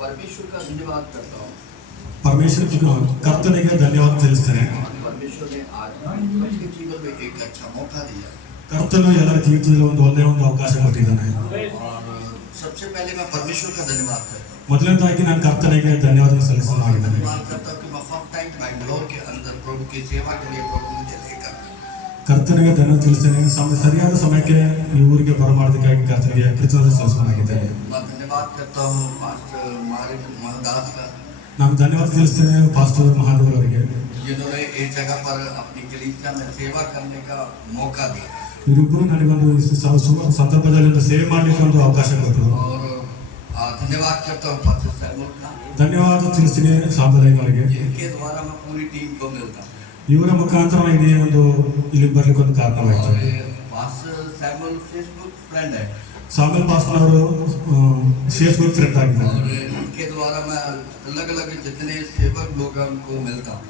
परमेश्वर का धन्यवाद करता हूँ। परमेश्वर की ಕರ್ತನಿಗೆ ಧನ್ಯವಾದ ತಿಳಿಸ್ತೇನೆ. परमेश्वर ने आज सबके जीवन में एक अच्छा मौका दिया. ಕರ್ತನು ಎಲ್ಲರ ಜೀವಿತದಲ್ಲಿ ಒಂದು ಒಳ್ಳೆಯ ಅವಕಾಶ ಕೊಟ್ಟಿದ್ದಾನೆ. और सबसे पहले मैं परमेश्वर का धन्यवाद करता हूँ. ಮೊದಲನೇದಾಗಿ ನಾನು ಕರ್ತನಿಗೆ ಧನ್ಯವಾದ ಸಲ್ಲಿಸುತ್ತೇನೆ. धन्यवाद करता हूँ कि मैं फर्स्ट टाइम बैंगलोर के अंदर प्रभु की सेवा के लिए प्रभु मुझे लेकर ಕರ್ತನಿಗೆ ಧನ್ಯವಾದ ತಿಳಿಸ್ತೇನೆ. ಸರಿಯಾದ ಸಮಯಕ್ಕೆ ಈ ಊರಿಗೆ ಬರಮಾಡೋದಕ್ಕಾಗಿ ಕರ್ತನಿಗೆ ಕೃತಜ್ಞತೆ ಸಲ್ಲಿಸುತ್ತೇನೆ. मैं धन्यवाद करता हूँ पास्टर महादास का. ನಾನು ಧನ್ಯವಾದ ತಿಳಿಸ್ತೇನೆ ಪಾಸ್ಟರ್ ಮಹಾದೇವ್ ಅವರಿಗೆ, जिन्होंने एक जगह पर अपनी कलीसिया में सेवा करने का मौका दिया. ಇವರಿಬ್ಬರು ನನಗೊಂದು ಸಂದರ್ಭದಲ್ಲಿ ಒಂದು ಸೇವೆ ಮಾಡಲಿಕ್ಕೆ ಒಂದು ಅವಕಾಶ ಕೊಟ್ಟರು. और धन्यवाद करता हूँ पास्टर सैमुअल का. ಧನ್ಯವಾದ ತಿಳಿಸ್ತೀನಿ ಸಾಂಪ್ರದಾಯಿಕ ಅವರಿಗೆ. जिनके द्वारा मैं पूरी टीम को मिलता हूँ. ಇವರ ಮುಖಾಂತರ ಇಡೀ ಒಂದು ಇಲ್ಲಿ ಬರ್ಲಿಕ್ಕೆ ಒಂದು ಕಾರಣವಾಯಿತು. पास्टर सैमुअल फेसबुक फ्रेंड है. ಸಾಮಲ್ ಪಾಸ್ಟರ್ ಅವರು ಫೇಸ್ಬುಕ್ ಫ್ರೆಂಡ್ ಆಗಿದ್ದಾರೆ. और इनके द्वारा मैं अलग अलग जितने सेवक लोगों को मिलता हूँ.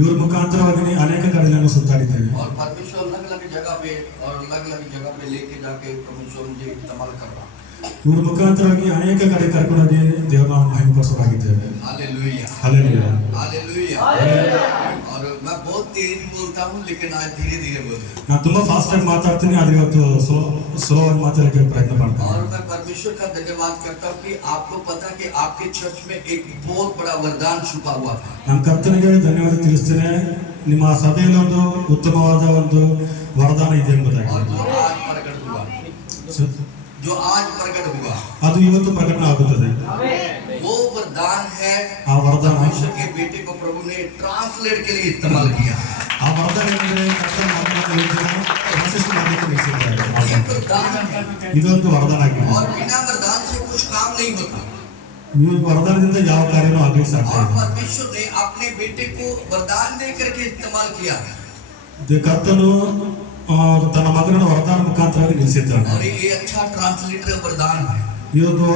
ಇವರ ಮುಖಾಂತರವಾಗಿ ಅನೇಕ ಕಡೆಗಳನ್ನು ಸುತ್ತಾಡಿದ್ದೇವೆ. और परमेश्वर अलग अलग जगह पे और अलग अलग जगह पे लेके जाके परमेश्वर मुझे इस्तेमाल कर रहा. ಇವರ ಮುಖಾಂತರವಾಗಿ ಅನೇಕ ಕಡೆ ಕರ್ಕೊಂಡೋಗಿ ದೇವರ ಮಹಿಮೆಪಡಿಸಲಾಗಿದ್ದೇವೆ. Hallelujah hallelujah hallelujah. और मैं बहुत तेज बोलता हूँ लेकिन आज धीरे धीरे बोलता हूँ. ನಾನು ತುಂಬಾ ಫಾಸ್ಟ್ ಆಗಿ ಮಾತಾಡ್ತೀನಿ, ಆದ್ರೆ ಇವತ್ತು ಸ್ಲೋ ಆಗಿ ಮಾತಾಡಲಿಕ್ಕೆ ಪ್ರಯತ್ನ ಮಾಡ್ತೀನಿ. और मैं परमेश्वर का धन्यवाद करता हूँ कि आपको पता कि आपके चर्च में एक बहुत बड़ा वरदान छुपा हुआ था. ನಾನು ಕರ್ತನಿಗೆ ಧನ್ಯವಾದ ತಿಳಿಸ್ತೇನೆ. ನಿಮ್ಮ ಸಭೆಯಲ್ಲಿ ಒಂದು ಉತ್ತಮವಾದ ಒಂದು ವರದಾನ ಇದೆ ಎಂಬುದಾಗಿ. और जो आज प्रकट हुआ ಅದು ಇವತ್ತು ಪ್ರಕಟ ಆಗುತ್ತದೆ. वो वरदान है. ಆ ವರದಾನ परमेश्वर के बेटे को प्रभु ने ट्रांसलेट के लिए इस्तेमाल किया. ಆ ವರದಾನ ಅಂದರೆ ಕರ್ತನ ಮಾತನ್ನು ಟ್ರಾನ್ಸ್ಲೇಟ್ ಮಾಡಲಿಕ್ಕೆ ಬಳಸಿದ್ದಾರೆ. ये वरदान है. ಇದೊಂದು ವರದಾನ ಆಗಿದೆ. और बिना वरदान से कुछ काम नहीं होता. ಈ ವರದಾನದಿಂದ ಯಾವ ಕಾರ್ಯನೂ ಆಗಲಿ ಸಾಧ್ಯ और ಇಲ್ಲ. परमेश्वर ने अपने बेटे को वरदान दे करके इस्तेमाल किया. ಕರ್ತನು ತನ್ನ ಮಗನನ್ನು ವರದಾನ ಮುಖಾಂತರವಾಗಿ ನಿಲ್ಲಿಸಿದ್ದಾನೆ. और ये अच्छा ट्रांसलेटर वरदान है. ಇವರು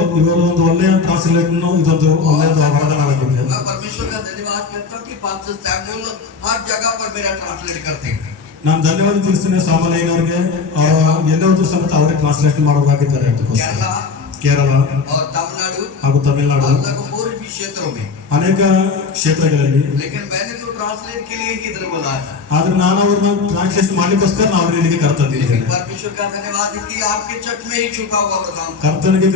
ಒಂದು ಒಳ್ಳೆಯ ಟ್ರಾನ್ಸ್ಲೇಟ್ ಇದೊಂದು ಒಳ್ಳೆಯ ವರದಾನವಾಗಿದೆ. मैं परमेश्वर का धन्यवाद करता हूँ कि पास्टर सैमुअल हर जगह पर मेरा ट्रांसलेट करते हैं. ನಾನು ಧನ್ಯವಾದ ತಿಳಿಸ್ತೇನೆ ಸಾಮಾನ್ಯನವರಿಗೆ. ಎಲ್ಲವೂ ಸಮೇತ ಅವರೇ ಟ್ರಾನ್ಸ್ಲೇಟ್ ಮಾಡೋದಾಗಿದ್ದಾರೆ. ಕೇರಳ और तमिलनाडु ಹಾಗೂ ತಮಿಳುನಾಡು और और भी क्षेत्रों में. ಅನೇಕ ಕ್ಷೇತ್ರಗಳಲ್ಲಿ. लेकिन मैंने तो ट्रांसलेट के लिए ही इधर बोला था. ಆದ್ರೆ ನಾನು ಅವ್ರನ್ನ ಟ್ರಾನ್ಸ್ಲೇಟ್ ಮಾಡ್ಲಿಕ್ಕೋಸ್ಕರ ನಾವು ಇಲ್ಲಿಗೆ ಕರ್ತಂದಿದ್ದೇನೆ. परमेश्वर का धन्यवाद है कि आपके चर्च में ही छुपा हुआ वरदान. ಕರ್ತನಿಗೆ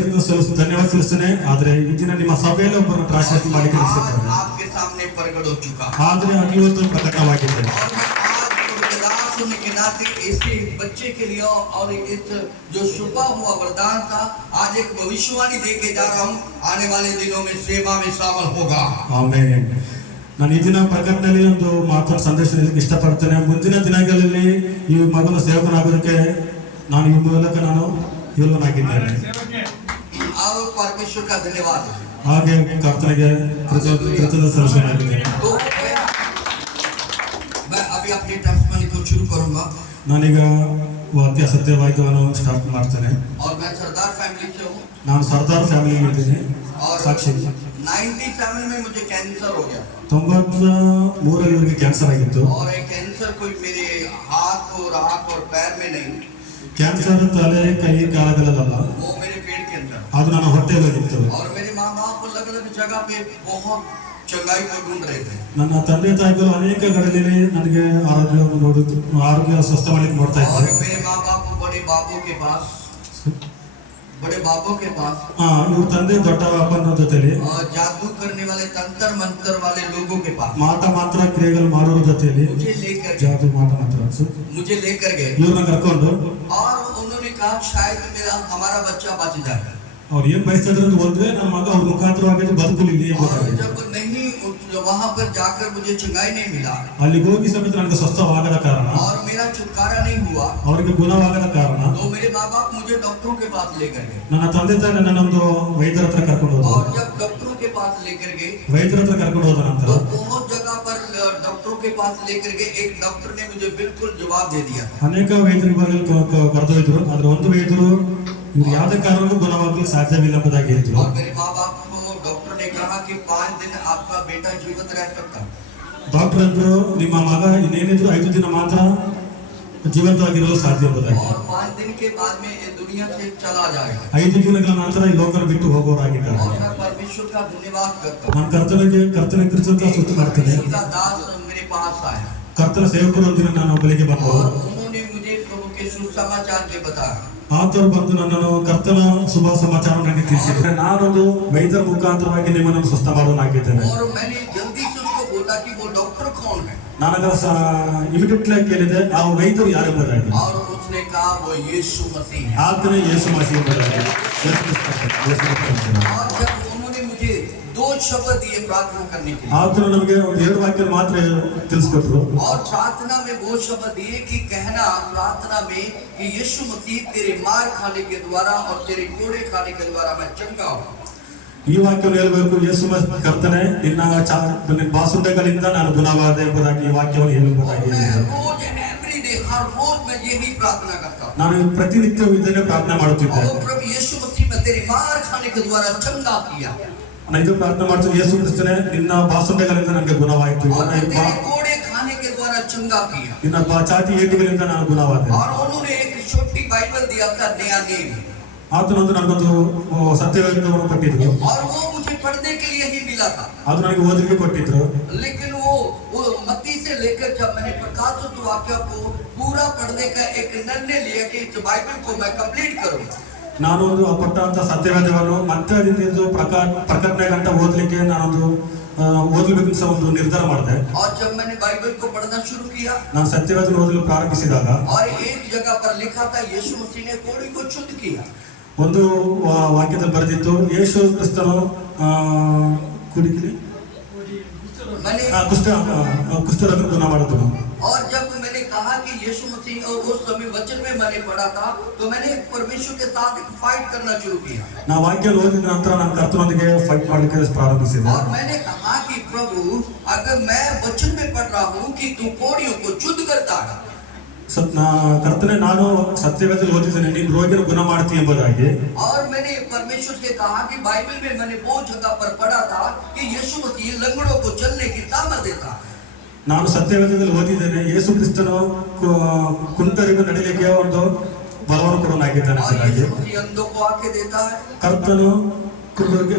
ಧನ್ಯವಾದ ತಿಳಿಸ್ತೇನೆ. ಆದ್ರೆ ಈ ದಿನ ನಿಮ್ಮ ಸಭೆಯಲ್ಲಿ ಒಬ್ಬರನ್ನು ಟ್ರಾನ್ಸ್ಲೇಟ್ ಮಾಡ್ಲಿಕ್ಕೆ ನಿಲ್ಲಿಸಿದ್ದಾರೆ. आपके सामने प्रकट हो चुका. ಆದ್ರೆ ಅದು ಇವತ್ತು ಪ್ರಕಟವಾಗಿದೆ. होने के नाते ऐसे बच्चे के लिए और इस जो छुपा हुआ वरदान था आज एक भविष्यवाणी देके जा रहा हूँ. आने वाले दिनों में सेवा में शामिल होगा. ಆಮೆನ್. ನಾನು ಈ ದಿನ ಪ್ರಕಟಣೆಯಲ್ಲಿ ಒಂದು ಮಾತನ್ನು ಸಂದೇಶ ನೀಡಲಿಕ್ಕೆ ಇಷ್ಟಪಡ್ತೇನೆ. ಮುಂದಿನ ದಿನಗಳಲ್ಲಿ ಈ ಮಗನ ಸೇವಕನಾಗೋದಕ್ಕೆ ನಾನು ಈ ಮೂಲಕ ನಾನು ಯೋಲನಾಗಿದ್ದೇನೆ. अब परमेश्वर का धन्यवाद. ಹಾಗೆ ಕರ್ತನಿಗೆ ಕೃತಜ್ಞತೆ ಸಲ್ಲಿಸುತ್ತೇನೆ. मैं अभी अपनी टेस्टिमनी को शुरू करूंगा. ನಾನೀಗ ವಾಕ್ಯ ಸತ್ಯವಾಕ್ಯವನ್ನು ಸ್ಟಾರ್ಟ್ ಮಾಡ್ತೇನೆ. और मैं सरदार फैमिली से हूँ. ನಾನು ಸರ್ದಾರ್ ಫ್ಯಾಮಿಲಿ ಇದ್ದೀನಿ. ಸಾಕ್ಷಿ 97 में मुझे कैंसर हो गया. 93ರಲ್ಲಿ ಇವರಿಗೆ ಕ್ಯಾನ್ಸರ್ ಆಗಿತ್ತು. और ये कैंसर कोई मेरे हाथ और आंख और पैर में नहीं. ಕ್ಯಾನ್ಸರ್ ತಲೆ ಕೈ ಕಾಲಗಳಲ್ಲ, वो मेरे पेट के अंदर. ಅದು ನನ್ನ ಹೊಟ್ಟೆಯಲ್ಲಿತ್ತು. और मेरे माँ बाप अलग अलग जगह पे बहुत चंगाई को ढूंढ रहे थे. ನನ್ನ ತಂದೆ ತಾಯಿಗಳು ಅನೇಕ ಕಡೆಯಲ್ಲಿ ನನಗೆ ಆರೋಗ್ಯ ಸ್ವಸ್ಥ ಮಾಡಲಿಕ್ಕೆ ನೋಡ್ತಾ और ಇದ್ದಾರೆ. मेरे माँ बाप बड़े बाबू के पास ಇವ್ರ ತಂದೆ ದೊಡ್ಡ ಅಪ್ಪನ ಜೊತೆಲಿ और जादू करने वाले तंत्र मंत्र वाले लोगों के पास ಮಾಟ ಮಾತ್ರ ಕ್ರಿಯೆಗಳು ಮಾಡೋರ ಜೊತೆಲಿ ಜಾದೂ ಮಾಟ ಮಾತ್ರ मुझे लेकर गए. ಇವ್ರನ್ನ ಕರ್ಕೊಂಡು और उन्होंने कहा शायद हमारा बच्चा बच जाए. ಅವ್ರು ಏನ್ ಬಯಸ್ತಿದ್ರು ಅಂದ್ರೆ ನಮ್ಮ ಮಗ ಅವ್ರ ಮುಖಾಂತರವಾಗಿ ಬದುಕಲಿಲ್ಲ. जब नहीं वहाँ पर जाकर मुझे चंगाई नहीं मिला. ಅಲ್ಲಿಗೆ ಹೋಗಿ ಸಮೇತ ನನಗೆ ಸ್ವಸ್ಥವಾಗದ ಕಾರಣ और मेरा छुटकारा नहीं हुआ. ಅವರಿಗೆ ಗುಣವಾಗದ ಕಾರಣ तो मेरे माँ बाप मुझे डॉक्टरों के पास लेकर गए. ನನ್ನ ತಂದೆ ತಾಯಿ ನನ್ನೊಂದು ವೈದ್ಯರ ಹತ್ರ ಕರ್ಕೊಂಡು ಹೋದ್ರು. और जब डॉक्टरों के पास लेकर गए ವೈದ್ಯರ ಹತ್ರ ಕರ್ಕೊಂಡು ಹೋದ ನಂತರ तो बहुत जगह पर डॉक्टरों के पास लेकर गए. एक डॉक्टर ने मुझे बिल्कुल जवाब दे दिया. ಅನೇಕ ವೈದ್ಯರು ಕರೆದೊಯ್ದ್ರು. ಆದ್ರೆ ಒಂದು ವೈದ್ಯರು ಇವ್ರು ಯಾವುದೇ ಕಾರಣಕ್ಕೂ ಗುಣವಾಗಲು ಸಾಧ್ಯವಿಲ್ಲ ಎಂಬುದಾಗಿ ಹೇಳಿದ್ರು. और मेरे माँ बाप को डॉक्टर ने कहा कि 5 दिन आपका बेटा जीवित रह सकता. ಡಾಕ್ಟರ್ ಅಂದ್ರು ನಿಮ್ಮ ಮಗ ಇನ್ನೇನಿದ್ರು 5 ದಿನ ಮಾತ್ರ ಜೀವಂತವಾಗಿರಲು ಸಾಧ್ಯ ಎಂಬುದಾಗಿ. और 5 दिन के बाद में ये दुनिया से चला जाएगा. 5 ದಿನಗಳ ನಂತರ ಈ ಲೋಕನ ಬಿಟ್ಟು ಹೋಗುವವರಾಗಿದ್ದಾರೆ. और मैं परमेश्वर का धन्यवाद करता हूँ. ನಾನು ಕರ್ತನ ಕೃತಜ್ಞತಾ ಸ್ತುತಿ ಮಾಡ್ತೇನೆ. खुदा दास मेरे पास आया ಕರ್ತನ ಸೇವಕರು ಒಂದಿನ ನನ್ನ ಬಳಿಗೆ ಬಂದರು. और उन्होंने मुझे प्रभु के सुसमाचार के बताया. ಆತರು ಬಂದು ನನ್ನನ್ನು ಕರ್ತನ ಶುಭ ಸಮಾಚಾರ ನನಗೆ ತಿಳಿಸಿದ್ದಾರೆ. ನಾನೊಂದು ವೈದ್ಯರ ಮುಖಾಂತರವಾಗಿ ನಿಮ್ಮನ್ನು ಸ್ವಸ್ಥ ಮಾಡೋನಾಗಿದ್ದೇನೆ. और मैंने जल्दी से उसको बोला कि वो डॉक्टर कौन है. ನನಗ ಇಮಿಡಿಯೇಟ್ಲಿ ಕೇಳಿದೆ ಆ ವೈದ್ಯರು ಯಾರು ಎಂಬುದಾಗಿ. और उसने कहा वो यीशु मसीह है. ಆತನೇ ಯೇಸು ಮसीह ಎಂಬುದಾಗಿ. और जब उन्होंने मुझे 2 शब्द दिए प्रार्थना करने के लिए. ಆತನು ನಮಗೆ ಒಂದು 2 ವಾಕ್ಯ ಮಾತ್ರ ತಿಳಿಸ್ಕೊಟ್ರು. और प्रार्थना में वो शब्द दिए कि कहना प्रार्थना में कि यीशु मसीह तेरे मार खाने के द्वारा और तेरे कोड़े खाने के द्वारा मैं चंगा हूँ. ಈ ವಾಕ್ಯವನ್ನು ಹೇಳಬೇಕು. ಯೇಸು ಕರ್ತನೆ ನಿನ್ನ ಬಾಸುಂಡೆಗಳಿಂದ ನಾನು ಗುಣವಾದೆ ಎಂಬುದಾಗಿ ಈ ವಾಕ್ಯವನ್ನು ಹೇಳುವುದಾಗಿ. रोज एवरीडे हर रोज मैं यही प्रार्थना करता हूँ. ನಾನು ಪ್ರತಿನಿತ್ಯವೂ ಇದನ್ನೇ ಪ್ರಾರ್ಥನೆ ಮಾಡುತ್ತಿದ್ದೆ. और प्रभु यीशु मसीह मैं तेरे मार खाने के द्वारा चंगा किया. ನಾನು ಇದು ಪ್ರಾರ್ಥನೆ ಮಾಡ್ತೀನಿ. ಯೇಸು ಕ್ರಿಸ್ತನೇ ನಿನ್ನ ಬಾಸುಂಡೆಗಳಿಂದ ನನಗೆ ಗುಣವಾಯಿತು. और तेरे कोड़े खाने के द्वारा चंगा किया. ನಿನ್ನ ಚಾಟಿ ಏಟಿಗಳಿಂದ ನಾನು ಗುಣವಾದೆ. और उन्होंने एक छोटी बाइबल दिया था नया नेम. ಆತನೊಂದು ನನಗೊಂದು ಸತ್ಯವೇದವನ್ನು ಕೊಟ್ಟಿದ್ರು. और वो मुझे पढ़ने के लिए ही मिला था. ಅದು ನನಗೆ ಓದಲಿಕ್ಕೆ ಕೊಟ್ಟಿದ್ರು. लेकिन वो मत्ती से लेकर जब मैंने प्रकाशित वाक्य को पूरा पढ़ने का एक निर्णय लिया कि इस बाइबल को मैं कंप्लीट करूं. ನಾನು ಒಂದು ಕೊಟ್ಟಂತ ಸತ್ಯವೇದವನ್ನು ಮತ್ತೆ ಅದರಿಂದ ಪ್ರಕಟಣೆ ಗಂಟ ಓದಲಿಕ್ಕೆ ನಾನೊಂದು ಓದಲೇಬೇಕು ಸಹ ಒಂದು ನಿರ್ಧಾರ ಮಾಡಿದೆ. और जब मैंने बाइबल को पढ़ना शुरू किया ನಾನು ಸತ್ಯವೇದನ ಓದಲು ಪ್ರಾರಂಭಿಸಿದಾಗ और एक जगह पर लिखा था यीशु मसीह ने कोड़ी को शुद्ध किया. ಒಂದು ವಾಕ್ಯದಲ್ಲಿ ಬರೆದಿತ್ತು ಯೇಸು ಕ್ರಿಸ್ತನು ಕುಡಿಕಿಲಿ मैंने ಕುಷ್ಠರೋಗ ಗುಣ ಮಾಡಿದನು. और जब मैंने कहा कि यीशु मसीह और उस समय वचन में मैंने पढ़ा था तो मैंने परमेश्वर के साथ एक फाइट करना शुरू किया. ನಾ ವಾಕ್ಯ ಓದಿದ ನಂತರ ನಾನು ಕರ್ತನೊಂದಿಗೆ ಫೈಟ್ ಮಾಡಲಿಕ್ಕೆ ಪ್ರಾರಂಭಿಸಿದೆ. और मैंने कहा कि प्रभु अगर मैं वचन में पढ़ रहा हूँ कि तू कोड़ियों को शुद्ध करता है. ಕರ್ತನೆ ನಾನು ಸತ್ಯವೇದದಲ್ಲಿ ಓದಿದ್ದೇನೆ ನೀನು ರೋಗಿಯನ್ನು ಗುಣ ಮಾಡ್ತೀಯ ಎಂಬುದಾಗಿ. और मैंने परमेश्वर से कहा कि बाइबल में मैंने वो जगह पर पढ़ा था कि यीशु मसीह लंगड़ों को चलने की ताकत देता. ನಾನು ಸತ್ಯವೇದದಲ್ಲಿ ಓದಿದ್ದೇನೆ ಯೇಸು ಕ್ರಿಸ್ತನು ಕುಂಟರಿಗೆ ನಡಿಲಿಕ್ಕೆ ಒಂದು ಬಲವನ್ನು ಕೊಡೋನಾಗಿದ್ದಾನೆ. और यीशु मसीह अंधों को आंखें देता है. ಕರ್ತನು ಕುರುಡರಿಗೆ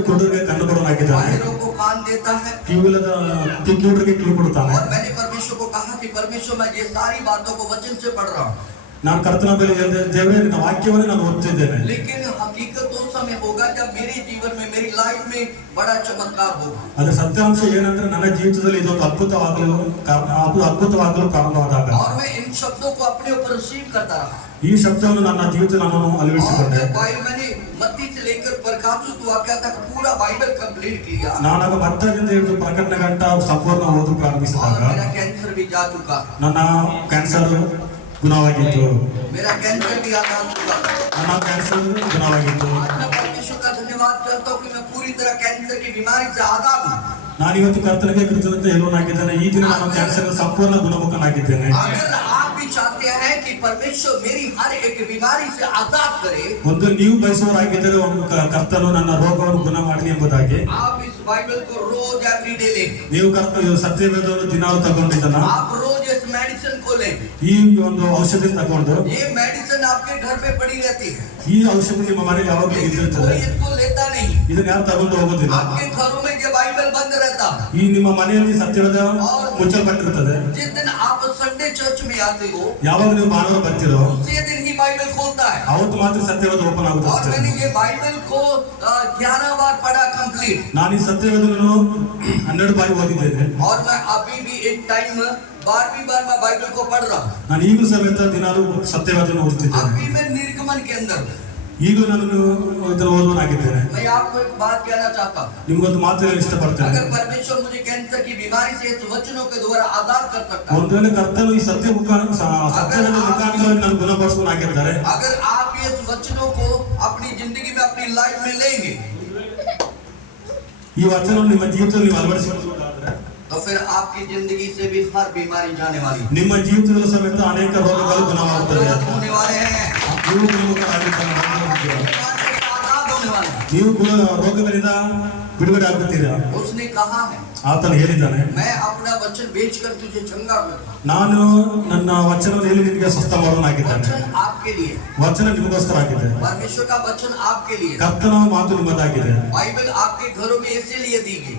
ಕಣ್ಣು ಕೊಡೋನಾಗಿದ್ದಾನೆ. बधिरों को कान देता है. ಕಿವುಡರಿಗೆ ಕಿವಿ ಕೊಡುತ್ತಾನೆ. और मैंने परमेश्वर को कहा कि परमेश्वर मैं ये सारी बातों को वचन से पढ़ रहा हूँ. ನಾನು ಕರ್ತನ ಮೇಲೆ ಹೇಳಿದೆ ದೇವರೇ ನಿನ್ನ ವಾಕ್ಯವನ್ನು ನಾನು ಓದ್ತಿದ್ದೇನೆ. लेकिन हकीकत उस समय होगा जब मेरे जीवन में मेरी लाइफ में बड़ा चमत्कार होगा. ಅದರ ಸತ್ಯಾಂಶ ಏನಂದ್ರೆ ನನ್ನ ಜೀವಿತದಲ್ಲಿ ಇದೊಂದು ಅದ್ಭುತವಾಗಲು ಪ್ರಾರಂಭವಾದಾಗ और मैं इन शब्दों को अपने ऊपर रिसीव करता रहा. ಈ ಶಬ್ದವನ್ನು ನನ್ನ ಜೀವಿತದಲ್ಲಿ ನಾನು ಅಳವಡಿಸಿಕೊಂಡೆ. मैंने मत्ती से लेकर प्रकाशित वाक्य तक पूरा बाइबल कंप्लीट किया. ನಾನು ಮತ್ತದಿಂದ ಹಿಡಿದು ಪ್ರಕಟಣೆ ಗಂಟ ಸಂಪೂರ್ಣ ಓದಲು ಪ್ರಾರಂಭಿಸಿದಾಗ और मेरा कैंसर भी जा चुका. ನನ್ನ ಕ್ಯಾನ್ಸರ್ ಗುಣವಾಗಿತ್ತು. मेरा कैंसर भी आजाद हुआ. ನನ್ನ ಕ್ಯಾನ್ಸರ್ ಗುಣವಾಗಿತ್ತು. मैं परमेश्वर का धन्यवाद करता हूँ कि मैं पूरी तरह कैंसर की बीमारी से आजाद हूँ. ನಾನು ಇವತ್ತು ಕರ್ತನಿಗೆ ಕೃತಜ್ಞತೆ ಹೇಳುವನಾಗಿದ್ದೇನೆ. ಈ ದಿನ ನಾನು ಕ್ಯಾನ್ಸರ್ ಸಂಪೂರ್ಣ ಗುಣಮುಖನಾಗಿದ್ದೇನೆ. अगर आप भी चाहते हैं कि परमेश्वर मेरी हर एक बीमारी से आजाद करे, ಒಂದು ನೀವು ಬಯಸುವರಾಗಿದ್ದರೆ ಒಂದು ಕರ್ತನು ನನ್ನ ರೋಗವನ್ನು ಗುಣ ಮಾಡಲಿ ಎಂಬುದಾಗಿ आप इस बाइबल को रोज एवरीडे लें. ನೀವು ಸತ್ಯವೇದವನ್ನು ದಿನಾಲು ತಗೊಂಡಿದ್ದನ आप रोज इस मेडिसिन को लें. ಈ ಒಂದು ಔಷಧಿ ತಗೊಂಡು ये मेडिसिन आपके घर में पड़ी रहती है. ಈ ಔಷಧಿ ನಿಮ್ಮ ಮನೆಯಲ್ಲಿ ಯಾವಾಗಲೂ लेकिन ಇದ್ದಿರ್ತದೆ. कोई इसको लेता नहीं. ಇದನ್ನ ಯಾರು ತಗೊಂಡು ಹೋಗೋದಿಲ್ಲ. आपके घरों में ये बाइबल बंद रहता. ಈ ನಿಮ್ಮ ಮನೆಯಲ್ಲಿ ಸತ್ಯವೇದ ಮುಚ್ಚಲ್ಪಟ್ಟಿರುತ್ತದೆ. जिस दिन आप संडे चर्च में आते हो ಯಾವಾಗ ನೀವು ಭಾನುವಾರ ಬರ್ತೀರೋ उसी दिन ही बाइबल खोलता है. ಅವತ್ತು ಮಾತ್ರ ಸತ್ಯವೇದ ಓಪನ್ और ಆಗುತ್ತೆ. मैंने ये बाइबल को 11 बार पढ़ा कंप्लीट. ನಾನು ಈ ಸತ್ಯವೇದವನ್ನು 12 ಬಾರಿ ಓದಿದ್ದೇನೆ. और मैं अभी भी एक टाइम 12वीं बार मैं बाइबल को पढ़ रहा हूँ. ನಾನು ಈಗಲೂ ಸಮೇತ ದಿನಾಲು ಸತ್ಯವೇದವನ್ನು ಓದುತ್ತಿದ್ದೇನೆ. अभी मैं निर्गमन के अंदर हूँ. ಈಗಲೂ ನಾನು ಇದನ್ನು ಓದುವನಾಗಿದ್ದೇನೆ. मैं आपको एक बात कहना चाहता हूँ. ನಿಮ್ಗೊಂದು ಮಾತು ಹೇಳಲು ಇಷ್ಟಪಡ್ತೇನೆ. अगर परमेश्वर मुझे कैंसर की बीमारी से इस वचनों के द्वारा आजाद कर सकता है, ಒಂದು ವೇಳೆ ಕರ್ತನು ಈ ಸತ್ಯವೇದ ಮುಖಾಂತರವಾಗಿ ನಾನು ಗುಣಪಡಿಸುವನಾಗಿದ್ದಾರೆ, अगर आप इस वचनों को अपनी जिंदगी में अपनी लाइफ में लेंगे, ಈ ವಚನವನ್ನು ನಿಮ್ಮ ಜೀವಿತದಲ್ಲಿ ನೀವು ಅಳವಡಿಸಿಕೊಳ್ಳುವುದಾದರೆ तो फिर आपकी जिंदगी से भी हर बीमारी जाने वाली है. ನಿಮ್ಮ ಜೀವಿತದಲ್ಲೂ ಸಮೇತ ಅನೇಕ ರೋಗಗಳು ಗುಣವಾಗುತ್ತವೆ. होने वाले हैं. ನೀವು ಗುಣಮುಖರಾಗಿದ್ದೀರಾ. आजाद होने वाले हैं. ನೀವು ರೋಗಗಳಿಂದ ಬಿಡುಗಡೆ ಆಗುತ್ತೀರಾ. उसने कहा है ಆತನು ಹೇಳಿದ್ದಾನೆ, मैं अपना वचन बेचकर तुझे चंगा करूंगा। ನಾನು ನನ್ನ ವಚನವನ್ನು ಹೇಳಿ ನಿಮಗೆ ಸ್ವಸ್ಥ ಮಾಡೋನಾಗಿದ್ದಾನೆ. वचन आपके लिए, ವಚನ ನಿಮಗೋಸ್ಕರ ಆಗಿದೆ. परमेश्वर का वचन आपके लिए, ಕರ್ತನ ಮಾತು ನಿಮ್ಮದಾಗಿದೆ. बाइबल आपके घरों में इसीलिए दी गई।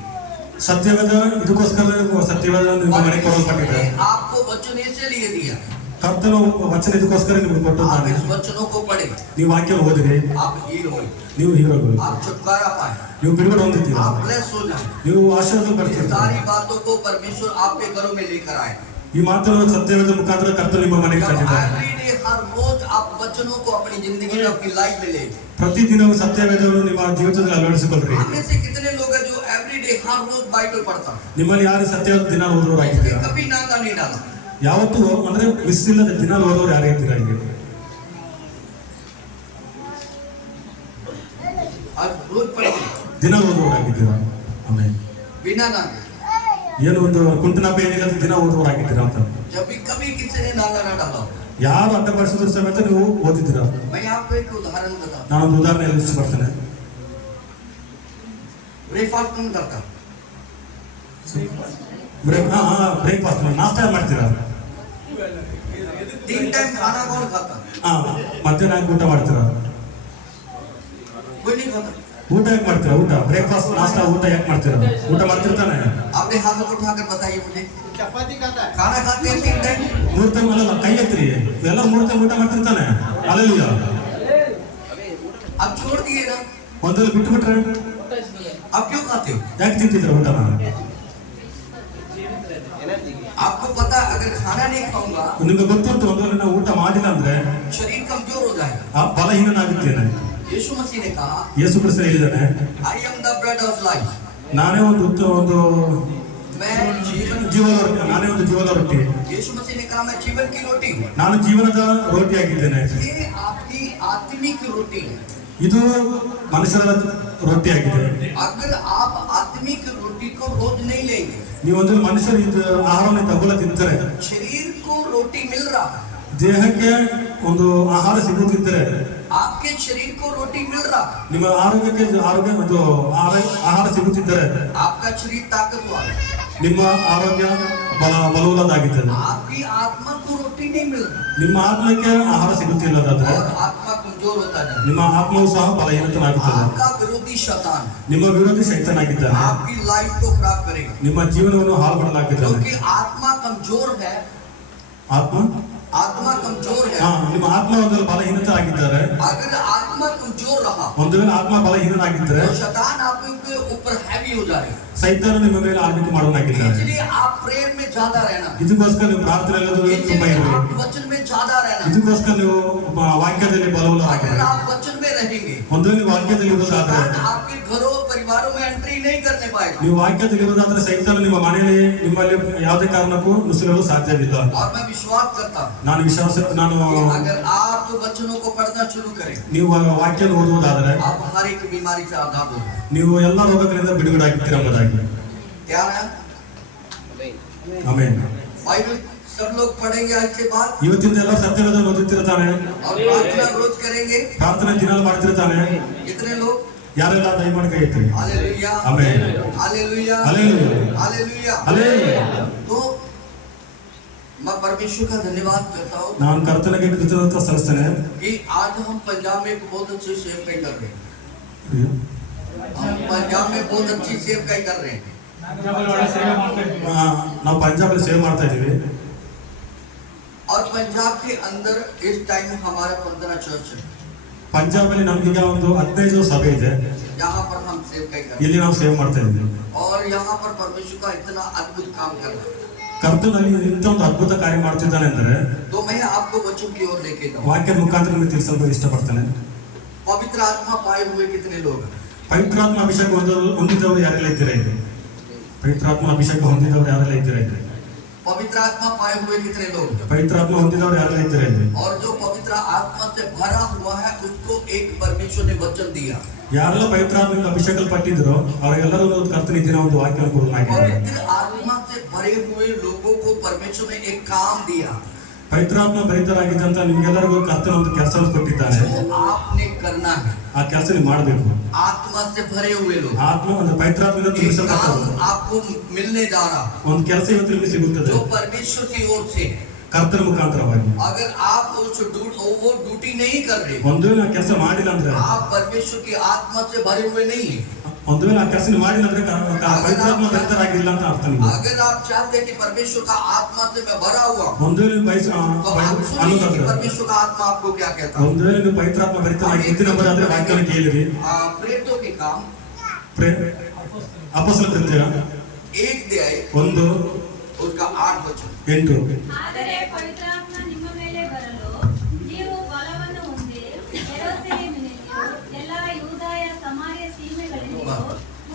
ಸತ್ಯವೇದ ಇದಕ್ಕೋಸ್ಕರ ಸತ್ಯವೇದ ನಿಮ್ಮ ಮನೆಗೆ ಕೊಡಲ್ಪಟ್ಟಿದೆ. आपको वचन इसीलिए दिया, ಕರ್ತನ ವಚನ ಇದಕ್ಕೋಸ್ಕರ ನಿಮಗೆ आप ಕೊಟ್ಟಿದ್ದಾನೆ. इस वचनों को पढ़े, ನೀವು ವಾಕ್ಯ ಓದಿರಿ, आप हील हो, ನೀವು ಹೀರೋಗಳು, आप छुटकारा पाए, ನೀವು ಬಿಡುಗಡೆ ಹೊಂದುತ್ತೀರಾ, आप ब्लेस हो जाए। ನೀವು ಆಶೀರ್ವಾದ ये ಪಡ್ತೀರಾ. सारी बातों को परमेश्वर आपके घरों में लेकर आए। ಈ ಮಾತನ್ನು ಸತ್ಯವೇದ ಮುಖಾಂತರ ಕರ್ತನ ನಿಮ್ಮ ಮನೆಗೆ जब ತಂದಿದ್ದಾನೆ. every day, हर रोज आप वचनों को अपनी जिंदगी में, अपनी लाइफ में ले। ಪ್ರತಿದಿನವೂ ಸತ್ಯವೇದವನ್ನು ನಿಮ್ಮ ಜೀವಿತದಲ್ಲಿ ಅಳವಡಿಸಿಕೊಳ್ಳ್ರಿ. हमें से कितने लोग हैं जो एवरी डे हर रोज बाइबल पढ़ता है, ನಿಮ್ಮಲ್ಲಿ ಯಾರು ಸತ್ಯವೇದ ದಿನ ಓದುವವರಾಗಿದ್ದೀರಾ? कभी नागा नहीं डाला। ಯಾವತ್ತೂ ಅಂದ್ರೆ ಮಿಸ್ ಇಲ್ಲದೆ ದಿನ ಓದೋರು ಯಾರೇ ಇದ್ದೀರಾ? ಈಗ आज रोज पढ़ते ದಿನ ಓದುವವರಾಗಿದ್ದೀರಾ? ಆಮೇಲೆ बिना नागे। ಏನು ಒಂದು ಕುಂಟನಾಪ ಏನಿಲ್ಲದೆ ದಿನ ಓದುವವರಾಗಿದ್ದೀರಾ ಅಂತ. जब भी कभी किसी ने नागा ना डाला हो। ಯಾರು ಅಡ್ಡಪಡಿಸಿದ್ರ ಸಮೇತ ನೀವು ಓದಿದ್ದೀರಾ? मैं आपको एक उदाहरण बताता ನಾನೊಂದು ಉದಾಹರಣೆ ಇಷ್ಟಪಡ್ತೇನೆ. हूँ। ब्रेकफास्ट कौन करता? ಬ್ರೇಕ್ಫಾಸ್ಟ್ ನಾಷ್ಟ ಮಾಡ್ತೀರಾ? 3 टाइम खाना कौन खाता? ಮಧ್ಯಾಹ್ನ ಊಟ ಮಾಡ್ತೀರಾ? कोई नहीं खाता। ಊಟ ಯಾಕೆ ಮಾಡ್ತೀರಾ? ಊಟ ಬ್ರೇಕ್ಫಾಸ್ಟ್ ನಾಷ್ಟ ಊಟ ಯಾಕೆ ಮಾಡ್ತೀರಾ? ಊಟ ಮಾಡ್ತಿರ್ತಾನೆ. आपने हाथ उठाकर बताइए मुझे। चपाती खाता है, खाना खाते हैं 3 टाइम? 3 ಟೈಮ್ ಅಲ್ಲ, ಕೈ ಎತ್ತಿರಿ. ಎಲ್ಲ 3 ಟೈಮ್ ಊಟ ಮಾಡ್ತಿರ್ತಾನೆ. ಅಲ್ಲೆಲ್ಲ अब छोड़ दिए ना, ಒಂದಲ್ಲಿ ಬಿಟ್ಟು ಬಿಟ್ರೆ अब क्यों खाते हो? ಯಾಕೆ ತಿಂತಿದ್ರ ಊಟನ? आपको पता है अगर खाना नहीं खाऊंगा ನಿಮ್ಗೆ ಗೊತ್ತುಂಟು, ಒಂದಲ್ಲಿ ನಾವು ಊಟ ಮಾಡಿಲ್ಲ ಅಂದ್ರೆ शरीर कमजोर हो जाएगा। ಆ ಬಲಹೀನನಾಗುತ್ತೇನೆ. यीशु मसीह ने कहा, ಯೇಸು ಕ್ರಿಸ್ತ ಹೇಳಿದ್ದಾನೆ, I am the bread of life. ನಾನೇ ಒಂದು मैं जीवन। ಜೀವದ ರೊಟ್ಟಿ, ನಾನೇ ಒಂದು ಜೀವದ ರೊಟ್ಟಿ. यीशु मसीह ने कहा, मैं जीवन की रोटी हूँ। ನಾನು ಜೀವನದ ರೋಟಿಯಾಗಿದ್ದೇನೆ. ये आपकी आत्मिक रोटी है। ಇದು ಮನುಷ್ಯರ ರೊಟ್ಟಿಯಾಗಿದೆ. अगर आप आत्मिक रोटी को रोज नहीं लेंगे, ನೀವು ಒಂದು ಮನುಷ್ಯರು ಇದು ಆಹಾರವನ್ನು ತಗೊಳ್ಳ ತಿಂತಾರೆ, शरीर को रोटी मिल रहा है, ದೇಹಕ್ಕೆ ಒಂದು ಆಹಾರ ಸಿಗುತ್ತಿದ್ದರೆ, आपके शरीर को रोटी मिल रहा है, ನಿಮ್ಮ ಆರೋಗ್ಯಕ್ಕೆ ಒಂದು ಆಹಾರ ಸಿಗುತ್ತಿದ್ದರೆ, आपका शरीर ताकतवर है, ನಿಮ್ಮ ಆರೋಗ್ಯ ಬಲವುಳ್ಳದಾಗಿರ್ತದೆ. आपकी आत्मा को रोटी नहीं मिल रहा ನಿಮ್ಮ ಆತ್ಮಕ್ಕೆ ಆಹಾರ ಸಿಗುತ್ತಿಲ್ಲದಾದ್ರೆ और आत्मा कमजोर होता जाए। ನಿಮ್ಮ ಆತ್ಮವು ಸಹ ಬಲಹೀನತನಾಗುತ್ತದೆ. आपका विरोधी शैतान ನಿಮ್ಮ ವಿರೋಧಿ ಶೈತಾನಾಗಿದ್ದಾನೆ. आपकी लाइफ को खराब करेगा, ನಿಮ್ಮ ಜೀವನವನ್ನು ಹಾಳು ಮಾಡಲಾಗಿದ್ದಾನೆ. क्योंकि आत्मा कमजोर है। आत्मा कमजोर है। ನಿಮ್ಮ ಆತ್ಮ ಒಂದು ಬಲಹೀನತರಾಗಿದ್ದಾರೆ. अगर आत्मा कमजोर रहा ಒಂದು ವೇಳೆ ಆತ್ಮ ಬಲಹೀನನಾಗಿದ್ದರೆ तो शैतान आपके ऊपर हैवी हो जाएगा। ಸೈತಾನ ನಿಮ್ಮ ಮೇಲೆ ಆಳ್ವಿಕೆ ಮಾಡೋನಾಗಿದ್ದಾನೆ. इसलिए आप प्रेयर में ज्यादा रहना, ಇದಕ್ಕೋಸ್ಕರ ನೀವು ಪ್ರಾರ್ಥನೆಯಲ್ಲಿ ತುಂಬಾ इसलिए ಇರಬೇಕು. आप वचन में ज्यादा रहना। ಇದಕ್ಕೋಸ್ಕರ ನೀವು ವಾಕ್ಯದಲ್ಲಿ अगर ಬಲವುಳ್ಳರಾಗಿರಬೇಕು. आप वचन में रहेंगे, ಒಂದು ವೇಳೆ ನೀವು ವಾಕ್ಯದಲ್ಲಿ ಇರೋದಾದ್ರೆ, शैतान आपके घरों परिवारों में एंट्री नहीं करने पाएगा। ನೀವು वाक्ಯದಲ್ಲಿ ಇರೋದಾದ್ರೆ ಸೈತಾನ ನಿಮ್ಮ ಮನೆಯಲ್ಲಿ ನಿಮ್ಮಲ್ಲಿ ಯಾವುದೇ ಕಾರಣಕ್ಕೂ ನುಸುಳಲು ಸಾಧ್ಯವಿಲ್ಲ. और मैं विश्वास करता हूँ ನಾನು कि अगर आप तो वचनों को पढ़ना शुरू करें, ನೀವು ವಾಕ್ಯ ಓದುವುದಾದರೆ आप हर एक बीमारी से आजाद हो जाएं। ನೀವು ಎಲ್ಲ ರೋಗಗಳಿಂದ ಬಿಡುಗಡೆ ಆಗ್ತೀರ ಎಂಬುದಾಗಿ. तैयार है? ಆಮೆನ್. बाइबल सब लोग पढ़ेंगे आज के बाद ಇವತ್ತಿಂದ ಎಲ್ಲ ಸತ್ಯವೇದವನ್ನು ಓದುತ್ತಿರ್ತಾನೆ, और प्रार्थना रोज करेंगे। ಪ್ರಾರ್ಥನೆ ದಿನ ಮಾಡ್ತಿರ್ತಾನೆ. कितने लोग? ಯಾರೆಲ್ಲ ದಯಮಾಡಿ ಕೈ ಎತ್ತಿ. Hallelujah, amen. Hallelujah, hallelujah, hallelujah. Hallelujah. तो मैं परमेश्वर का धन्यवाद करता हूँ ನಾನು ಕರ್ತನಿಗೆ ಕೃತಜ್ಞತೆ ಸಲ್ಲಿಸ್ತೇನೆ. कि आज हम पंजाब में बहुत अच्छी सेवकाई कर रहे हैं। हम पंजाब में बहुत अच्छी सेवकाई कर रहे हैं। ನಾವು ಪಂಜಾಬಲ್ಲಿ ಸೇವೆ ಮಾಡ್ತಾ ಇದ್ದೀವಿ. और पंजाब के अंदर इस टाइम हमारा 15 चर्च है, ಪಂಜಾಬಲ್ಲಿ ನಮ್ಗೀಗ ಒಂದು 15 ಸಭೆ ಇದೆ. यहाँ पर हम सेवकाई कर रहे ಇಲ್ಲಿ ನಾವು ಸೇವೆ ಮಾಡ್ತಾ ಇದ್ದೀವಿ. हैं और यहाँ पर परमेश्वर का इतना अद्भुत काम कर रहा है। ಕರ್ತನಲ್ಲಿ ಇಂಥ ಒಂದು ಅದ್ಭುತ ಕಾರ್ಯ ಮಾಡ್ತಿದ್ದಾನೆ ಅಂದರೆ तो मैं आपको वचन की ओर लेके जाऊँ। ವಾಕ್ಯದ ಮುಖಾಂತರ ನಿಮಗೆ ತಿಳಿಸಲು ಇಷ್ಟಪಡ್ತೇನೆ. पवित्र आत्मा पाए हुए कितने लोग हैं? ಪವಿತ್ರಾತ್ಮ ಅಭಿಷೇಕ ಹೊಂದಿದವರು ಯಾರೆಲ್ಲ ಇದ್ದೀರಾ ಇಲ್ಲಿ? ಪವಿತ್ರಾತ್ಮ ಅಭಿಷೇಕ ಹೊಂದಿದವರು ಯಾರೆಲ್ಲ ಇದ್ದೀರಾ ಇಲ್ಲಿ? पवित्र आत्मा पाए हुए कितने लोग हैं? ಪವಿತ್ರಾತ್ಮ ಹೊಂದಿದವರು ಯಾರೆಲ್ಲ ಇದ್ದೀರಾ ಇಲ್ಲಿ? और जो पवित्र आत्मा से भरा हुआ है उसको एक परमेश्वर ने वचन दिया। ಯಾರೆಲ್ಲ ಪವಿತ್ರಾತ್ಮದಿಂದ ಅಭಿಷೇಕಲ್ಪಟ್ಟಿದ್ರು ಅವರೆಲ್ಲರೂ ಒಂದು ಕರ್ತನ ದಿನ ಒಂದು ವಾಕ್ಯ ಕೊಡಲಾಗಿದೆ. पवित्र आत्मा से भरे हुए लोगों को परमेश्वर ने एक काम दिया। ಪವಿತ್ರಾತ್ಮ ಭರಿತರಾಗಿದ್ದಂತ ನಿಮ್ಗೆಲ್ಲರಿಗೂ ಕರ್ತನ ಒಂದು ಕೆಲಸವನ್ನು ಕೊಟ್ಟಿದ್ದಾನೆ. जो आपने करना है। ಆ ಕೆಲಸ ನೀವು ಮಾಡಬೇಕು. आत्मा से भरे हुए लोग, ಆತ್ಮ ಒಂದು ಪವಿತ್ರಾತ್ಮದಿಂದ एक ತುಂಬಿಸಲ್ಪಟ್ಟವರು. काम आपको मिलने जा रहा ಒಂದು ಕೆಲಸ ಇವತ್ತು ನಿಮಗೆ ಸಿಗುತ್ತದೆ जो परमेश्वर की ओर से है। ಕರ್ತನ ಮುಖಾಂತರವಾಗಿ. अगर आप वो ड्यूटी नहीं कर रहे, ಒಂದು ವೇಳೆ ಆ ಕೆಲಸ ಮಾಡಿಲ್ಲ ಅಂದ್ರೆ, आप परमेश्वर की आत्मा से भरे हुए नहीं है। ಒಂದು ವೇಳೆ ಆ ಕೆಲಸ ನೀವು ಮಾಡಿಲ್ಲ ಅಂದ್ರೆ ಪವಿತ್ರಾತ್ಮ ಭರಿತರಾಗಿಲ್ಲ ಅಂತ ಅರ್ಥ ನೀವು. अगर आप चाहते हैं कि परमेश्वर का आत्मा से मैं भरा हुआ, ಒಂದು ವೇಳೆ ನೀವು तो आप सुनिए कि ಅನ್ನೋದಾದ್ರೆ, परमेश्वर का आत्मा आपको क्या कहता है। ಒಂದು ವೇಳೆ ನೀವು ಪವಿತ್ರಾತ್ಮ ಭರಿತರಾಗಿ ಇದ್ದಿನ ಬರಾದ್ರೆ ವಾಕ್ಯವನ್ನು ಕೇಳಿರಿ. प्रेरितों के काम ಅಪೊಸ್ತಲರ ಕೃತ್ಯ 1 1 उसका 8 वचन। 8. ಆದರೆ ಪವಿತ್ರಾತ್ಮ ನಿಮ್ಮ ಮೇಲೆ ಬರಲು ನೀವು ಬಲವನ್ನು ಹೊಂದಿ ಯೆರೂಸಲೇಮಿನಲ್ಲಿಯೂ ಎಲ್ಲಾ ಯೂದಾಯ ಸಮಾರ್ಯ ಸೀಮೆಗಳಲ್ಲಿಯೂ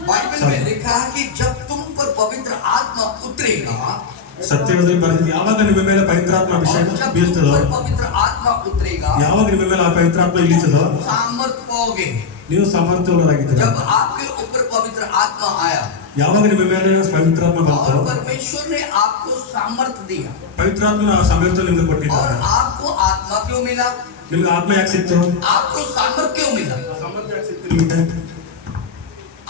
बाइबल में लिखा है कि जब तुम पर पवित्र आत्मा उतरेगा, ಸತ್ಯವೇದದಲ್ಲಿ ಬರೆದಿದೆ, ಯಾವಾಗ ನಿಮ್ಮ ಮೇಲೆ ಪವಿತ್ರಾತ್ಮ ಅಭಿಷೇಕ ಬೀಳ್ತದೋ, पवित्र आत्मा उतरेगा, ಯಾವಾಗ ನಿಮ್ಮ ಮೇಲೆ ಆ ಪವಿತ್ರಾತ್ಮ ಇಳಿತದೋ सामर्थ पाओगे। ನೀವು ಸಮರ್ಥವುಳ್ಳರಾಗಿದ್ದೀರಿ. जब आपके ऊपर पवित्र आत्मा आया, ಯಾವಾಗ ನಿಮ್ಮ ಮೇಲೆ ಪವಿತ್ರಾತ್ಮ ಬಂತು, और परमेश्वर ने आपको सामर्थ दिया, ಪವಿತ್ರಾತ್ಮನ ಸಾಮರ್ಥ್ಯ ನಿಮಗೆ और ಕೊಟ್ಟಿದ್ದಾರೆ. आपको आत्मा क्यों मिला, ನಿಮಗೆ ಆತ್ಮ ಯಾಕೆ ಸಿಕ್ತು? आपको सामर्थ क्यों मिला, ಸಾಮರ್ಥ್ಯ ಯಾಕೆ ಸಿಕ್ತು ನಿಮಗೆ?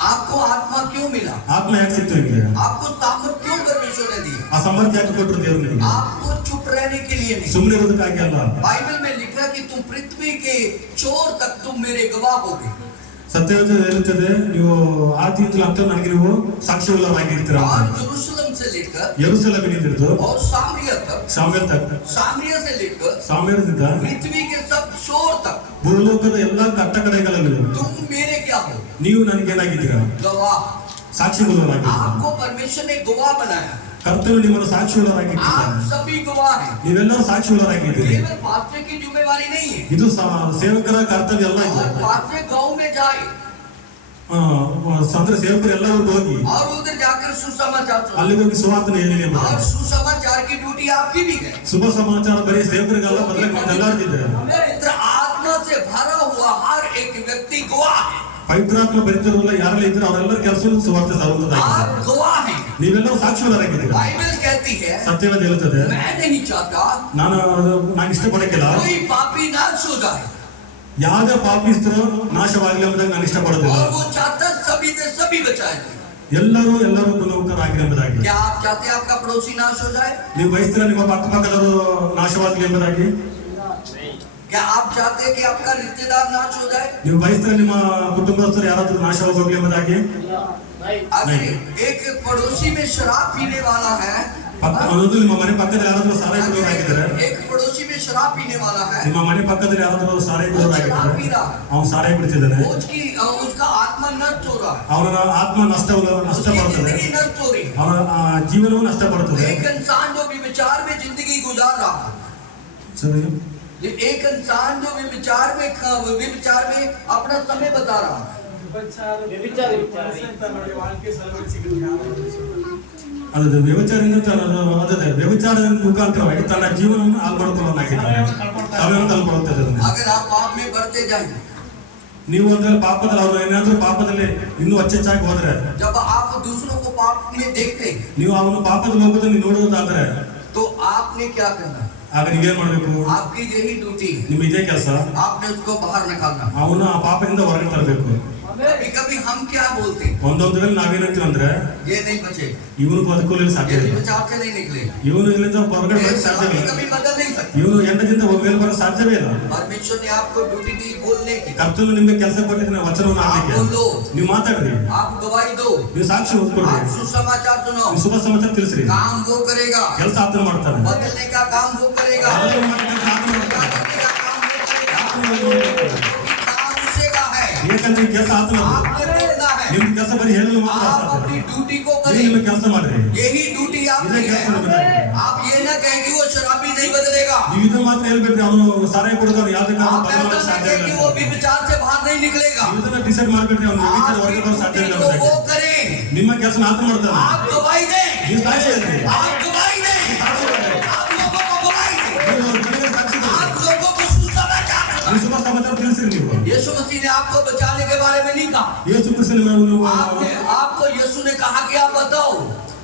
आपको आत्मा क्यों मिला, ಆತ್ಮ ಯಾಕೆ ಸಿಕ್ತು ನಿಮಗೆ? आपको सामर्थ क्यों परमेश्वर ने दिया। ಆ ಸಾಮರ್ಥ್ಯ ಯಾಕೆ ಕೊಟ್ಟರು ದೇವರು ನಿಮಗೆ? आपको चुप रहने के लिए नहीं, ಸುಮ್ಮನೆ ಇರೋದಕ್ಕಾಗಿ ಅಲ್ಲ. बाइबल में लिखा कि तुम पृथ्वी के छोर तक तुम मेरे गवाह होगे। ಸತ್ಯವೇದ ಹೇಳುತ್ತದೆ, ನೀವು ಆದಿಯಿಂದ ಅಂತ ನನಗೆ ನೀವು ಸಾಕ್ಷಿಯುಳ್ಳವರಾಗಿರ್ತೀರ. और यरूशलेम से लेकर ಯೆರೂಸಲೇಮಿನಿಂದ ಹಿಡಿದು और सामरिया तक, सामरिया से लेकर ಸಾಮ್ಯದಿಂದ पृथ्वी के सब छोर तक ಭೂಲೋಕದ ಎಲ್ಲಾ ಕಟ್ಟ ಕಡೆಗಳಲ್ಲಿ तुम मेरे क्या हो, ನೀವು ನನಗೇನಾಗಿದ್ದೀರಾ? गवाह। ಸಾಕ್ಷಿಯುಳ್ಳವರಾಗಿದ್ದೀರಾ. आपको परमेश्वर ने गवाह बनाया, ಕರ್ತನು ನಿಮ್ಮನ್ನು ಸಾಕ್ಷಿಯುಳ್ಳವರಾಗಿದ್ದೀರಾ. आप सभी गवाह हैं। ನೀವೆಲ್ಲರೂ ಸಾಕ್ಷಿಯುಳ್ಳವರಾಗಿದ್ದೀರಿ. केवल पास्टर की जिम्मेवारी नहीं है, ಇದು ಸೇವಕರ ಕರ್ತವ್ಯ ಎಲ್ಲ ಇದೆ. और पास्टर गांव में जाए ಅಂದ್ರೆ ಸೇವಕರು ಎಲ್ಲರೂ ಹೋಗಿ और उधर जाकर सुसमाचार सुनाए। ಅಲ್ಲಿಗೆ ಹೋಗಿ ಸುವಾರ್ತೆ ಹೇಳಿ और सुसमाचार की ड्यूटी आपकी भी है। ಶುಭ ಸಮಾಚಾರ ಬರೀ ಸೇವಕರಿಗೆಲ್ಲ ಬದಲಾಗಿ ಎಲ್ಲರಿಗಿದೆ. पवित्र आत्मा से भरा हुआ हर एक व्यक्ति गवाह है। ಪವಿತ್ರಾತ್ಮ ಭರಿತರಲ್ಲ ಯಾರೆಲ್ಲ ಇದ್ರೆ ಅವರೆಲ್ಲರ ಕೆಲಸ ಸುವಾರ್ತೆ ಸಾರುವುದಾಗಿದೆ. आप गवाह हैं। ನೀವೆಲ್ಲರೂ ಸಾಕ್ಷಿಯುಳ್ಳವರಾಗಿದ್ದೀರಾ. बाइबल कहती है, ಸತ್ಯವೇದ ಹೇಳುತ್ತದೆ, मैं नहीं चाहता ನಾನು ಇಷ್ಟಪಡಕ್ಕಿಲ್ಲ कोई पापी नाश हो जाए, ಯಾವುದೇ ಪಾಪಿಸ್ತರು ನಾಶವಾಗಲಿ ಎಂಬುದಾಗಿ ನಾನು ಇಷ್ಟಪಡೋದಿಲ್ಲ. और वो चाहता सभी से सभी बचाए जाए। ಎಲ್ಲರೂ ಗುಣಮುಖರಾಗಿರಿ ಎಂಬುದಾಗಿ. क्या आप चाहते हैं आपका पड़ोसी नाश हो जाए? ನೀವು ಬಯಸ್ತೀರ ನಿಮ್ಮ ಅಕ್ಕಪಕ್ಕದವರು ನಾಶವಾಗಲಿ ಎಂಬುದಾಗಿ? क्या आप चाहते हैं कि आपका रिश्तेदार नाश हो जाए? ನೀವು ಬಯಸ್ತೀರ ನಿಮ್ಮ ಕುಟುಂಬಸ್ಥರು ಯಾರಾದ್ರೂ ನಾಶವಾಗೋಗ್ಲಿ ಎಂಬುದಾಗಿ? अगर एक पड़ोसी में शराब पीने वाला है, ಅನ್ನೋದು ನಿಮ್ಮ ಮನೆ ಪಕ್ಕದಲ್ಲಿ ಯಾರಾದ್ರೂ ಸಾರಾಯಿ ಕುಡಿಯೋರಾಗಿದ್ದಾರೆ, एक पड़ोसी में शराब पीने वाला है, ನಿಮ್ಮ ಮನೆ ಪಕ್ಕದಲ್ಲಿ ಯಾರಾದ್ರೂ ಸಾರಾಯಿ ಕುಡಿಯೋರಾಗಿದ್ದಾರೆ, पी रहा है, ಅವನು ಸಾರಾಯಿ ಕುಡಿತಿದ್ದಾನೆ, उसका आत्मा नष्ट हो रहा है, ಅವನ ಆತ್ಮ ನಷ್ಟ उसकी ಪಡ್ತದೆ, जिंदगी नष्ट हो रही है। ಅವನ ಜೀವನವೂ ನಷ್ಟ ಪಡ್ತದೆ. एक इंसान जो विचार में जिंदगी गुजार रहा है, ಸರಿ, एक इंसान जो विचार में अपना समय बता रहा है, ಅದು ವ್ಯಭಿಚಾರದಿಂದ ಅದೇ ವ್ಯಭಿಚಾರದ ಮುಖಾಂತರವಾಗಿ ತನ್ನ ಜೀವನವನ್ನು ಹಾಳು ಮಾಡಿಕೊಳ್ಳಲಾಗಿದ್ದಾನೆ, ಸಮಯವನ್ನು ಕಳ್ಕೊಳ್ಳುತ್ತದೆ. अगर आप पाप में बढ़ते जाएं, ನೀವು ಒಂದು ಪಾಪದಲ್ಲಿ ಅವರು ಏನಾದ್ರೂ ಪಾಪದಲ್ಲಿ ಇನ್ನೂ ಹೆಚ್ಚೆಚ್ಚಾಗಿ ಹೋದ್ರೆ, जब आप दूसरों को पाप में देखते हैं, ನೀವು ಅವನು ಪಾಪದ ಲೋಕದಲ್ಲಿ ನೋಡುವುದಾದ್ರೆ तो आपने क्या करना है? ಆಗ ನೀವೇನ್ ಮಾಡ್ಬೇಕು? आपकी यही ड्यूटी है, ನಿಮ್ಮ ಇದೇ ಕೆಲಸ, आपने उसको बाहर निकालना। ಅವನು ಆ ಪಾಪದಿಂದ ಹೊರಗೆ ತರಬೇಕು. कभी कभी हम क्या बोलते हैं, ಒಂದೊಂದು ವೇಳೆ ನಾವೇನಂತೀವಿ ಅಂದ್ರೆ, ये नहीं बचेगा, ಇವನು ಬದುಕೋಲಿಲ್ಲ ಸಾಧ್ಯ ये ಇಲ್ಲ, विचार से नहीं निकलेगा, ಇವನು ಇಲ್ಲಿಂದ ಹೊರಗಡೆ ಬರಕ್ಕೆ ಸಾಧ್ಯವಿಲ್ಲ, कभी बदल नहीं सकते। ಇವನು ಎಂಟದಿಂದ ಮೇಲೆ ಬರಕ್ಕೆ ಸಾಧ್ಯವೇ ಇಲ್ಲ. परमेश्वर ने आपको ड्यूटी दी बोलने की, ಕರ್ತನು ನಿಮ್ಗೆ ಕೆಲಸ ಕೊಟ್ಟಿದ್ರೆ ವಚನವನ್ನು ಹಾಕಲಿಕ್ಕೆ, ನೀವು ಮಾತಾಡ್ರಿ, आप गवाही दो, ನೀವು ಸಾಕ್ಷಿ ಹೋಗ್ಕೊಡ್ರಿ, आप सुसमाचार सुनाओ, ನೀವು ಶುಭ ಸಮಾಚಾರ ತಿಳಿಸ್ರಿ. काम वो करेगा, ಕೆಲಸ ಆತನ ಮಾಡ್ತಾನೆ, बदलने का काम वो करेगा, ಬದಲು ಮಾಡೋ ಕೆಲ್ಸ ಆತನ ಮಾಡ್ತಾನೆ. बदलने का काम वो करेगा, ಆತನ ಮಾಡ್ತಾನೆ. काम उसे का है, ಯಾಕಂದ್ರೆ ಈ ಕೆಲಸ ಆತನ, आपने बोलना है, ನಿಮ್ ಕೆಲಸ ಬರೀ ಹೇಳಲು ಮಾತ್ರ आप ಸಾಧ್ಯ. अपनी ड्यूटी को ನೀವು करें, ನಿಮ್ಮ ಕೆಲಸ ಮಾಡ್ರಿ, यही ड्यूटी ಇದೇ आपकी ಕೆಲಸ है। ಮಾಡ್ರಿ. आप ये ना कहें कि वो शराबी नहीं बदलेगा, ನೀವು ಇದನ್ನ ಮಾತ್ರ ಹೇಳ್ಬೇಡ್ರಿ, ಅವನು ಸಾರಾಯಿ ಕುಡಿದವನು ಯಾವ್ದೇ ಕಾರಣ आप ऐसा ಬದಲಾವಣೆ ना ಸಾಧ್ಯ कहें कि ಇಲ್ಲ. वो भी विचार से बाहर नहीं निकलेगा, ನೀವು ಇದನ್ನ ಡಿಸೈಡ್ ಮಾಡ್ಬೇಡ್ರಿ, ಅವನು ವಿಚಾರ आप ಹೊರಗೆ ಬರೋ साध्ಯ ಇಲ್ಲ ड्यूटी को ಎಂಬುದಾಗಿ. वो करें, ನಿಮ್ಮ ಕೆಲಸ ಆತನ ಮಾಡ್ತಾನೆ, आप गवाही दें, ನೀವು ಸಾಕ್ಷಿ ಹೇಳ್ರಿ, आप गवाही दें, आप लोगों को गवाही दें, ನೀವು ಜನರಿಗೆ ಸಾಕ್ಷಿ ಕೊಡ್ರಿ, आप लोगों को सुसमाचार ನೀವು सुनाएं। ಶುಭ ಸಮಾಚಾರ ತಿಳಿಸ್ರಿ. ನೀವು यीशु मसीह ने आपको बचाने के बारे में नहीं कहा, ಯೇಸು ಕ್ರಿಸ್ತನ आपको यीशु ने कहा कि आप बताओ,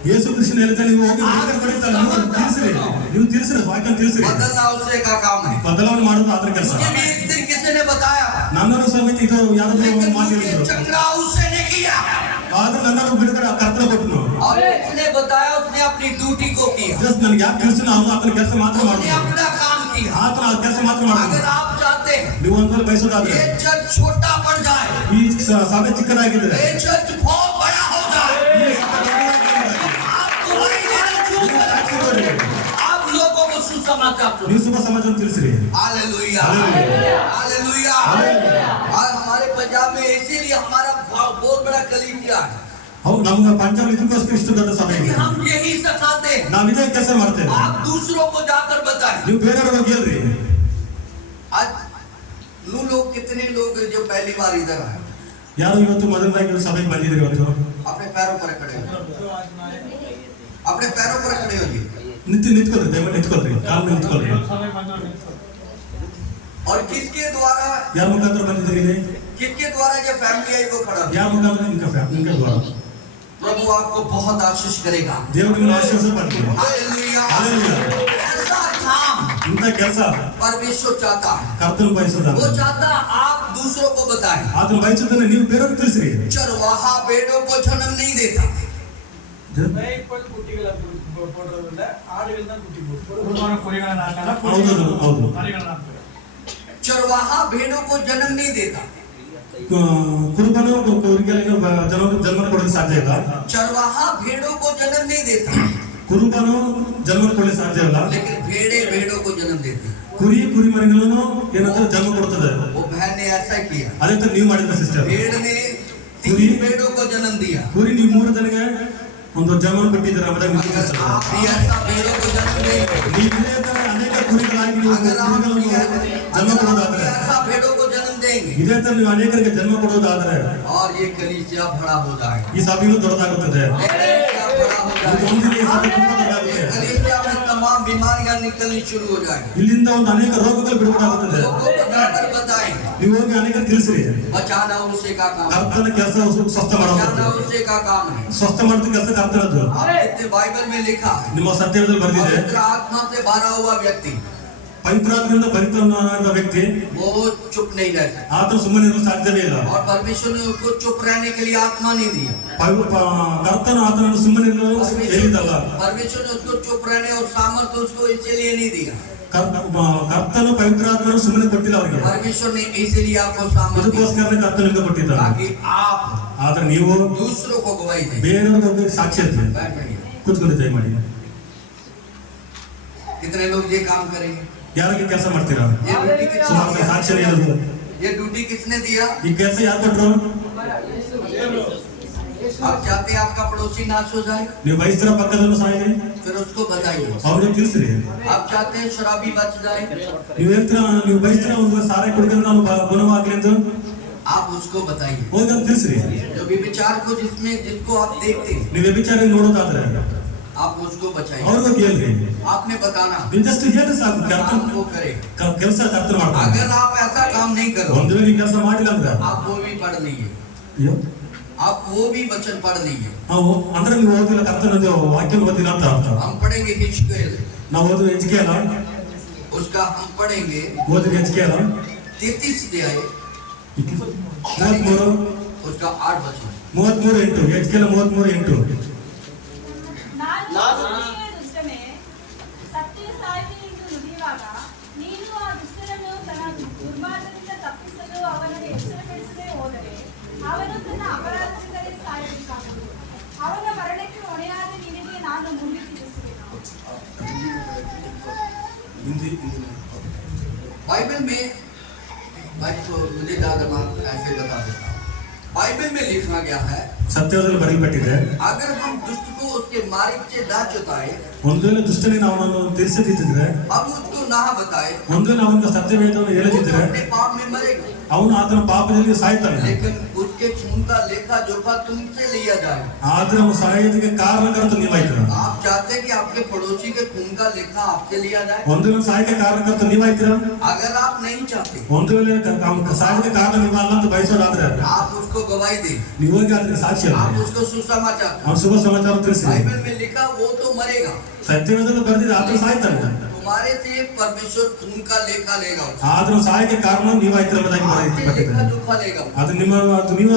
ಯೇಸು ಕ್ರಿಸ್ತನ ಹೇಳ್ತಾನೆ, ನೀವು ಹೋಗಿ ವಾಕ್ಯ ಪಡಿತಾರೆ, ನೀವು ತಿಳಿಸ್ರಿ, ನೀವು ತಿಳಿಸ್ರಿ, ವಾಕ್ಯ ತಿಳಿಸ್ರಿ. बदलना उससे का काम है। ಬದಲಾವಣೆ ಮಾಡೋದು ಆತರ ಕೆಲಸ. मुझे भी एक दिन किसी ने बताया, ನನ್ನನ್ನು ಸಮೇತ ಇದು ಯಾರಾದ್ರೂ लेकिन ಒಂದು ಮಾತು मुझे ಹೇಳಿದ್ರು चंगा उसने किया ಆದ್ರೆ ನನ್ನನ್ನು ಬಿಡುಗಡೆ ಕರ್ತನ ಕೊಟ್ಟನು और उसने बताया उसने अपनी ड्यूटी को किया ಜಸ್ಟ್ ನನಗೆ ಯಾಕೆ ತಿಳಿಸಿನ ಅವನು ಆತನ ಕೆಲಸ ಮಾತ್ರ उसने ಮಾಡ್ತಾನೆ अपना काम किया ಆತನ ಆ ಕೆಲಸ ಮಾತ್ರ ಮಾಡ್ತಾನೆ अगर आप चाहते हैं ನೀವು ಒಂದ್ವೇಳೆ ಬಯಸೋದಾದ್ರೆ ये चर्च छोटा पड़ जाए ಈ ಸಭೆ ಚಿಕ್ಕದಾಗಿದ್ರೆ ये चर्च बहुत बड़ा हो जाए ಈ ಸಭೆ ದೊಡ್ಡದಾಗಿದ್ರೆ, आप तुम्हारी देना शुरू करें। आप लोगों को सुसमाचार सुनाओ। ನೀವು ಶುಭ ಸಮಾಚಾರ ತಿಳಿಸ್ರಿ हालेलुया हालेलुया। Hallelujah hallelujah. आज हमारे पंजाब में इसीलिए हमारा बहुत बड़ा कलीसिया है ಹೌದು ನಮ್ಗೆ ಪಂಜಾಬ್ ಇದಕ್ಕೋಸ್ಕರ ಇಷ್ಟು ದೊಡ್ಡ ಸಭೆ कि ಇದೆ हम यही सिखाते हैं ನಾವ್ ಇದೇ ಕೆಲಸ ಮಾಡ್ತೇವೆ आप दूसरों को जाकर बताएं ನೀವು ಬೇರೆಯವ್ರಿಗೆ ಹೋಗಿ ಹೇಳ್ರಿ आज लोग कितने लोग जो पहली बार इधर आए ಯಾರು ಇವತ್ತು ಮೊದಲದಾಗಿ ಸಭೆಗೆ ಬಂದಿದ್ರಿ ಇವತ್ತು अपने पैरों पर खड़े हो अपने पैरों पर खड़े होइए ನಿಂತ್ಕೊಳ್ರಿ ದಯಮಾಡಿ ನಿಂತ್ಕೊಳ್ರಿ ಕಾಲ್ ಮೇಲೆ ನಿಂತ್ಕೊಳ್ರಿ और किसके द्वारा ಯಾರ ಮುಖಾಂತರ ಬಂದಿದ್ರಿ ಇಲ್ಲಿ किसके द्वारा जो फैमिली आई वो खड़ा ಯಾರ ಮುಖಾಂತರ ನಿಮ್ಗೆ ದ್ವಾರ प्रभु आपको बहुत आशीष करेगा ದೇವರು ನಿಮ್ಮನ್ನು ಆಶೀರ್ವಾದ ಮಾಡ್ತೀವಿ हालेलुया हालेलुया। ऐसा काम ಇಂಥ ಕೆಲಸ परमेश्वर चाहता है ಕರ್ತನ ಬಯಸೋದ वो चाहता है आप दूसरों को बताएं ಆತನ ಬಯಸೋದನ್ನ ನೀವು ಬೇರೆಯವ್ರಿಗೆ ತಿಳಿಸ್ರಿ चरवाहा भेड़ों को जन्म नहीं देता ಹೌದು ಹೌದು चरवाहा भेड़ों को जन्म नहीं देता ಕುರುಬನು ಕುರಿಗಳಿಗೆ ಜನ್ಮ ಕೊಡಲು ಸಾಧ್ಯ ಇಲ್ಲ चरवाहा भेड़ों को जन्म नहीं देता ಕುರುಬನು ಜನ್ಮ ಕೊಡಲು ಸಾಧ್ಯ ಇಲ್ಲ लेकिन भेड़े भेड़ों को जन्म देती ಕುರಿ ಮರಿಗಳನ್ನು ಏನಂದ್ರೆ ಜನ್ಮ ಕೊಡ್ತದೆ वो बहन ने ऐसा किया ಅದೇ ತರ ನೀವು ಮಾಡಿದ ಸಿಸ್ಟರ್ भेड़ ने 3 भेड़ों को जन्म दिया ಕುರಿ ನೀವು 3 ಜನಕ್ಕೆ ಒಂದು ಜನ್ಮ ಕೊಟ್ಟಿದ್ದೀರಾ अगर आप भी ऐसा भेड़ों को जन्म देंगे ನೀವೇ ತರ ಅನೇಕ ಕುರಿಗಳಾಗಿ ನೀವು अगर आप ಕುರಿಗಳನ್ನು भी ಜನ್ಮ ಕೊಡೋದಾದ್ರೆ ऐसा भेड़ों को जन्म देंगे ಇದೇ ತರ ನೀವು ಅನೇಕರಿಗೆ ಜನ್ಮ ಕೊಡೋದಾದ್ರೆ और ये कलीसिया बड़ा हो जाएगा ಈ ಸಭೆಯೂ ದೊಡ್ಡದಾಗುತ್ತದೆ ये कलीसिया बड़ा हो ಇದು जाएगा ಒಂದಿನ ಈ ಸಭೆ ತುಂಬಾ ये ದೊಡ್ಡದಾಗುತ್ತೆ कलीसिया में तमाम बीमारियां निकलनी शुरू हो जाएंगी ಇಲ್ಲಿಂದ ಒಂದು ಅನೇಕ ರೋಗಗಳು ಬಿಡುಗಡೆಯಾಗುತ್ತದೆ लोगों को जाकर बताएं ನೀವು ಹೋಗಿ ಅನೇಕ ತಿಳಿಸ್ರಿ बचाना उसे का काम है ಕರ್ತನ ಕೆಲಸ ಸ್ವಸ್ಥ बचाना ಮಾಡೋದು उसे का काम है ಸ್ವಸ್ಥ ಮಾಡೋದು ಕೆಲಸ ಕರ್ತನದ್ದು आप देखते बाइबल में लिखा है ನಿಮ್ಮ ಸತ್ಯದಲ್ಲಿ ಬರೆದಿದೆ पवित्र आत्मा से भरा हुआ व्यक्ति ಪವಿತ್ರಾತ್ಮದಿಂದ ಭರಿತನಾದ ವ್ಯಕ್ತಿ वो चुप नहीं रहता ಆತನು ಸುಮ್ಮನೆ ಇರಲು ಸಾಧ್ಯವೇ ಇಲ್ಲ और परमेश्वर ने उसको चुप रहने के लिए आत्मा नहीं दिया ಕರ್ತನು ಆತನನ್ನು ಸುಮ್ಮನೆ ಇರಲು ಹೇಳಿದಲ್ಲ परमेश्वर ने उसको चुप रहने और सामर्थ्य उसको इसीलिए नहीं दिया ಕರ್ತನು ಪವಿತ್ರಾತ್ಮನು ಸುಮ್ಮನೆ ಕೊಟ್ಟಿಲ್ಲ ಅವರಿಗೆ परमेश्वर ने इसीलिए आपको सामर्थ्य ಇದಕ್ಕೋಸ್ಕರನೇ ಕರ್ತನಿಂದ ಕೊಟ್ಟಿದ್ದಾರೆ ताकि आप ಆದ್ರೆ ನೀವು दूसरों को गवाही दें ಬೇರೆಯವ್ರಿಗೆ ಹೋಗಿ ಸಾಕ್ಷಿ ಇರ್ತೀವಿ बैठ जाइए ಕೂತ್ಕೊಂಡು ದಯಮಾಡಿ कितने लोग ये काम करेंगे ಯಾರಿಗೆ ಕೆಲಸ ಮಾಡ್ತೀರಾ ये ड्यूटी किसने ಸುಮಾರು दिया? ಸಾಕ್ಷಿ ಇರೋದು ये ड्यूटी किसने दिया ಈ ಕೆಲಸ ಯಾರು ಕೊಟ್ರು आप चाहते हैं आपका पड़ोसी नाश हो जाए ನೀವು ಬಯಸ್ತಿರ ಪಕ್ಕದಲ್ಲೂ ಸಾಯಿರಿ फिर उसको बताइए ಅವ್ರಿಗೆ ತಿಳಿಸ್ರಿ आप चाहते हैं शराबी बच जाए ನೀವು ಹೇಳ್ತೀರಾ ನೀವು ಬಯಸ್ತಿರ ಒಂದು ಸಾರೆ ಕುಡಿದ್ರೆ ನಾನು ಗುಣವಾಗ್ಲಿ ಅಂತ आप उसको बताइए ಹೋಗಿ ಅವ್ರಿಗೆ ತಿಳಿಸ್ರಿ जो विचार को जिसको आप देखते हैं ನೀವು ವ್ಯಭಿಚಾರ ನೋಡೋದಾದ್ರೆ आप उसको बचाइए ಅವ್ರಿಗೆ ಹೇಳ್ರಿ आपने बताना ನೀವು ಜಸ್ಟ್ ಹೇಳ್ರಿ ಸಾಕು काम वो करे ಕೆಲಸ ಕರ್ತನ ಮಾಡ್ತಾರೆ अगर आप ऐसा काम नहीं करो ಒಂದು ವೇಳೆ ನೀವು ಕೆಲಸ ಮಾಡಿಲ್ಲ ಅಂದ್ರೆ आप वो भी पढ़ लीजिए ಅಯ್ಯೋ आप वो भी वचन पढ़ लीजिए ನಾವು ಅಂದ್ರೆ ನೀವು ಓದಿಲ್ಲ ಕರ್ತನದ್ದು ವಾಕ್ಯ ಓದಿಲ್ಲ ಅಂತ ಅರ್ಥ हम पढ़ेंगे हिजकेल ನಾವು ಓದಿದ ಹೆಜ್ಗೆ ಅಲ್ಲ उसका हम पढ़ेंगे ಓದಿದ ಹೆಜ್ಗೆ ಅಲ್ಲ 33 अध्याय 33 उसका 8 वचन 33:8 ಹೆಜ್ಗೆಲ 33:8 ನಾನು ನುಡಿಯುವ ದುಷ್ಟನೇ, ಸತ್ಯ ಸಾಯಿ ಎಂದು ನುಡಿಯುವಾಗ ನೀನು ಆ ದುಷ್ಟನನ್ನು ತನ್ನ ದುರ್ಮಾರ್ಗದಿಂದ ತಪ್ಪಿಸಲು ಅವನನ್ನು ಎಚ್ಚರಪಡಿಸದೆ ಹೋದರೆ ಅವನು ತನ್ನ ಅಪರಾಧದಿಂದಲೇ ಸಾಯಬೇಕಾಗುವುದು. ಅವನ ಮರಣಕ್ಕೆ ಹೊಣೆಯಾದ ನಿನಗೆ ನಾನು ಮುಂದೆ ತಿಳಿಸುವೆನು. बाइबल में भाई तो मुझे ज्यादा बात ऐसे बता देता हूँ बाइबल में लिखा गया है ಸತ್ಯದಲ್ಲಿ ಬರೆಯಲ್ಪಟ್ಟಿದೆ अगर हम दुष्ट को उसके मार्ग से ना चुताए ಒಂದು ವೇಳೆ ದುಷ್ಟನಿಗೆ ಅವನನ್ನು ತಿಳಿಸದಿದ್ದರೆ हम उसको ना बताए ಒಂದು ವೇಳೆ ಅವನಿಗೆ ಸತ್ಯವೇದವನ್ನು वो तो ಹೇಳದಿದ್ದರೆ अपने पाप में मरेगा ಅವನು ಆತನ ಪಾಪದಲ್ಲಿ ಸಾಯ್ತಾನೆ लेकिन उसके खून का लेखा जोखा तुमसे लिया जाए ಆದ್ರೆ ಅವನು ಸಾಯೋದಕ್ಕೆ ಕಾರಣಕರ್ತ ನೀವಾಯ್ತೀರ आप चाहते हैं कि आपके पड़ोसी के खून का लेखा आपसे लिया जाए ಒಂದು ವೇಳೆ ಸಾಯಕ್ಕೆ ಕಾರಣಕರ್ತ ನೀವಾಯ್ತೀರ अगर आप नहीं चाहते ಒಂದು ವೇಳೆ ಸಾಯಕ್ಕೆ ಕಾರಣ ನೀವಲ್ಲ ಅಂತ ಬಯಸೋದಾದ್ರೆ आप उसको गवाही दें ನೀವು ಹೋಗಿ ಅದಕ್ಕೆ ಸಾಕ್ಷಿ आप ಅಲ್ಲ उसको सुसमाचार ಅವ್ನು ಶುಭ ಸಮಾಚಾರ ತಿಳಿಸಿ बाइबल में लिखा वो तो मरेगा ಸತ್ಯವೇದದಲ್ಲಿ ಬರೆದಿದೆ ಆತ ಸಾಯ್ತಾನೆ तुम्हारे से परमेश्वर खून का लेखा लेगा, ಆದ್ರೆ ಸಹಾಯಕ್ಕೆ ಕಾರಣ ನೀವಾಯ್ತು ಎಂಬುದಾಗಿ आपसे लेखा ಬರೆಯಲ್ಪಟ್ಟಿದೆ. जोखा लेगा। ಅದು ನೀವು